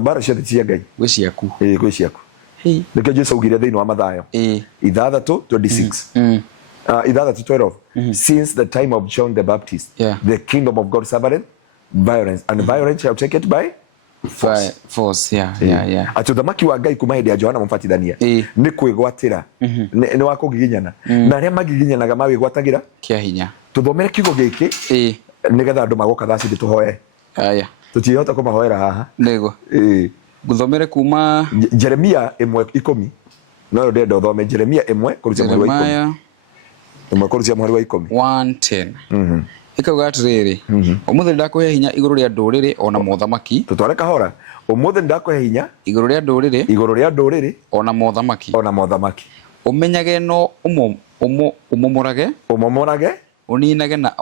bara ciothe cia Ngai gwi ciaku gwi ciaku nike Jesu augire thiini wa Mathayo 6:26 12 since the time of John the Baptist the kingdom of God suffered violence and violence shall take it by force. Ati uthamaki wa Ngai kuma hindi ya Johana Mũbatithania ni kwigwatira ni wa kugiginyana na aria magiginyanaga mawigwatagira kia hinya tuthomere kigo giki nigetha andu magoka thacindi tuhoe tutihota kumahoera haha nego guthomere kuma Jeremia 1:10 no ndenda uthome Jeremia 1 kurucia mweri wa 10 kurucia mweri wa 10 1:10 ikauga atiriri umuthi ndakuhe hinya iguru ria nduriri ona mothamaki tutware kahora umuthi ndakuhe hinya iguru ria nduriri ona mothamaki umenyage no umomorage uninage na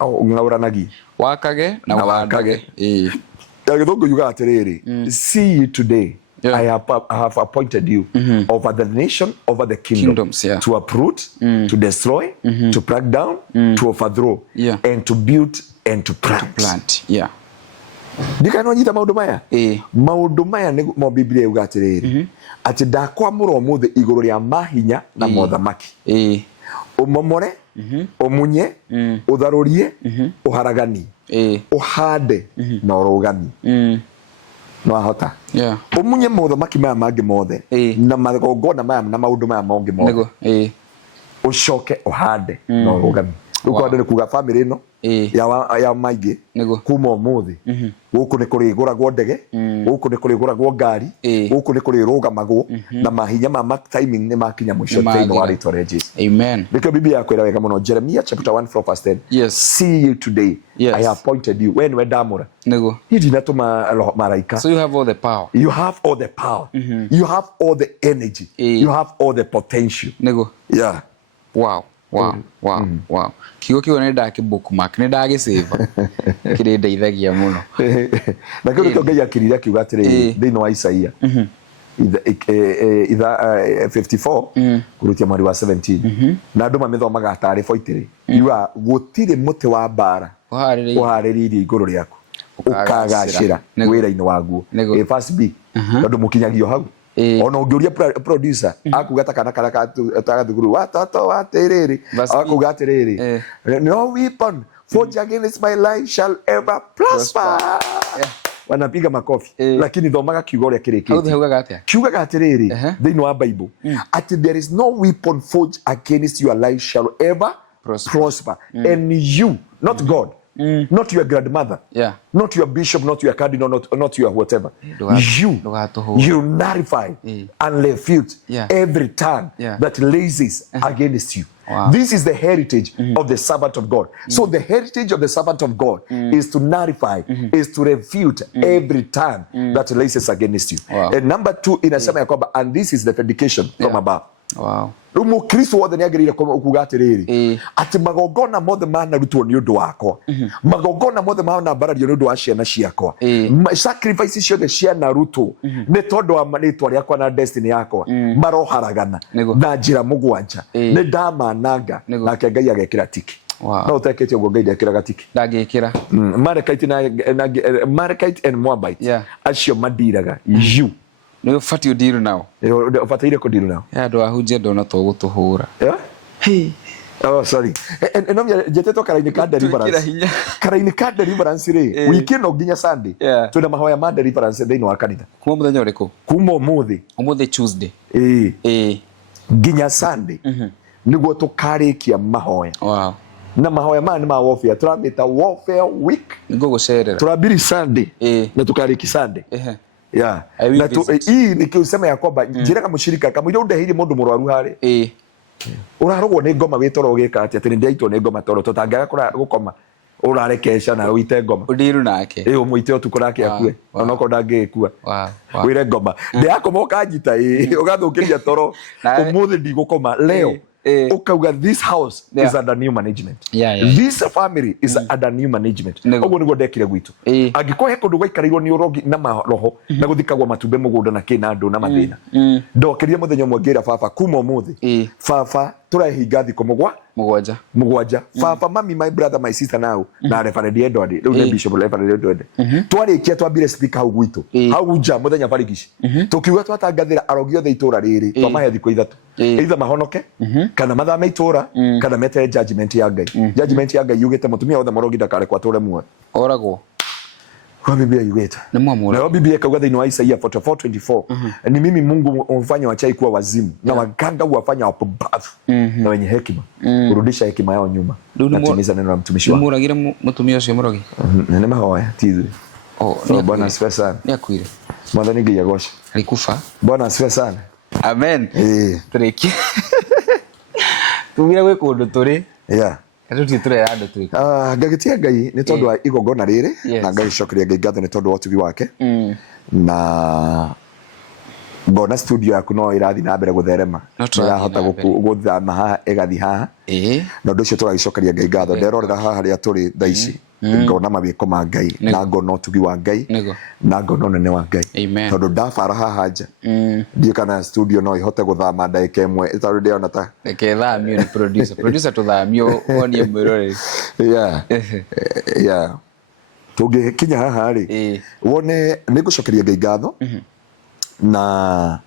ung'auranagi wakage na wakage Githungu yuga atiriri see you today I have appointed you over the nation, over the kingdoms, to uproot, to destroy, to break down, to overthrow, and to build and to plant. Dika no nyita maundu maya ni mo Biblia yuga atiriri ati ndakwamura umuthi iguru ria mahinya na mothamaki umomore umunye utharurie uharagani uhande na urugani no ahota umunye mothamaki maya mangi mothe na magongona maya na maundu maya mongi mothe ucoke uhande na urugani uko andu ni kuga family no ya maingi kuma umuthi guku ni kuriguragwo ndege guku ni kuriguragwo ngari guku ni kurirugamagwo na mahinya ma timing ni makinya mwisho thini wa ritwa ria Jesu amen because Biblia yakwira wega muno Jeremiah chapter 1:10 see you today I have appointed you when we damura hidi natuma malaika so you have all the power you have all the energy you have all the potential Wow. Kigo kigo ne ndaki bookmark ne ndagi save. Kire ndeithagia muno. Na kile kio Ngai akiriria kiuga atiri thini wa Isaia. 54 kurutia mweri wa 17. Na andu mamithomaga taarifa itiri. Yuga gutire muti wa mbaara. Uhariririe iguru riaku. Ukagacira wira-ini waguo. First B. Andu mukinyagio hau. Ona ungiuria producer akugata kana tagathuguru watoto watiriri akuga atiriri no weapon forged against my life shall ever prosper wanapiga makofi lakini thomaga kiugo ria kirikiti kiugaga atiriri thini wa Bible ati there is no weapon forged against your life shall ever prosper and you not God not your grandmother, not your bishop, not your cardinal, not your whatever. You nullify and refute every tongue that raises against you. This is the heritage of the servant of God. So the heritage of the servant of God is to nullify, is to refute every tongue that raises against you. And number 2 inasema ya kwamba, and this is the vindication from above. Kristo wothe ni agirire kuga atiriri ati magongona mothe manarutwo ni undu wakwa magongona mothe manambarario ni undu wa ciana ciakwa sacrifices ciothe cianarutwo ni tondu wa ritwa riakwa na destiny yakwa maroharagana na njira mugwanja ni ndamananga nake Ngai agekira tiki no utekete ugo Ngai ndekira gatiki ndagikira Markite and Moabite acio madiraga you no ufati udiru nao ufataire kudiru nao andu ahunjia ndona to gutuhura sorry no jeteto karaini ka deliverance ri wiki no nginya Sunday tuna mahoya ma deliverance thini wa kanitha kuma muthenya uriku kuma umuthi Tuesday nginya Sunday niguo tukarikia mahoya na mahoya ma ni ma warfare turamita warfare week ngugucerera turabiri Sunday na tukariki Sunday na hii nikiusema ya kwamba njira kama mushirika kama ile ndahiri mundu murwaru hari urarogwo ni ngoma witoro gika ati ati ndiaitwo ni ngoma toro tutangaga gukoma urarekesha na uite ngoma udiru nake umuite utukura yake akue onoko ndangikua wire ngoma ndiakomoka njita ugathukiria toro umuthi ndigukoma leo ukauga this house is under new management this family is under new management ogo nigo ndekire gwitu angikohe kundu gwaikarirwo ni urogi na maroho na guthikagwa matumbe mugunda na kina andu na mathina ndokirie muthenya mwe ngira baba kuma umuthi baba turahinga thiko mugwanja baba mami my brother my sister now na Reverend Edward riu ni Bishop Reverend Edward twarikia twambire speaker hau gwitu hau nja muthenya barigici tukiuga twatangathira arogi othe itura riri twamahe thiko ithatu either mahonoke kana mathame itura kana mete judgment ya Ngai yugite mutumia othe murogi ndakarekwa ture muoyo oragwo kwa Biblia yugite na Biblia kauga thini wa Isaia 44:24 ni mimi Mungu umfanya wachai kuwa wazimu na waganga huwafanya wapumbavu na wenye hekima kurudisha hekima yao nyuma natimiza neno la mtumishi wako muragire mutumia ucio murogi nene mahoya tizi so Bwana asifiwe sana ni akwire mwathani Ngai agosha alikufa Bwana asifiwe sana amen turiki tumira gwe kundu turi ngagitia Ngai ni tondu wa igongona riri na Ngai cokeria Ngai ngatho ni tondu wa utugi wake na ngona studio yaku no irathi na mbere gutherema irahota guthama haha igathi haha na ndu cio turagicokeria Ngai ngatho nderorera haha ria turi thaa ici ngona mawiko ma Ngai na ngona utugi wa Ngai na ngona unene wa Ngai tondu ndabara haha nja ndio kana studio no ihote guthama ndagika imwe itaru ndiona ta thamio ni producer tuthamio wonie mwirore tuge kinya haha ri wone nigucokeria Ngai ngatho na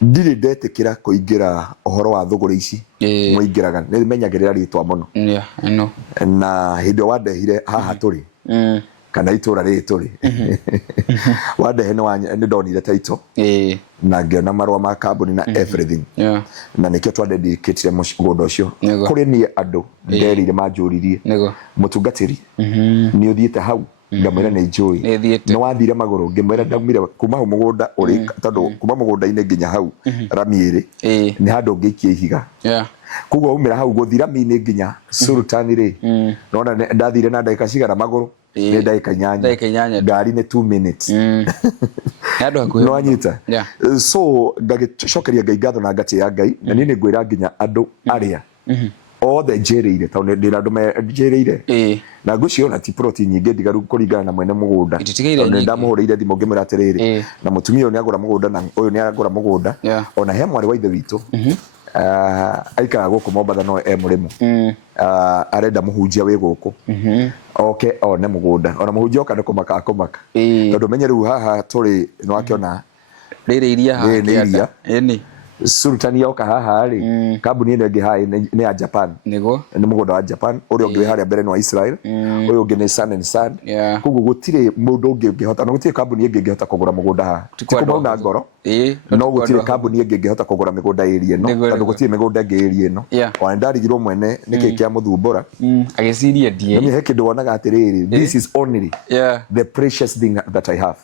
ndiri ndetikira kuingira uhoro wa thuguri ici muingiraga ni menyagirira ritwa muno I know na hindo wandehire haha turi kana itura ri turi wandehe ni ndonire taito na ngiona marwa ma kambuni na everything na nikio twandedikitire mugunda ucio kuri ni andu nderire manjuririe mutungatiri ni uthiete hau ngamwira ni njui no wathire maguru ngimwira ndaumire kuma hu mugunda uri tondu kuma mugunda-ini nginya hau ramiiri ni handu ngiikia ihiga kugo umira hau guthira mini nginya sultani ri nona ndathire na ndagika cigana maguru ni ndagika 8 ngari ni 2 minutes no anyita so ngagicokeria Ngai ngatho na ngati ya Ngai na ni ngwira nginya andu aria othe njereire tondu ndira andu njereire na nguciona ti protein nyingi ndigaru kuringana na mwene mugunda tondu ndamuhurire thimu ngimwira atiriri na mutumia ni agura mugunda na uyu ni agura mugunda ona he mwari wa ithe witu aikara guku Mombatha no murimu arenda muhunjia wi guku oke one mugunda ona muhunjia oka kumaka tondu menye riu haha turi no akiona riri iria haha eni sultani yoka haha ri kambuni ino ngi hai ni ya Japan nigo ni mugunda wa Japan uri ungi haria mbere no Israel uyu ungi ni Sun and Sand kugu gutire mundu ungi ngihota no gutire kambuni ingi ngihota kugura mugunda haha tikuma na ngoro no gutire kambuni ingi ngihota kugura migunda area no tondu gutire migunda ingi area no wa ndarigirwo mwene niki kia muthumbura agiciria die ni heki ndonaga atiriri this is only the precious thing that I have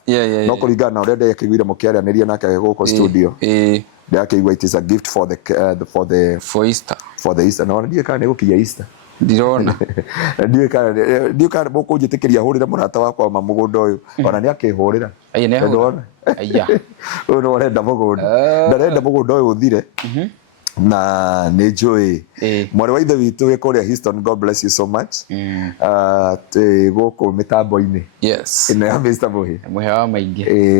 no kuringana na urenda yakigwire mukiaria neria nake guko studio it is a gift for Easter no ndiye kana gukinya Easter ndirona ndiye kana boko njitikiria hurira murata wakwa ma mugunda uyu ona ni akihurira ndona uyu urenda mugunda uyu uthire na ni njui mwari wa ithe witu wi kuria Houston God bless you so much guku mitambo-ini ino ya Mr. Muhi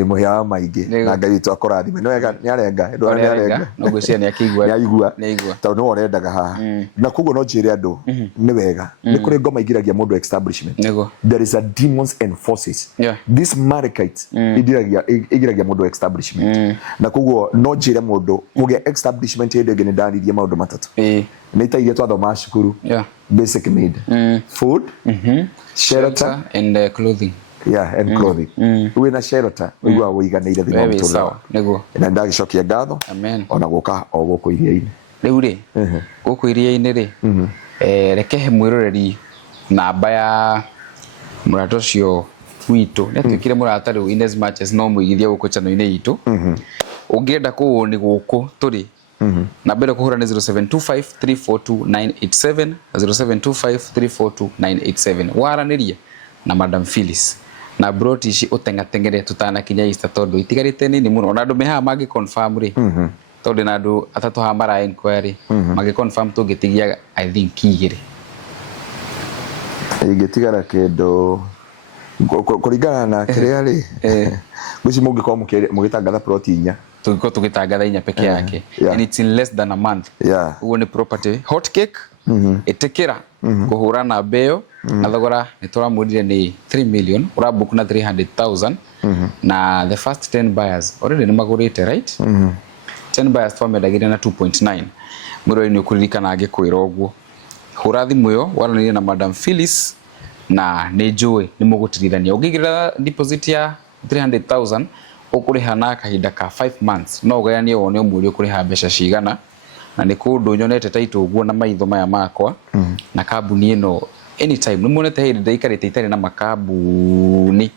muhewa maingi na Ngai witu akorathime no wega ni arenga no gucia ni akigwa ni aigua tondu no urendaga haha na kugo no njire andu ni wega ni kuri ngoma igiragia mundu establishment there is a demons and forces this Marikite igiragia mundu establishment na kugo no njire mundu kuge establishment yende ni ndaririe maundu matatu ni tairia twathoma cukuru basic need food shelter and clothing and clothing wina shelter wigwa wiganire thina muturo nego na ndagicokia ngatho ona guka o guku iria-ini riu ri guku iria-ini ri rekehe mwiroreri namba ya murata ucio witu ni twikire murata riu in as much as no muigithia guku channel-ini itu ungienda ku ni guku turi na mbere kuhura ni 0725342987 0725342987 waraniria na Madam Phyllis na broti ici utengatengere tutana kinya Easter tondu itigarite nini muno na andu meha magi confirm ri tondu na andu atatu ha mara inquiry magi confirm tungitigia I think igire igitigara kendo kuringana na kiria ri guci mungikorwo mugitangatha plot inya tugiko tugitangatha inya peke yake and it's in less than a month. Ugo ni property hot cake etekira kuhura na beo na thogora ni turamudire ni 3 million ura book na 300,000 na the first 10 buyers already ni magurite, right? 10 buyers twamendagire na 2.9 mwiro ni ukuririkana agikwira uguo hura thimu yo waranire na Madam Phyllis na ni njui ni mugutirithania ungigirira deposit ya 300,000 ukuriha na kahinda ka 5 months no gayanie wone umuri ukuriha mbeca cigana na ni kundu nyonete taitu uguo na maitho maya makwa na kambuni ino anytime ni monete hindi ndaikarite itari na makambuni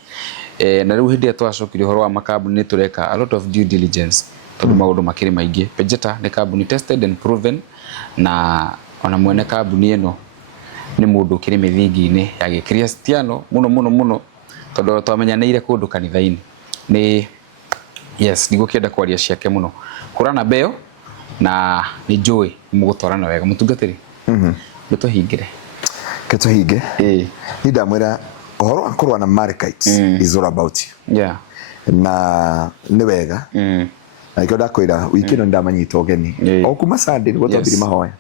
na riu hindi twacokire horo wa makambuni ni tureka a lot of due diligence tondu maundu makiri maingi. Pejeta ni kambuni tested and proven na ona mwene kambuni ino ni mundu kiri mithingi-ini ya gikristiano muno tondu twamenyanire kundu kanitha-ini ni yes nigukienda kwaria ciake muno kurana beo na ni njui mugutwarana wega mutungatiri nituhingire ketuhinge ni ndamwira uhoro wa kurwa na Markites is all about you na ni wega na ikyo ndakwira wiki no ndamanyita ogeni okuma Sunday niguo twambiri mahoya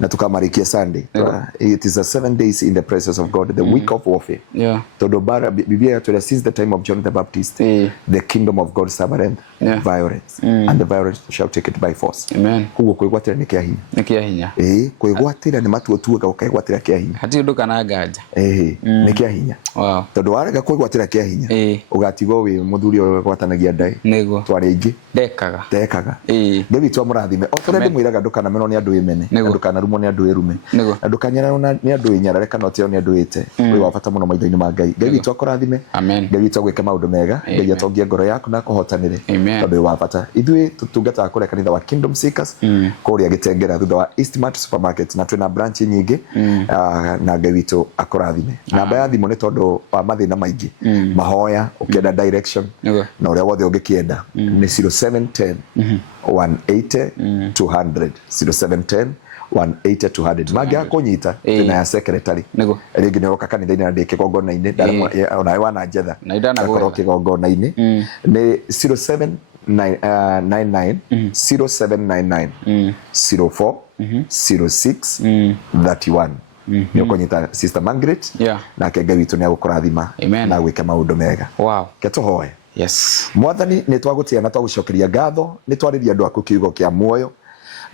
na tukamarikia Sunday. It is a 7 days in the presence of God, the week of warfare. Todo bara Biblia yatwira since the time of John the Baptist, the kingdom of God suffered violence and the violence shall take it by force. Amen. Kugo kwigwatira ni kia hinya. Kwigwatira ni matu otuga ukaigwatira kia hinya. Hati nduka na gaja. Ni kia hinya. Wow. Todo warega kwigwatira kia hinya. Ugatigo we muthuri o gwatanagia ndai. Nego. Twari ingi. Dekaga. Ndebi twa murathime. Otorede mwiraga nduka na meno ni andu imene. Nduka na rumo ni andu irume. Nduka nyara ni andu inyara kana otio ni andu ite. We wafata muno maitho-ini ma Ngai. Ngai witu akorathime. Amen. Ngai witu agwika maundu mega. Ngai atongie ngoro yaku na kuhotanire. Tondu wafata. Ithui tutungata kure kanitha wa Kingdom Seekers. Kuria gitengera thutha wa Eastmart Supermarket na twina branch nyingi. Na Ngai witu akorathime. Namba ya thimu ni tondu wa mathina maingi. Mahoya ukienda direction na uria wothe ungikienda ni 0710 180 200 0710 180 200 magia kunyita na ya secretary rigi ne roka kanitha-ini na ndike gongona-ini ndarimo ona wana njetha na idana goroke gongona-ini ni 0799 0799 04 06 31 ni ukunyita Sister Margaret na Ngai witu ni agukurathima na gwika maundu mega. Wow. Ketuhoe. Yes. Mwathani ni twagutia na twagucokeria ngatho ni twariria andu aku kiugo kia muoyo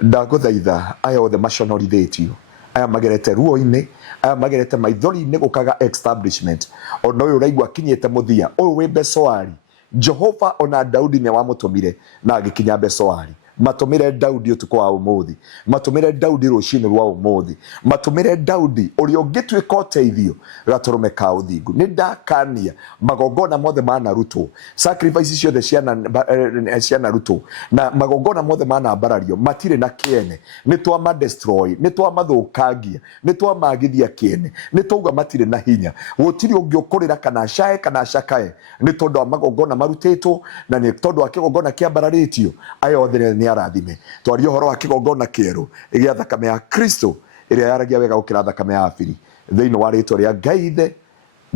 ndaguthaitha aya othe maconorithetio aya magerete ruo-ini aya magerete maithori-ini gukaga establishment ona uyu uraigua kinyite muthia uyu wi Besoari Jehova ona Daudi ni wamutumire na agikinya Besoari matumire Daudi utuko wa umuthi matumire Daudi rucini rwa umuthi matumire Daudi uri ungitwika uteithio gaturume ka uthingu ni ndakania magongona mothe ma Naruto sacrifices ciothe cia Naruto na magongona mothe ma Nambarario matire na kiene ni twa ma destroy ni twa mathukangia ni twa magithia kiene ni twauga matire na hinya gutiri ungiukurira kana shae kana shakae ni tondu magongona marutitwo na ni tondu akigongona kiambararitio ayo othe ni arathime twario horo wa kigongona kieru igia thakame ya Kristo iria yaragia wega gukira thakame ya Abili thiini wa ritwa ria Ngai Ithe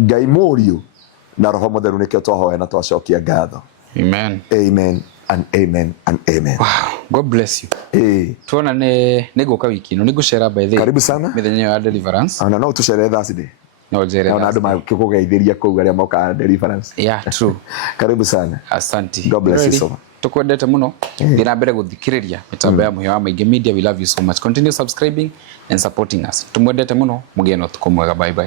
Ngai Muriu na Roho Mutheru nikio twahoya na twacokia ngatho. Amen. Amen and amen and amen. Wow. God bless you. Tuona ne guka wiki no nigucera by the karibu sana mithenya ya deliverance ona no tucere Thursday no jere ona andu makikugeithiria kuu aria moka deliverance. Yeah, true. Karibu sana. Asante. God bless you so much. Tukwendete muno thina mbere guthikiriria mitambo ya Muhia wa Maingi Media. We love you so much. Continue subscribing and supporting us. Tumwendete muno, mugie no tukomwega. Bye bye.